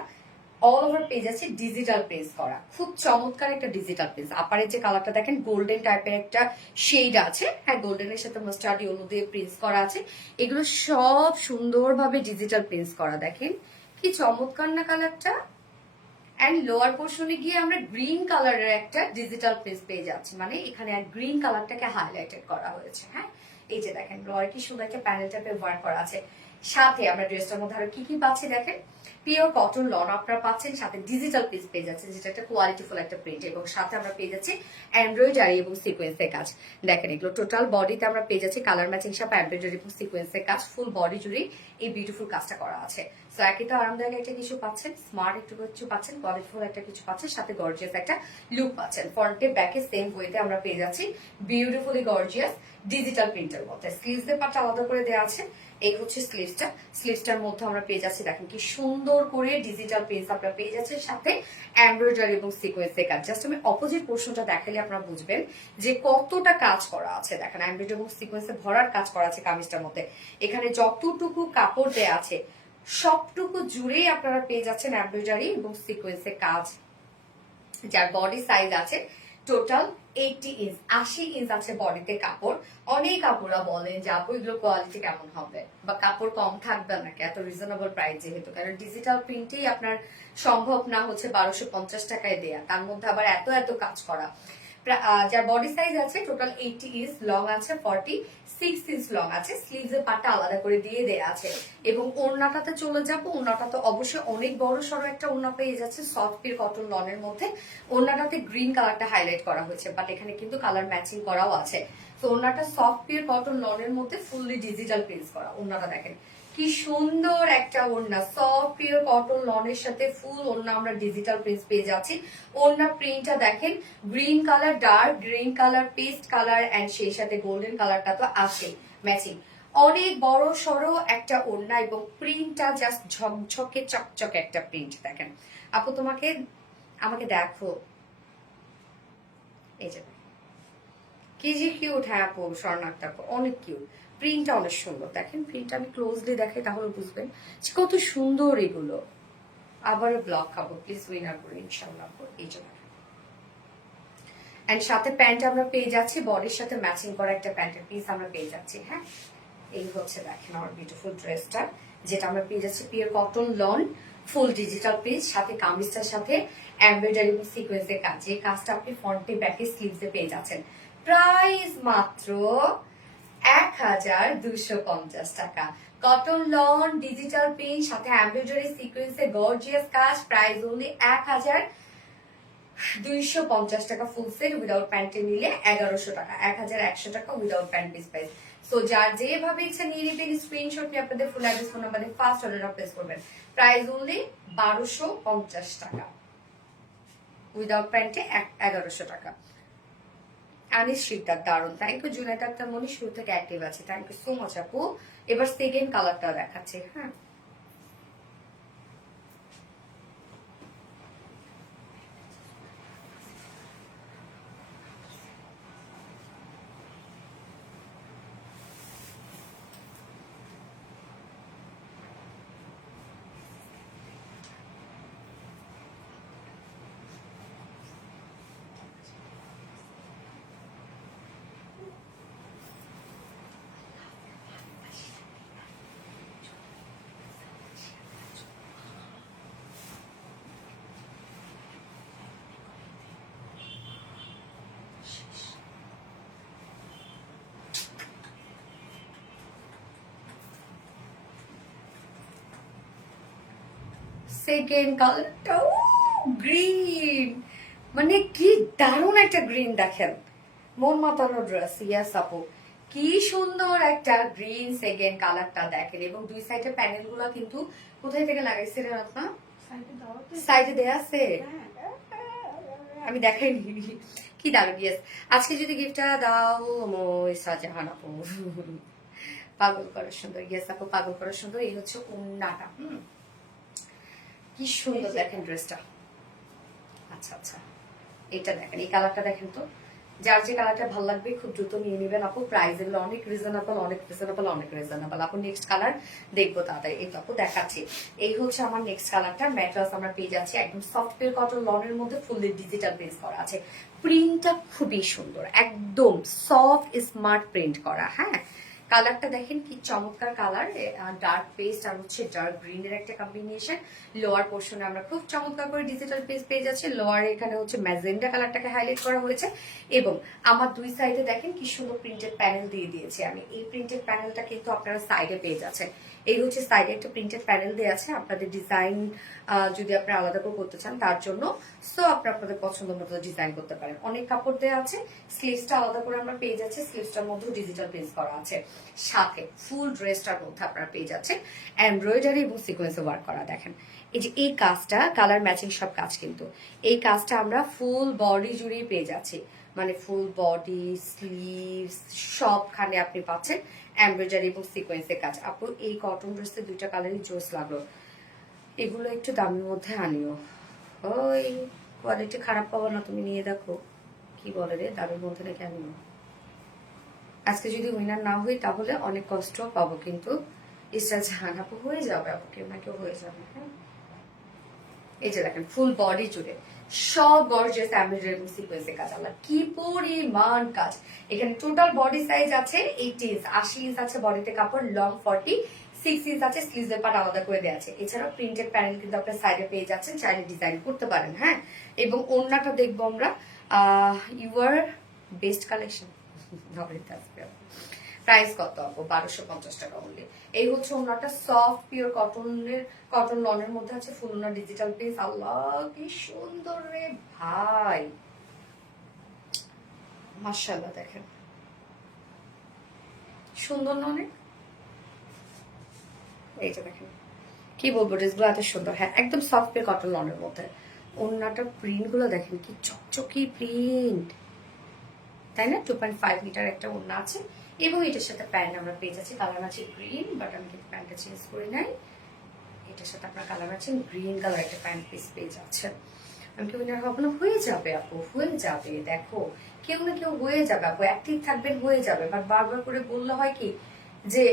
অল ওভার পেজ আছে ডিজিটাল পেজ করা, খুব চমৎকার একটা ডিজিটাল পেজ। আপারের যে কালারটা দেখেন গোল্ডেন টাইপের একটা শেড আছে। হ্যাঁ, গোল্ডেনের সাথে মাস্টার্ড ইয়েলো দিয়ে প্রিন্টস করা আছে। এগুলো সব সুন্দরভাবে ডিজিটাল প্রিন্টস করা, দেখেন কি চমৎকার না কালারটা। এন্ড লোয়ার পোর্শনে গিয়ে আমরা গ্রিন কালারের একটা ডিজিটাল প্রিন্ট পেয়ে যাচ্ছি, মানে এখানে গ্রিন কালারটাকে হাইলাইটেড করা হয়েছে। হ্যাঁ, এই যে দেখেন লোয়ার কি সুন্দর একটা প্যানেল টাইপের ওয়ার্ক করা আছে। সাথে আমরা ড্রেসটার মধ্যে আরো কি কি পাচ্ছি দেখেন, পিওর কটন লন আপনারা পাচ্ছেন, সাথে ডিজিটাল পিস পেয়ে যাচ্ছেন, যেটা একটা কোয়ালিটিফুল একটা প্রিন্ট, এবং সাথে আমরা পেয়ে যাচ্ছি এমব্রয়ডারি এবং সিকোয়েন্সের কাজ। দেখেন এগুলো টোটাল বডিতে আমরা পেয়ে যাচ্ছি কালার ম্যাচিং সাথে এমব্রয়ডারি এবং সিকোয়েন্সের কাজ, ফুল বডি জুড়ে এই বিউটিফুল কাজটা করা আছে। সো একই তো আরামদায়ক একটা কিছু পাচ্ছেন, স্মার্ট একটু কিছু পাচ্ছেন, কোয়ালিটিফুল একটা কিছু পাচ্ছেন, সাথে গর্জিয়াস একটা লুক পাচ্ছেন। ফ্রন্টে ব্যাকে সেম ওয়েতে আমরা পেয়ে যাচ্ছি বিউটিফুলি গর্জিয়াস ডিজিটাল প্রিন্টের মধ্যে। স্লিভসের পার্টটা আলাদা করে দেওয়া আছে। এই হচ্ছে স্লিভসটা। স্লিভসটার মধ্যে আমরা পেয়ে যাচ্ছি দেখেন কি সুন্দর করে ডিজিটাল প্রিন্টস আপনারা পেয়ে যাচ্ছেন, সাথে এমব্রয়ডারি এবং সিকোয়েন্সের কাজ। জাস্ট আমি অপোজিট পোর্শনটা দেখালে আপনারা বুঝবেন যে কতটা কাজ করা আছে। দেখেন এমব্রয়ডারি এবং সিকোয়েন্সে ভরার কাজ করা আছে কামিজটার মধ্যে। এখানে যতটুকু কাপড় দেয়া আছে সবটুকু জুড়েই আপনারা পেয়ে যাচ্ছেন এমব্রয়ডারি এবং সিকোয়েন্সের কাজ। যার বডি সাইজ আছে টোটাল 80 ইঞ্চ, 80 ইঞ্চ আছে বডিতে কাপড়। অনেক আপুরা বলেন যে আপু এগুলো কোয়ালিটি কেমন হবে, বা কাপড় কম থাকবে নাকি এত রিজনেবল প্রাইস, যেহেতু কারণ ডিজিটাল প্রিন্টেই আপনার সম্ভব না হচ্ছে 1250 টাকায় দেয়া, তার মধ্যে আবার এত এত কাজ করা। যার বডি সাইজ আছে টোটাল 80 ইঞ্চ, লং আছে 46 ইঞ্চ লং আছে। স্লিভস এর পাটটা আলাদা করে দিয়ে দেয়া আছে। এবং ওড়নাটাতে চলে যাবো, ওড়নাটা তো অবশ্যই অনেক বড় সড়ো একটা ওড়না পেয়ে যাচ্ছে সফট পিওর কটন লনের মধ্যে। ওড়নাটাতে গ্রিন কালারটা হাইলাইট করা হয়েছে, বাট এখানে কিন্তু কালার ম্যাচিং করাও আছে। তো ওড়নাটা সফট পিওর কটন লনের মধ্যে ফুললি ডিজিটাল প্রিন্টস করা। ওড়নাটা দেখেন কি সুন্দর একটা ওড়না, সফট পিওর কটন লনের সাথে ফুল ওড়না আমরা ডিজিটাল প্রিন্টস পেয়ে যাচ্ছি। ওড়না প্রিন্টটা দেখেন green colour, dark green colour, paste colour, and সেই সাথে গোল্ডেন কালারটা তো আছেই ম্যাচিং। অনেক বড় সড়ো একটা ওড়না, এবং প্রিন্টটা জাস্ট ঝকঝকে চকচকে একটা প্রিন্ট। দেখেন আপু, আমাকে দেখো, এই যে কি যে কিউট। হ্যাঁ আপু, স্বর্ণাক্ত আপু অনেক কিউট, প্রিন্টটা অনেক সুন্দর। দেখেন প্রিন্টটা আমি ক্লোজলি দেখাই তাহলে বুঝবেন যে কত সুন্দর এগুলো। আবার ব্লক খাবো প্লিজ, উইনার করে ইনশাল্লাহ। এই জন্য এন্ড সাথে প্যান্ট আমরা পেয়ে যাচ্ছি, বডির সাথে ম্যাচিং করা একটা প্যান্টের পিস আমরা পেয়ে যাচ্ছি। হ্যাঁ, এই হচ্ছে দেখেন আমার বিউটিফুল ড্রেসটা, যেটা আমরা পেয়ে যাচ্ছি pure cotton loan, full digital piece, সাথে কামিজটার সাথে এমব্রয়ডারি এবং সিকোয়েন্সের কাজ। এই কাজটা আপনি ফ্রন্টে ব্যাকে স্লিভসে পেয়ে যাচ্ছেন। প্রাইস মাত্র 1250 টাকা। কটন লন ডিজিটাল প্রিন্ট সাথে এমব্রয়ডারি সিকোয়েন্সের গর্জিয়াস কাজ, প্রাইস অনলি 1250 টাকা ফুল সেট, উইদাউট প্যান্টে নিলে 1100 টাকা, 1100 টাকা without pant piece price. So যার যেভাবে ইচ্ছা নিয়ে নিবেন, স্ক্রিনশট নিয়ে আপনাদের ফুল অ্যাড্রেস ফোন নাম্বার দিয়ে ফার্স্ট অর্ডার প্লেস করবেন। প্রাইস অনলি 1250 টাকা, উইদাউট প্যান্টে 1100 টাকা। আনিস শিকদার দারুন, থ্যাংক ইউ। জুনাইদ আক্তার মনি শুরু থেকে অ্যাক্টিভ আছে, থ্যাংক ইউ সো মাচ আপু। এবার সেকেন্ড কালারটা দেখাচ্ছি। হ্যাঁ, সেকেন্ড কালারটা গ্রিন, মানে কি দারুণ একটা গ্রিন দেখেন, মন মাতানো ড্রেস। ইয়াস আপু, কি সুন্দর একটা গ্রিন সেকেন্ড কালারটা দেখেন। এবং দুই সাইডের প্যানেল গুলা কিন্তু কোথায় থেকে লাগাইছিলেন আপনার? সাইডে দাও তো। সাইডে দেয়া আছে, হ্যাঁ। আমি দেখাইনি। কি দারুণ। ইয়েস, আজকে যদি গিফটটা দাও মই শাহজাহান আপু, পাগল করার সুন্দর। ইয়েস আপু, পাগল করার সুন্দর। এই হচ্ছে ওন্নাটা। কি সুন্দর দেখেন ড্রেসটা। আচ্ছা আচ্ছা, এটা দেখেন, এই কালারটা দেখেন তো, যার যে কালারটা ভালো লাগবে খুব দ্রুত নিয়ে নেবেন আপু। প্রাইস এগুলো অনেক রিজনেবল, অনেক রিজনেবল, অনেক রিজনেবল আপু। নেক্সট কালার দেখবো তাড়াতাড়ি। এই তো আপু দেখাচ্ছি, এই হচ্ছে আমার নেক্সট কালারটা। ম্যাট্রাস আমরা পেয়ে যাচ্ছি একদম সফট পিওর কটন লনের মধ্যে, ফুললি ডিজিটাল পেজ করা আছে। প্রিন্টটা খুবই সুন্দর, একদম সফট স্মার্ট প্রিন্ট করা। হ্যাঁ, কালারটা দেখেন কি চমৎকার কালার, ডার্ক পেস্ট আর হচ্ছে ডার্ক গ্রিন এর একটা কম্বিনেশন। লোয়ার পোর্শনে আমরা খুব চমৎকার করে ডিজিটাল পেজ পেয়ে যাচ্ছি। লোয়ার এখানে হচ্ছে ম্যাজেন্ডা কালারটাকে হাইলাইট করা হয়েছে। এবং আমার দুই সাইডে দেখেন কি সুন্দর প্রিন্টেড প্যানেল দিয়ে দিয়েছি আমি। এই প্রিন্টেড প্যানেলটা কিন্তু আপনারা সাইডে পেয়ে যাচ্ছেন। এই হচ্ছে সাইডে একটা প্রিন্টেড প্যানেল দেওয়া আছে, আপনাদের ডিজাইন যদি আপনারা আলাদা করে করতে চান তার জন্য, সো আপনারা আপনাদের পছন্দ মতো ডিজাইন করতে পারেন। অনেক কাপড় দেওয়া আছে, স্লিভসটা আলাদা করে আমরা পেয়ে যাচ্ছি, স্লিভসটার মধ্যেও ডিজিটাল প্রিন্ট করা আছে। সাথে ফুল ড্রেসটার মধ্যে আপনারা পেয়ে যাচ্ছেন এমব্রয়ডারি এবং সিকোয়েন্সে ওয়ার্ক করা। দেখেন এই যে এই কাজটা, কালার ম্যাচিং সব কাজ, কিন্তু এই কাজটা আমরা ফুল বডি জুড়েই পেয়ে যাচ্ছি। মানে ফুল বডি, স্লিভস সবখানে আপনি পাচ্ছেন এমব্রয়ডারি এবং সিকোয়েন্সের কাজ। আপু এই কটন ড্রেসের দুইটা কালারই জোস লাগলো। এগুলো একটু দামের মধ্যে আনিও, ওই কোয়ালিটি খারাপ পাবো না, তুমি নিয়ে দেখো। কি বলে রে, দামের মধ্যে নাকি আনিও। আজকে যদি উইনার না হই তাহলে অনেক কষ্ট পাবো, কিন্তু স্টাইল জাহান আপু হয়ে যাবে, আপু কেউ না কেউ হয়ে যাবে। হ্যাঁ, এই যে দেখেন ফুল বডি জুড়ে সব গর্জিয়াস এমব্রয়ডারি এবং সিকোয়েন্সের কাজ। আল্লাহ কি পরিমাণ কাজ। এখানে টোটাল বডি সাইজ আছে 80 ইঞ্চ, 80 ইঞ্চ আছে বডিতে কাপড়, লং 46 ইঞ্চ আছে, স্লিভসের পার্ট আলাদা করে দেওয়া আছে। এছাড়াও প্রিন্টেড প্যানেল কিন্তু আপনার সাইডে পেয়ে যাচ্ছেন, চাইলে ডিজাইন করতে পারেন। হ্যাঁ, এবং ওড়নাটা দেখবো আমরা, ইউর বেস্ট কালেকশন। প্রাইস কত আপু? 1250 টাকা অনলি। এই হচ্ছে ওনাটা সফট পিওর কটনের, কটন লনের মধ্যে আছে, ফুল ওনার ডিজিটাল পেজ। আল্লাহ কি সুন্দর রে ভাই, মাশাআল্লাহ দেখেন সুন্দর ননে। এই যে দেখেন কি বলবো, ড্রেসগুলো এত সুন্দর। হ্যাঁ, একদম সফট পিওর কটন লনের মধ্যে। ওনাটার প্রিন্ট গুলো দেখেন কি চকচকি প্রিন্ট, তাই না? 2.5 মিটার একটা ওড়না আছে এবং এটার সাথে প্যান্ট আমরা পেয়ে যাচ্ছি। কালার আছে গ্রিন, বাট আমি কিন্তু প্যান্টটা চেঞ্জ করে নাই। এটার সাথে আপনার কালার আছে গ্রিন কালার একটা প্যান্ট পিস পেয়ে যাচ্ছেন। আমি কি উইনার হবো না? হয়ে যাবে আপু, হয়ে যাবে। দেখো কেউ না কেউ হয়ে যাবে আপু, অ্যাক্টিভ থাকবেন হয়ে যাবে। বাট বারবার করে বললে হয় কি, যে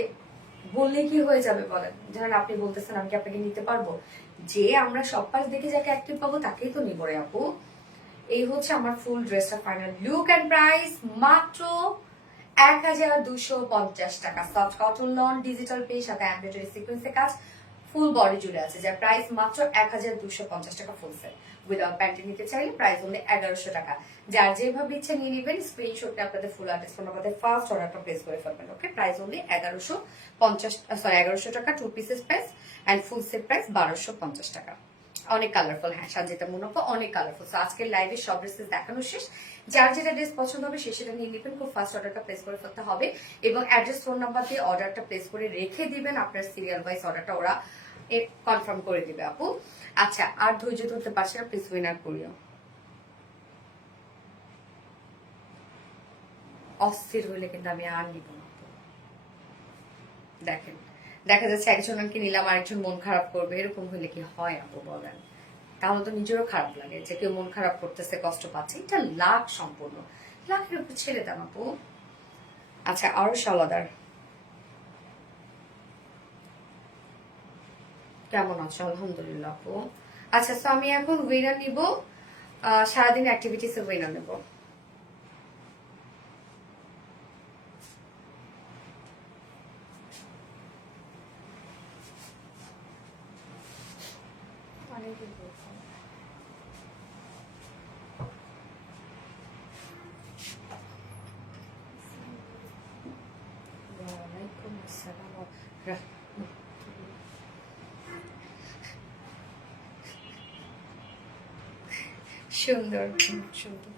বললে কি হয়ে যাবে বলেন? ধরেন আপনি বলতেছেন আমি কি আপনাকে নিতে পারবো, যে আমরা সব পাশ দেখে যাকে অ্যাক্টিভ পাবো তাকেই তো নিব রে আপু। এই হচ্ছে আমার ফুল ড্রেসটা ফাইনাল লুক এন্ড প্রাইস মাত্র 1250 টাকা। Soft cotton loan, digital page, সাথে এমব্রয়ডারি সিকোয়েন্সের কাজ, ফুল বডি জুড়ে আছে, যার প্রাইস মাত্র 1250 টাকা ফুল সেট। উইদাউট প্যান্টি নিতে চাইলে প্রাইস হলে 1100 টাকা। যার যেভাবে ইচ্ছে নিয়ে নেবেন, স্ক্রিনশটে আপনাদের ফুল অ্যাড্রেস ফোন নাম্বারে ফার্স্ট অর্ডারটা প্লেস করে ফেলবেন। ওকে, প্রাইস হলে 1100 টাকা 2 pieces price, and full set price 1250 টাকা। অনেক কালারফুল। হ্যাঁ, সানজিতা মুনাফা অনেক কালারফুল। সো আজকের লাইভে সব ড্রেসেস দেখানো শেষ। যার যেটা ড্রেস পছন্দ হবে সে সেটা নিয়ে নেবেন। খুব ফার্স্ট অর্ডারটা প্লেস করে ফেলতে হবে এবং অ্যাড্রেস ফোন নাম্বার দিয়ে অর্ডারটা প্লেস করে রেখে দিবেন। আপনার সিরিয়াল ওয়াইজ অর্ডারটা ওরা কনফার্ম করে দিবে আপু। আচ্ছা, আর ধৈর্য ধরতে পারছে না, প্লিজ উইনার করিও। অস্থির হইলে কিন্তু আমি আর নিব না। দেখেন, দেখা যাচ্ছে একজনকে নিলাম আরেকজন মন খারাপ করবে, এরকম হইলে কি হয় আপু বলেন? তাহলে তো নিজেরও খারাপ লাগে যে কেউ মন খারাপ করতেছে, কষ্ট পাচ্ছে। এটা লাখ সম্পূর্ণ, লাখের উপর ছেড়ে দেন আপু। আচ্ছা, আরো সালাদার কেমন আছো? আলহামদুলিল্লাহ আপু। আচ্ছা, তো আমি এখন উইনার নিব, সারাদিন অ্যাক্টিভিটিস এর উইনার নেব। ওয়ালাইকুম আসসালাম। সুন্দর সুন্দর।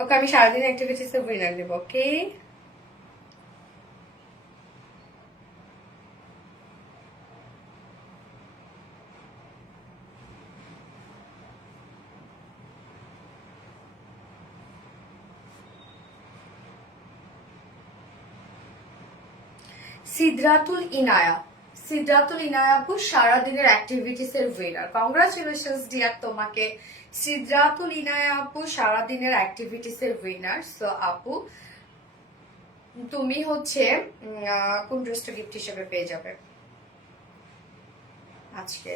ওকে, আমি সারাদিন অ্যাক্টিভিটিস এর উইনার দেবো। ওকে, সিদ্রাতুল ইনায়া, সিদ্রাতুল ইনায়া আপু সারাদিনের অ্যাক্টিভিটিস এর উইনার। কংগ্রাচুলেশনস ডিয়ার তোমাকে। সিদ্রাতুল ইনায়া আপু সারাদিনের অ্যাক্টিভিটিস এর উইনার। সো আপু তুমি হচ্ছে কোন ড্রেসটা গিফট হিসেবে পেয়ে যাবে আজকে?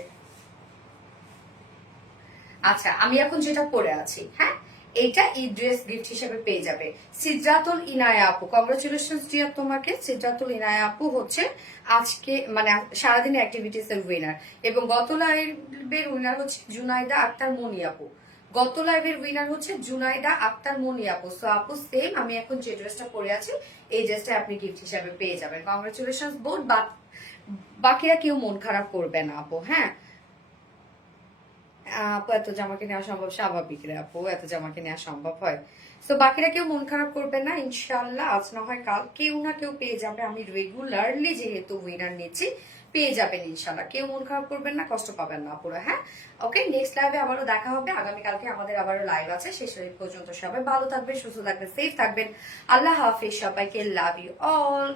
আচ্ছা, আমি এখন যেটা পরে আছি, হ্যাঁ, এইটা এই ড্রেস গিফট হিসেবে পেয়ে যাবে সিদ্রাতুল ইনায়া আপু। কংগ্রাচুলেশন ডিয়ার তোমাকে। সিদ্রাতুল ইনায়া আপু হচ্ছে আজকে মানে সারাদিনের অ্যাক্টিভিটিস এর উইনার, এবং গত লাইভের উইনার হচ্ছে জুনাইদা আক্তার মনি আপু। গত লাইভের উইনার হচ্ছে জুনাইদা আক্তার মনি আপু। সো আপু সেম আমি এখন যে ড্রেসটা পরে আছি এই ড্রেসটা আপনি গিফট হিসেবে পেয়ে যাবেন। কংগ্রাচুলেশন বোন। বাকিরা কেউ মন খারাপ করবে না আপু, হ্যাঁ। আপু এত জামা কিনে নেওয়া সম্ভব? স্বাভাবিক রে আপু, এত জামা কিনে নেওয়া সম্ভব হয়? তো বাকিরা কেউ মন খারাপ করবে না, ইনশাল্লাহ আজ না হয় কাল কেউ না কেউ পেয়ে যাবে। আমি রেগুলারলি যেহেতু উইনার নিচ্ছি, পেয়ে যাবেন ইনশাল্লাহ। কেউ মন খারাপ করবেন না, কষ্ট পাবেন না পুরো, হ্যাঁ। ওকে, নেক্সট লাইভে আবারও দেখা হবে। আগামীকালকে আমাদের আবারও লাইভ আছে। শেষ পর্যন্ত সবাই ভালো থাকবেন, সুস্থ থাকবেন, সেফ থাকবেন। আল্লাহ হাফিজ সবাইকে, লাভ ইউ অল।